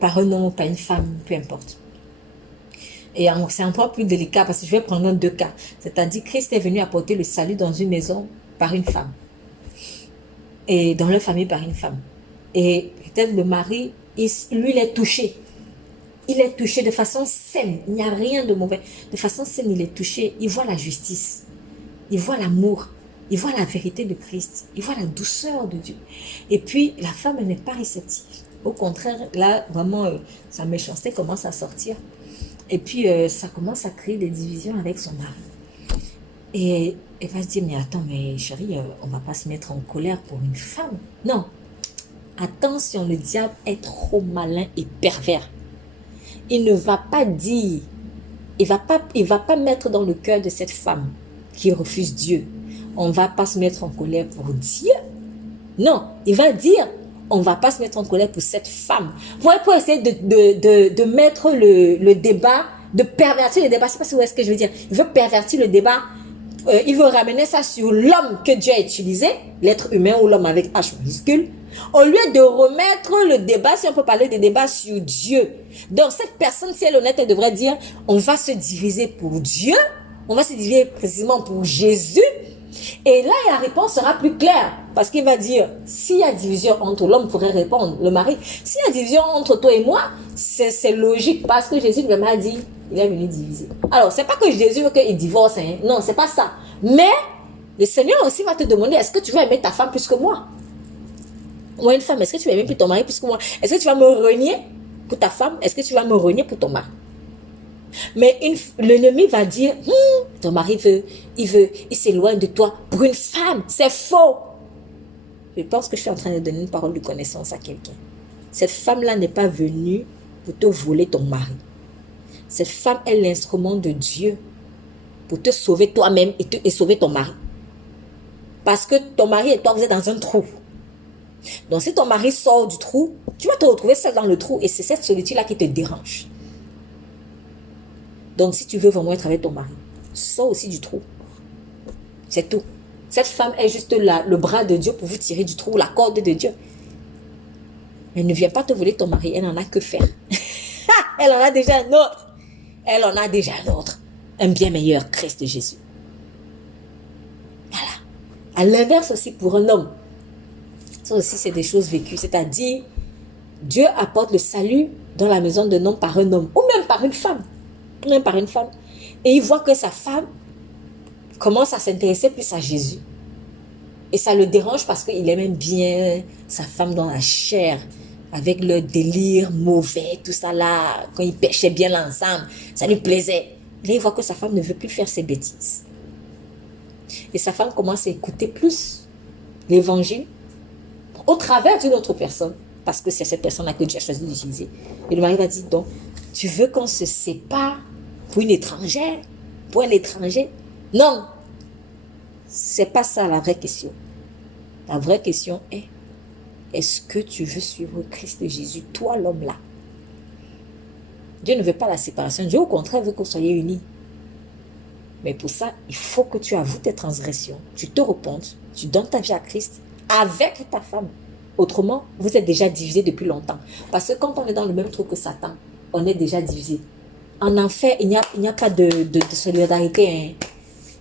Par un homme ou par une femme, peu importe. Et c'est un peu plus délicat parce que je vais prendre deux cas. C'est-à-dire Christ est venu apporter le salut dans une maison par une femme. Et dans leur famille par une femme. Et peut-être le mari, lui, il est touché. Il est touché de façon saine. Il n'y a rien de mauvais. De façon saine, il est touché. Il voit la justice. Il voit l'amour. Il voit la vérité de Christ. Il voit la douceur de Dieu. Et puis, la femme, elle n'est pas réceptive. Au contraire, là, vraiment, sa méchanceté commence à sortir. Et puis, ça commence à créer des divisions avec son mari. Et elle va se dire, mais attends, mais chérie, on ne va pas se mettre en colère pour une femme. Non. Attention, le diable est trop malin et pervers. Il ne va pas dire, il va pas mettre dans le cœur de cette femme qui refuse Dieu, on ne va pas se mettre en colère pour Dieu. Non, il va dire, on ne va pas se mettre en colère pour cette femme. Pour essayer de mettre le débat, de pervertir le débat. Je ne sais pas si vous voyez ce que je veux dire. Il veut pervertir le débat. Il veut ramener ça sur l'homme que Dieu a utilisé, l'être humain ou l'homme avec H majuscule, au lieu de remettre le débat, si on peut parler des débats sur Dieu. Donc cette personne, si elle est honnête, elle devrait dire, on va se diviser pour Dieu, on va se diviser précisément pour Jésus, Et là, la réponse sera plus claire. Parce qu'il va dire, s'il y a division entre l'homme, pourrait répondre, le mari, s'il y a division entre toi et moi, c'est logique. Parce que Jésus lui a dit, il est venu diviser. Alors, c'est pas que Jésus veut qu'il divorce. Hein. Non, c'est pas ça. Mais, le Seigneur aussi va te demander, est-ce que tu vas aimer ta femme plus que moi? Moi, une femme, est-ce que tu vas aimer plus ton mari plus que moi? Est-ce que tu vas me renier pour ta femme? Est-ce que tu vas me renier pour ton mari? Mais l'ennemi va dire, ton mari il s'éloigne de toi pour une femme. C'est faux. Je pense que je suis en train de donner une parole de connaissance à quelqu'un. Cette femme-là n'est pas venue pour te voler ton mari. Cette femme est l'instrument de Dieu pour te sauver toi-même et sauver ton mari. Parce que ton mari et toi, vous êtes dans un trou. Donc si ton mari sort du trou, tu vas te retrouver seul dans le trou et c'est cette solitude-là qui te dérange. Donc, si tu veux vraiment être avec ton mari, sors aussi du trou. C'est tout. Cette femme est juste là, le bras de Dieu pour vous tirer du trou, la corde de Dieu. Elle ne vient pas te voler ton mari, elle n'en a que faire. Elle en a déjà un autre. Elle en a déjà un autre. Un bien meilleur, Christ Jésus. Voilà. À l'inverse aussi pour un homme. Ça aussi, c'est des choses vécues. C'est-à-dire, Dieu apporte le salut dans la maison d'un homme par un homme, ou même par une femme. Même par une femme. Et il voit que sa femme commence à s'intéresser plus à Jésus. Et ça le dérange parce qu'il aimait bien sa femme dans la chair, avec le délire mauvais, tout ça là, quand ils pêchaient bien l'ensemble, ça lui plaisait. Et là, il voit que sa femme ne veut plus faire ses bêtises. Et sa femme commence à écouter plus l'évangile au travers d'une autre personne, parce que c'est cette personne-là que Dieu a choisi d'utiliser. Et le mari va dire, donc, tu veux qu'on se sépare pour une étrangère, pour un étranger? Non, c'est pas ça la vraie question. La vraie question est, est-ce que tu veux suivre Christ Jésus, toi l'homme là? Dieu ne veut pas la séparation, Dieu au contraire veut que vous soyez unis. Mais pour ça, il faut que tu avoues tes transgressions, tu te repentes, tu donnes ta vie à Christ avec ta femme. Autrement, vous êtes déjà divisés depuis longtemps. Parce que quand on est dans le même trou que Satan, on est déjà divisé. En enfer, il n'y a pas de solidarité. Hein.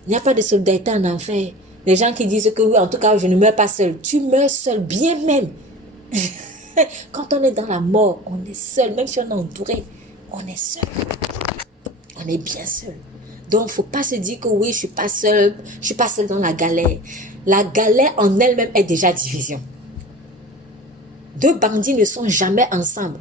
Il n'y a pas de solidarité en enfer. Les gens qui disent que oui, en tout cas, je ne meurs pas seul. Tu meurs seul, bien même. Quand on est dans la mort, on est seul. Même si on est entouré, on est seul. On est bien seul. Donc, il ne faut pas se dire que oui, je ne suis pas seul dans la galère. La galère en elle-même est déjà division. Deux bandits ne sont jamais ensemble.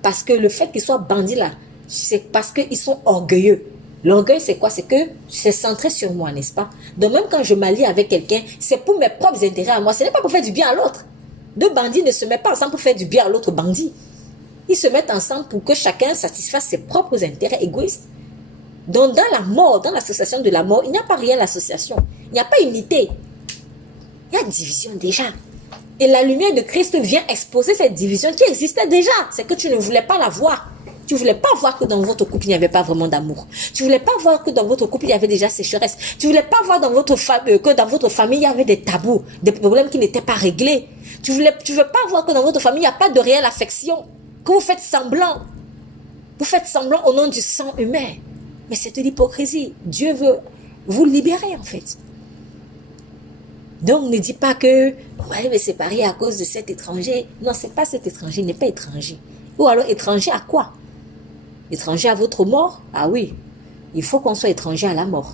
Parce que le fait qu'ils soient bandits là, c'est parce qu'ils sont orgueilleux. L'orgueil, c'est quoi? C'est que c'est centré sur moi, n'est-ce pas? Donc même quand je m'allie avec quelqu'un, c'est pour mes propres intérêts à moi. Ce n'est pas pour faire du bien à l'autre. Deux bandits ne se mettent pas ensemble pour faire du bien à l'autre bandit. Ils se mettent ensemble pour que chacun satisfasse ses propres intérêts égoïstes. Donc dans la mort, dans l'association de la mort, il n'y a pas réelle association. Il n'y a pas unité. Il y a division déjà. Et la lumière de Christ vient exposer cette division qui existait déjà. C'est que tu ne voulais pas la voir. Tu ne voulais pas voir que dans votre couple, il n'y avait pas vraiment d'amour. Tu ne voulais pas voir que dans votre couple, il y avait déjà sécheresse. Tu ne voulais pas voir que dans votre famille, il y avait des tabous, des problèmes qui n'étaient pas réglés. Tu ne veux pas voir que dans votre famille, il n'y a pas de réelle affection. Que vous faites semblant. Vous faites semblant au nom du sang humain. Mais c'est de l'hypocrisie. Dieu veut vous libérer en fait. Donc ne dis pas que ouais, mais c'est séparé à cause de cet étranger. Non, c'est pas cet étranger, il n'est pas étranger. Ou alors étranger à quoi? Étranger à votre mort? Ah oui, il faut qu'on soit étranger à la mort.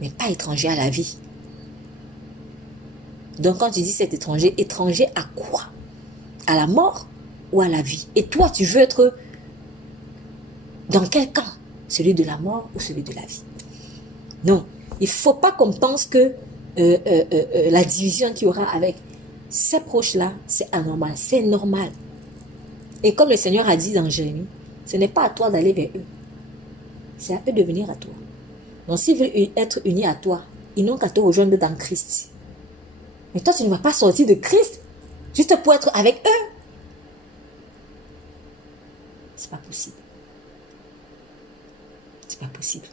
Mais pas étranger à la vie. Donc quand tu dis cet étranger, étranger à quoi? À la mort ou à la vie? Et toi, tu veux être dans quel camp? Celui de la mort ou celui de la vie? Non, il ne faut pas qu'on pense que la division qu'il y aura avec ces proches-là, c'est anormal, c'est normal. Et comme le Seigneur a dit dans Jérémie, ce n'est pas à toi d'aller vers eux, c'est à eux de venir à toi. Donc s'ils veulent être unis à toi, ils n'ont qu'à te rejoindre dans Christ. Mais toi, tu ne vas pas sortir de Christ juste pour être avec eux. C'est pas possible. C'est pas possible.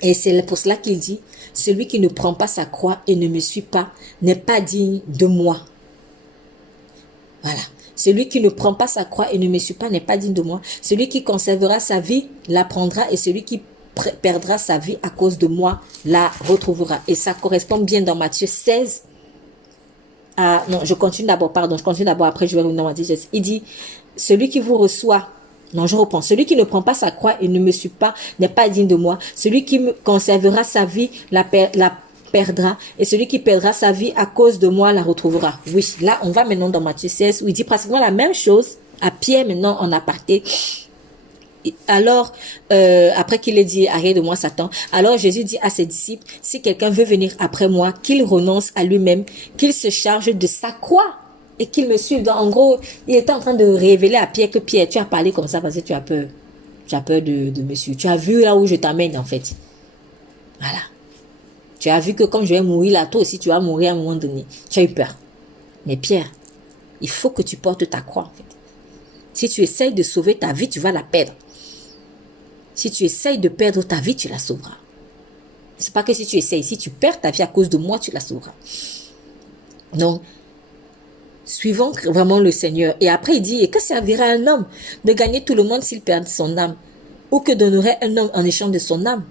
Et c'est pour cela qu'il dit, celui qui ne prend pas sa croix et ne me suit pas n'est pas digne de moi. Voilà. Celui qui ne prend pas sa croix et ne me suit pas n'est pas digne de moi. Celui qui conservera sa vie la prendra et celui qui perdra sa vie à cause de moi la retrouvera. Et ça correspond bien dans Matthieu 16. Non, je continue d'abord, après je vais revenir dans Matthieu 16. Il dit, celui qui vous reçoit, non, je reprends, celui qui ne prend pas sa croix et ne me suit pas, n'est pas digne de moi. Celui qui me conservera sa vie, la perdra, et celui qui perdra sa vie à cause de moi la retrouvera. Oui, là, on va maintenant dans Matthieu 16, où il dit pratiquement la même chose à Pierre, maintenant en aparté. Alors, après qu'il ait dit, arrête de moi Satan, alors Jésus dit à ses disciples, si quelqu'un veut venir après moi, qu'il renonce à lui-même, qu'il se charge de sa croix et qu'il me suive. Donc, en gros, il était en train de révéler à Pierre que Pierre, tu as parlé comme ça parce que tu as peur. Tu as peur de me suivre. Tu as vu là où je t'amène en fait. Voilà. Tu as vu que quand je vais mourir là, toi aussi tu vas mourir à un moment donné. Tu as eu peur. Mais Pierre, il faut que tu portes ta croix en fait. Si tu essayes de sauver ta vie, tu vas la perdre. Si tu essayes de perdre ta vie, tu la sauveras. C'est pas que si tu essayes, si tu perds ta vie à cause de moi, tu la sauveras. Donc, suivons vraiment le Seigneur. Et après, il dit, et que servirait un homme de gagner tout le monde s'il perd son âme? Ou que donnerait un homme en échange de son âme?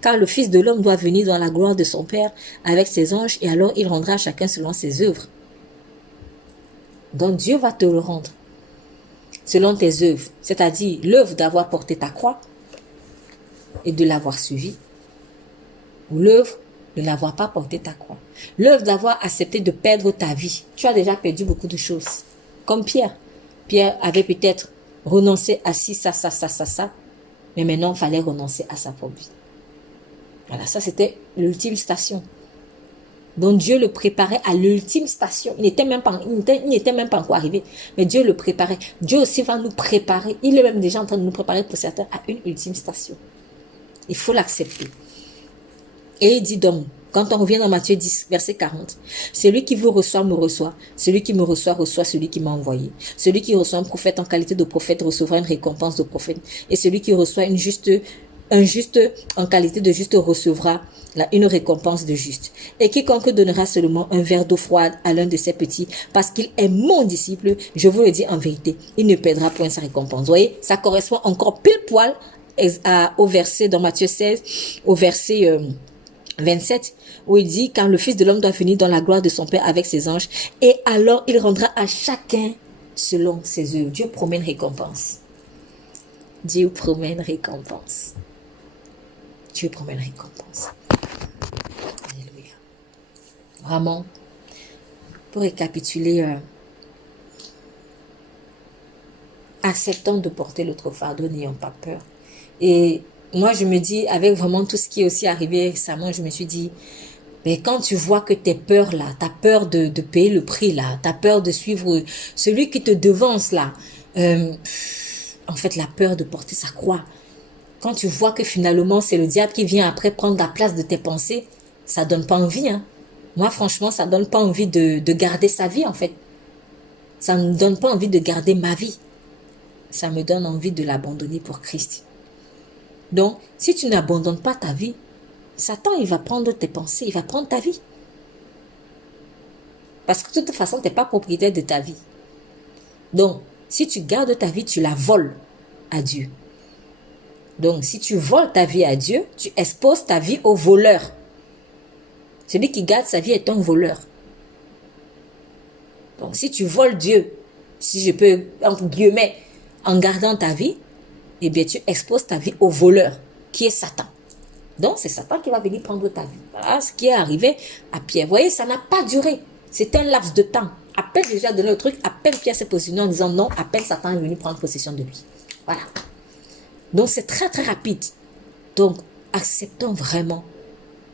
Car le Fils de l'homme doit venir dans la gloire de son Père avec ses anges, et alors il rendra à chacun selon ses œuvres. Donc Dieu va te le rendre selon tes œuvres, c'est-à-dire l'œuvre d'avoir porté ta croix et de l'avoir suivi, ou l'œuvre de n'avoir pas porté ta croix. L'œuvre d'avoir accepté de perdre ta vie. Tu as déjà perdu beaucoup de choses. Comme Pierre. Pierre avait peut-être renoncé à ça, mais maintenant il fallait renoncer à sa propre vie. Voilà, ça c'était l'ultime station. Donc Dieu le préparait à l'ultime station. Il n'était même pas encore arrivé. Mais Dieu le préparait. Dieu aussi va nous préparer. Il est même déjà en train de nous préparer pour certains à une ultime station. Il faut l'accepter. Et il dit donc, quand on revient dans Matthieu 10, verset 40, celui qui vous reçoit me reçoit. Celui qui me reçoit reçoit celui qui m'a envoyé. Celui qui reçoit un prophète en qualité de prophète recevra une récompense de prophète. Et celui qui reçoit un juste en qualité de juste recevra une récompense de juste. Et quiconque donnera seulement un verre d'eau froide à l'un de ses petits, parce qu'il est mon disciple, je vous le dis en vérité, il ne perdra point sa récompense. Vous voyez, ça correspond encore pile poil au verset dans Matthieu 16, au verset 27, où il dit, car le Fils de l'homme doit venir dans la gloire de son Père avec ses anges, et alors il rendra à chacun selon ses œuvres. Dieu promet une récompense. Dieu promet une récompense. Dieu promet une récompense. Alléluia. Vraiment, pour récapituler, acceptons de porter l'autre fardeau, n'ayons pas peur. Et moi, je me dis, avec vraiment tout ce qui est aussi arrivé récemment, je me suis dit, mais quand tu vois que tes peurs là, t'as peur de payer le prix là, t'as peur de suivre celui qui te devance là, en fait, la peur de porter sa croix. Quand tu vois que finalement, c'est le diable qui vient après prendre la place de tes pensées, ça donne pas envie. Hein. Moi, franchement, ça donne pas envie de garder sa vie, en fait. Ça ne me donne pas envie de garder ma vie. Ça me donne envie de l'abandonner pour Christ. Donc, si tu n'abandonnes pas ta vie, Satan, il va prendre tes pensées, il va prendre ta vie. Parce que de toute façon, tu n'es pas propriétaire de ta vie. Donc, si tu gardes ta vie, tu la voles à Dieu. Donc, si tu voles ta vie à Dieu, tu exposes ta vie au voleur. Celui qui garde sa vie est un voleur. Donc, si tu voles Dieu, si je peux, entre guillemets, en gardant ta vie, eh bien, tu exposes ta vie au voleur, qui est Satan. Donc, c'est Satan qui va venir prendre ta vie. Voilà ce qui est arrivé à Pierre. Vous voyez, ça n'a pas duré. C'est un laps de temps. À peine Jésus a donné le truc, à peine Pierre s'est positionné en disant non, à peine Satan est venu prendre possession de lui. Voilà. Donc, c'est très, très rapide. Donc, acceptons vraiment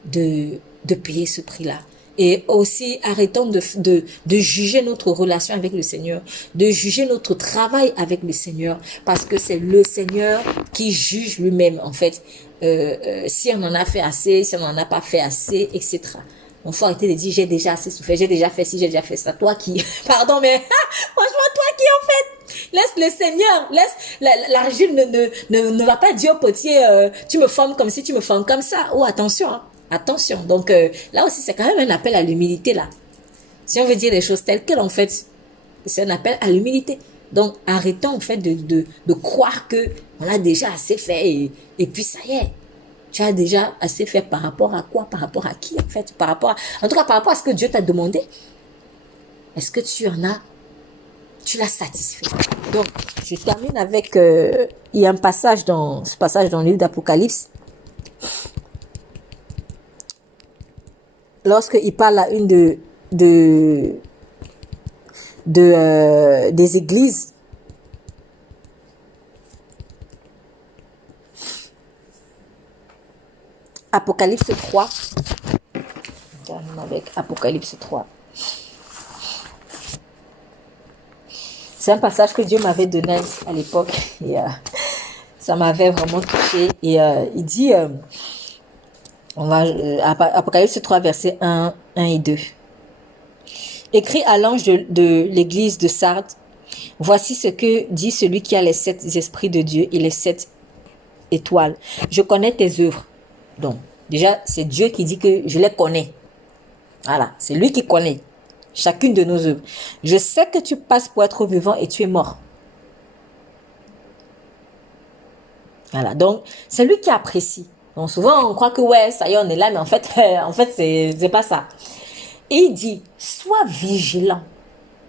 de payer ce prix-là. Et aussi, arrêtons de juger notre relation avec le Seigneur, de juger notre travail avec le Seigneur, parce que c'est le Seigneur qui juge lui-même, en fait, si on en a fait assez, si on n'en a pas fait assez, etc. Il faut arrêter de dire, j'ai déjà assez souffert, j'ai déjà fait ci, j'ai déjà fait ça. Toi qui, pardon, mais franchement, toi qui, en fait, laisse le Seigneur, laisse, l'argile ne va pas dire au potier, tu me formes comme ci, tu me formes comme ça. Oh, attention, hein. Attention. Donc, là aussi, c'est quand même un appel à l'humilité, là. Si on veut dire les choses telles quelles, en fait, c'est un appel à l'humilité. Donc, arrêtons en fait de croire que on a déjà assez fait et puis ça y est. Tu as déjà assez fait par rapport à quoi? Par rapport à qui en fait? En tout cas, par rapport à ce que Dieu t'a demandé. Est-ce que tu l'as satisfait? Donc, je termine avec, il y a ce passage dans le livre d'Apocalypse. Lorsqu'il parle à une des églises, Apocalypse 3. On termine avec Apocalypse 3. C'est un passage que Dieu m'avait donné à l'époque et ça m'avait vraiment touché. Et il dit, Apocalypse 3, versets 1 et 2. Écrit à l'ange de l'église de Sardes, voici ce que dit celui qui a les 7 esprits de Dieu et les 7 étoiles. Je connais tes œuvres. Donc, déjà, c'est Dieu qui dit que je les connais. Voilà, c'est lui qui connaît chacune de nos œuvres. Je sais que tu passes pour être vivant et tu es mort. Voilà, donc, c'est lui qui apprécie. Donc, souvent, on croit que, ouais, ça y est, on est là, mais en fait, c'est pas ça. Et il dit, sois vigilant.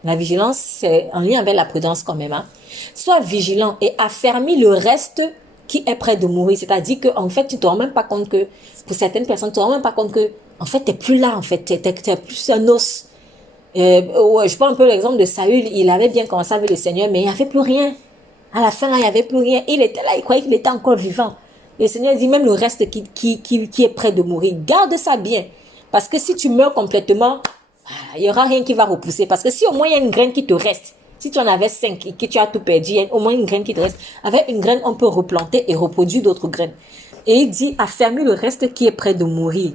La vigilance, c'est en lien avec la prudence quand même. Hein. Sois vigilant et affermis le reste qui est près de mourir. C'est-à-dire que, en fait, tu ne te rends même pas compte que, pour certaines personnes, tu ne te rends même pas compte que, en fait, tu n'es plus là, en fait. Tu n'es plus un os. Je prends un peu l'exemple de Saül. Il avait bien commencé avec le Seigneur, mais il n'y avait plus rien. À la fin, là, il n'y avait plus rien. Il était là, il croyait qu'il était encore vivant. Et le Seigneur dit, même le reste qui est près de mourir, garde ça bien. Parce que si tu meurs complètement, il n'y aura rien qui va repousser. Parce que si au moins il y a une graine qui te reste, si tu en avais 5 et que tu as tout perdu, il y a au moins une graine qui te reste. Avec une graine, on peut replanter et reproduire d'autres graines. Et il dit, affermis le reste qui est près de mourir.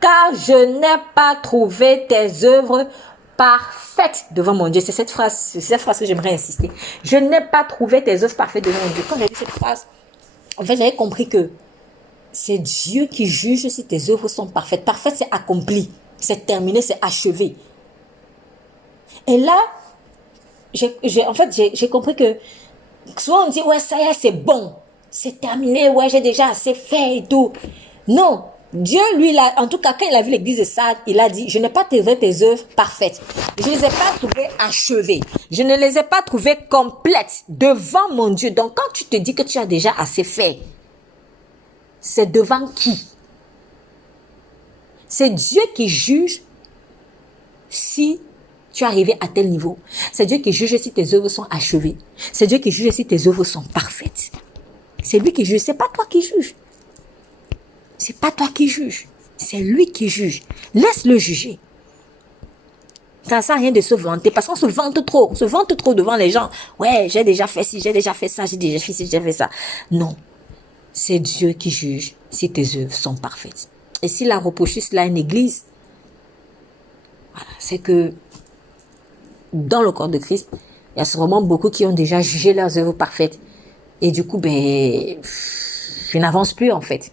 Car je n'ai pas trouvé tes œuvres parfaites devant mon Dieu. C'est cette phrase que j'aimerais insister. Je n'ai pas trouvé tes œuvres parfaites devant mon Dieu. Quand j'ai dit cette phrase, en fait, j'avais compris que c'est Dieu qui juge si tes œuvres sont parfaites. Parfait, c'est accompli, c'est terminé, c'est achevé. Et là, j'ai compris que souvent on dit, ouais, ça y est, c'est bon, c'est terminé, ouais, j'ai déjà assez fait et tout. Non, Dieu, lui, en tout cas, quand il a vu l'église de Sardes, il a dit, je n'ai pas trouvé tes œuvres parfaites. Je ne les ai pas trouvées achevées. Je ne les ai pas trouvées complètes devant mon Dieu. Donc, quand tu te dis que tu as déjà assez fait, c'est devant qui? C'est Dieu qui juge si tu es arrivé à tel niveau. C'est Dieu qui juge si tes œuvres sont achevées. C'est Dieu qui juge si tes œuvres sont parfaites. C'est lui qui juge, c'est pas toi qui juge. C'est pas toi qui juge. C'est lui qui juge. Laisse-le juger. Ça ne sert à rien de se vanter parce qu'on se vante trop. On se vante trop devant les gens. Ouais, j'ai déjà fait ci, j'ai déjà fait ça, j'ai déjà fait ci, j'ai fait ça. Non. C'est Dieu qui juge si tes œuvres sont parfaites. Et s'il a reproché cela à une église, voilà, c'est que dans le corps de Christ, il y a sûrement beaucoup qui ont déjà jugé leurs œuvres parfaites. Et du coup, je n'avance plus en fait.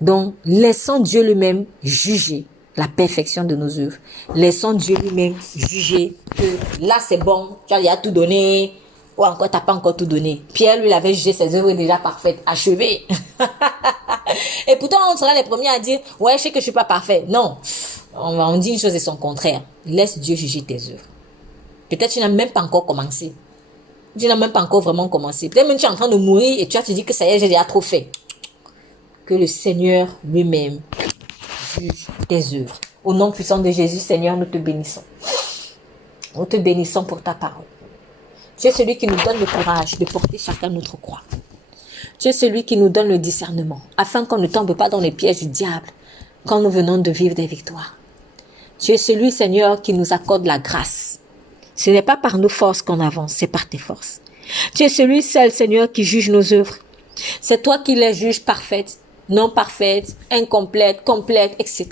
Donc, laissons Dieu lui-même juger la perfection de nos œuvres. Laissons Dieu lui-même juger que là c'est bon, tu as déjà tout donné. Ou encore, t'as pas encore tout donné. Pierre, lui, il avait jugé ses œuvres déjà parfaites, achevées. Et pourtant, on sera les premiers à dire, ouais, je sais que je suis pas parfait. Non. On dit une chose et son contraire. Laisse Dieu juger tes œuvres. Peut-être tu n'as même pas encore commencé. Tu n'as même pas encore vraiment commencé. Peut-être même tu es en train de mourir et tu as te dit que ça y est, j'ai déjà trop fait. Que le Seigneur lui-même juge tes œuvres. Au nom puissant de Jésus, Seigneur, nous te bénissons. Nous te bénissons pour ta parole. Tu es celui qui nous donne le courage de porter chacun notre croix. Tu es celui qui nous donne le discernement, afin qu'on ne tombe pas dans les pièges du diable quand nous venons de vivre des victoires. Tu es celui, Seigneur, qui nous accorde la grâce. Ce n'est pas par nos forces qu'on avance, c'est par tes forces. Tu es celui seul, Seigneur, qui juge nos œuvres. C'est toi qui les juges parfaites, non parfaites, incomplètes, complètes, etc.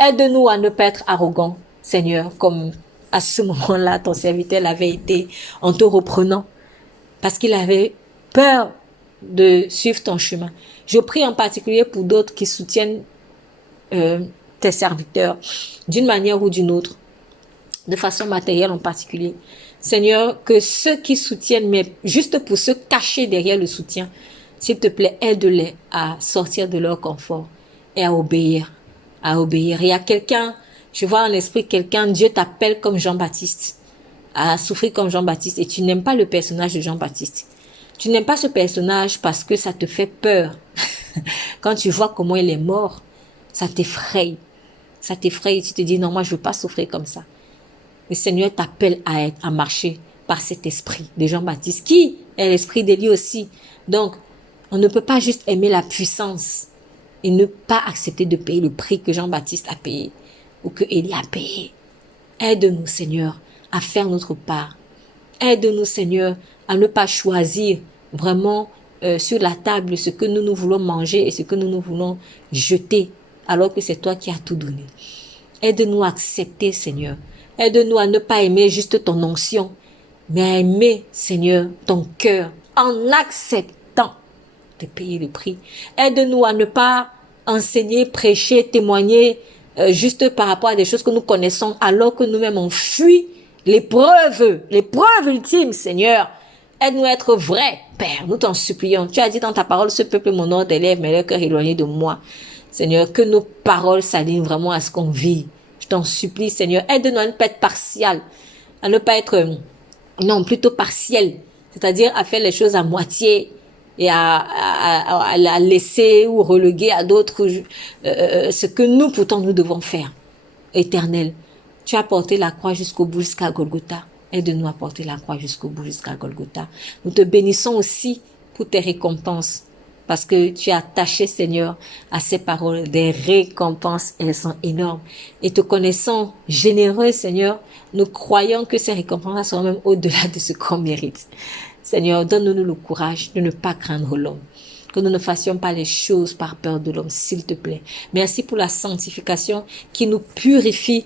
Aide-nous à ne pas être arrogants, Seigneur, comme à ce moment-là, ton serviteur l'avait été en te reprenant parce qu'il avait peur de suivre ton chemin. Je prie en particulier pour d'autres qui soutiennent tes serviteurs d'une manière ou d'une autre, de façon matérielle en particulier. Seigneur, que ceux qui soutiennent, mais juste pour se cacher derrière le soutien, s'il te plaît, aide-les à sortir de leur confort et à obéir. À obéir. Il y a quelqu'un, je vois en esprit quelqu'un, Dieu t'appelle comme Jean-Baptiste, à souffrir comme Jean-Baptiste, et tu n'aimes pas le personnage de Jean-Baptiste. Tu n'aimes pas ce personnage parce que ça te fait peur. Quand tu vois comment il est mort, ça t'effraie. Ça t'effraie et tu te dis, non, moi je veux pas souffrir comme ça. Le Seigneur t'appelle à marcher par cet esprit de Jean-Baptiste, qui est l'esprit d'Élie aussi. Donc, on ne peut pas juste aimer la puissance et ne pas accepter de payer le prix que Jean-Baptiste a payé ou que Élie a payé. Aide-nous, Seigneur, à faire notre part. Aide-nous, Seigneur, à ne pas choisir vraiment sur la table ce que nous voulons manger et ce que nous voulons jeter, alors que c'est toi qui as tout donné. Aide-nous à accepter, Seigneur. Aide-nous à ne pas aimer juste ton onction, mais à aimer, Seigneur, ton cœur, en acceptant de payer le prix. Aide-nous à ne pas enseigner, prêcher, témoigner juste par rapport à des choses que nous connaissons, alors que nous-mêmes on fuit l'épreuve ultime, Seigneur. Aide-nous à être vrais, Père, nous t'en supplions. Tu as dit dans ta parole, ce peuple m'honore des lèvres, mais leur cœur éloigné de moi. Seigneur, que nos paroles s'alignent vraiment à ce qu'on vit. Je t'en supplie, Seigneur. Aide-nous à ne pas être partial, à ne pas être, non, plutôt partiel. C'est-à-dire à faire les choses à moitié et à laisser ou reléguer à d'autres ce que nous, pourtant, nous devons faire. Éternel, tu as porté la croix jusqu'au bout, jusqu'à Golgotha. Aide-nous à porter la croix jusqu'au bout, jusqu'à Golgotha. Nous te bénissons aussi pour tes récompenses, parce que tu as attaché, Seigneur, à ces paroles des récompenses. Elles sont énormes. Et te connaissant généreux, Seigneur, nous croyons que ces récompenses sont même au-delà de ce qu'on mérite. Seigneur, donne-nous le courage de ne pas craindre l'homme. Que nous ne fassions pas les choses par peur de l'homme, s'il te plaît. Merci pour la sanctification qui nous purifie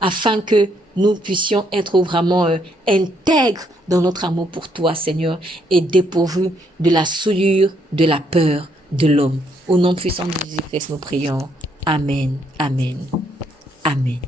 afin que nous puissions être vraiment intègres dans notre amour pour toi, Seigneur, et dépourvus de la souillure, de la peur de l'homme. Au nom puissant de Jésus-Christ, nous prions. Amen, amen, amen.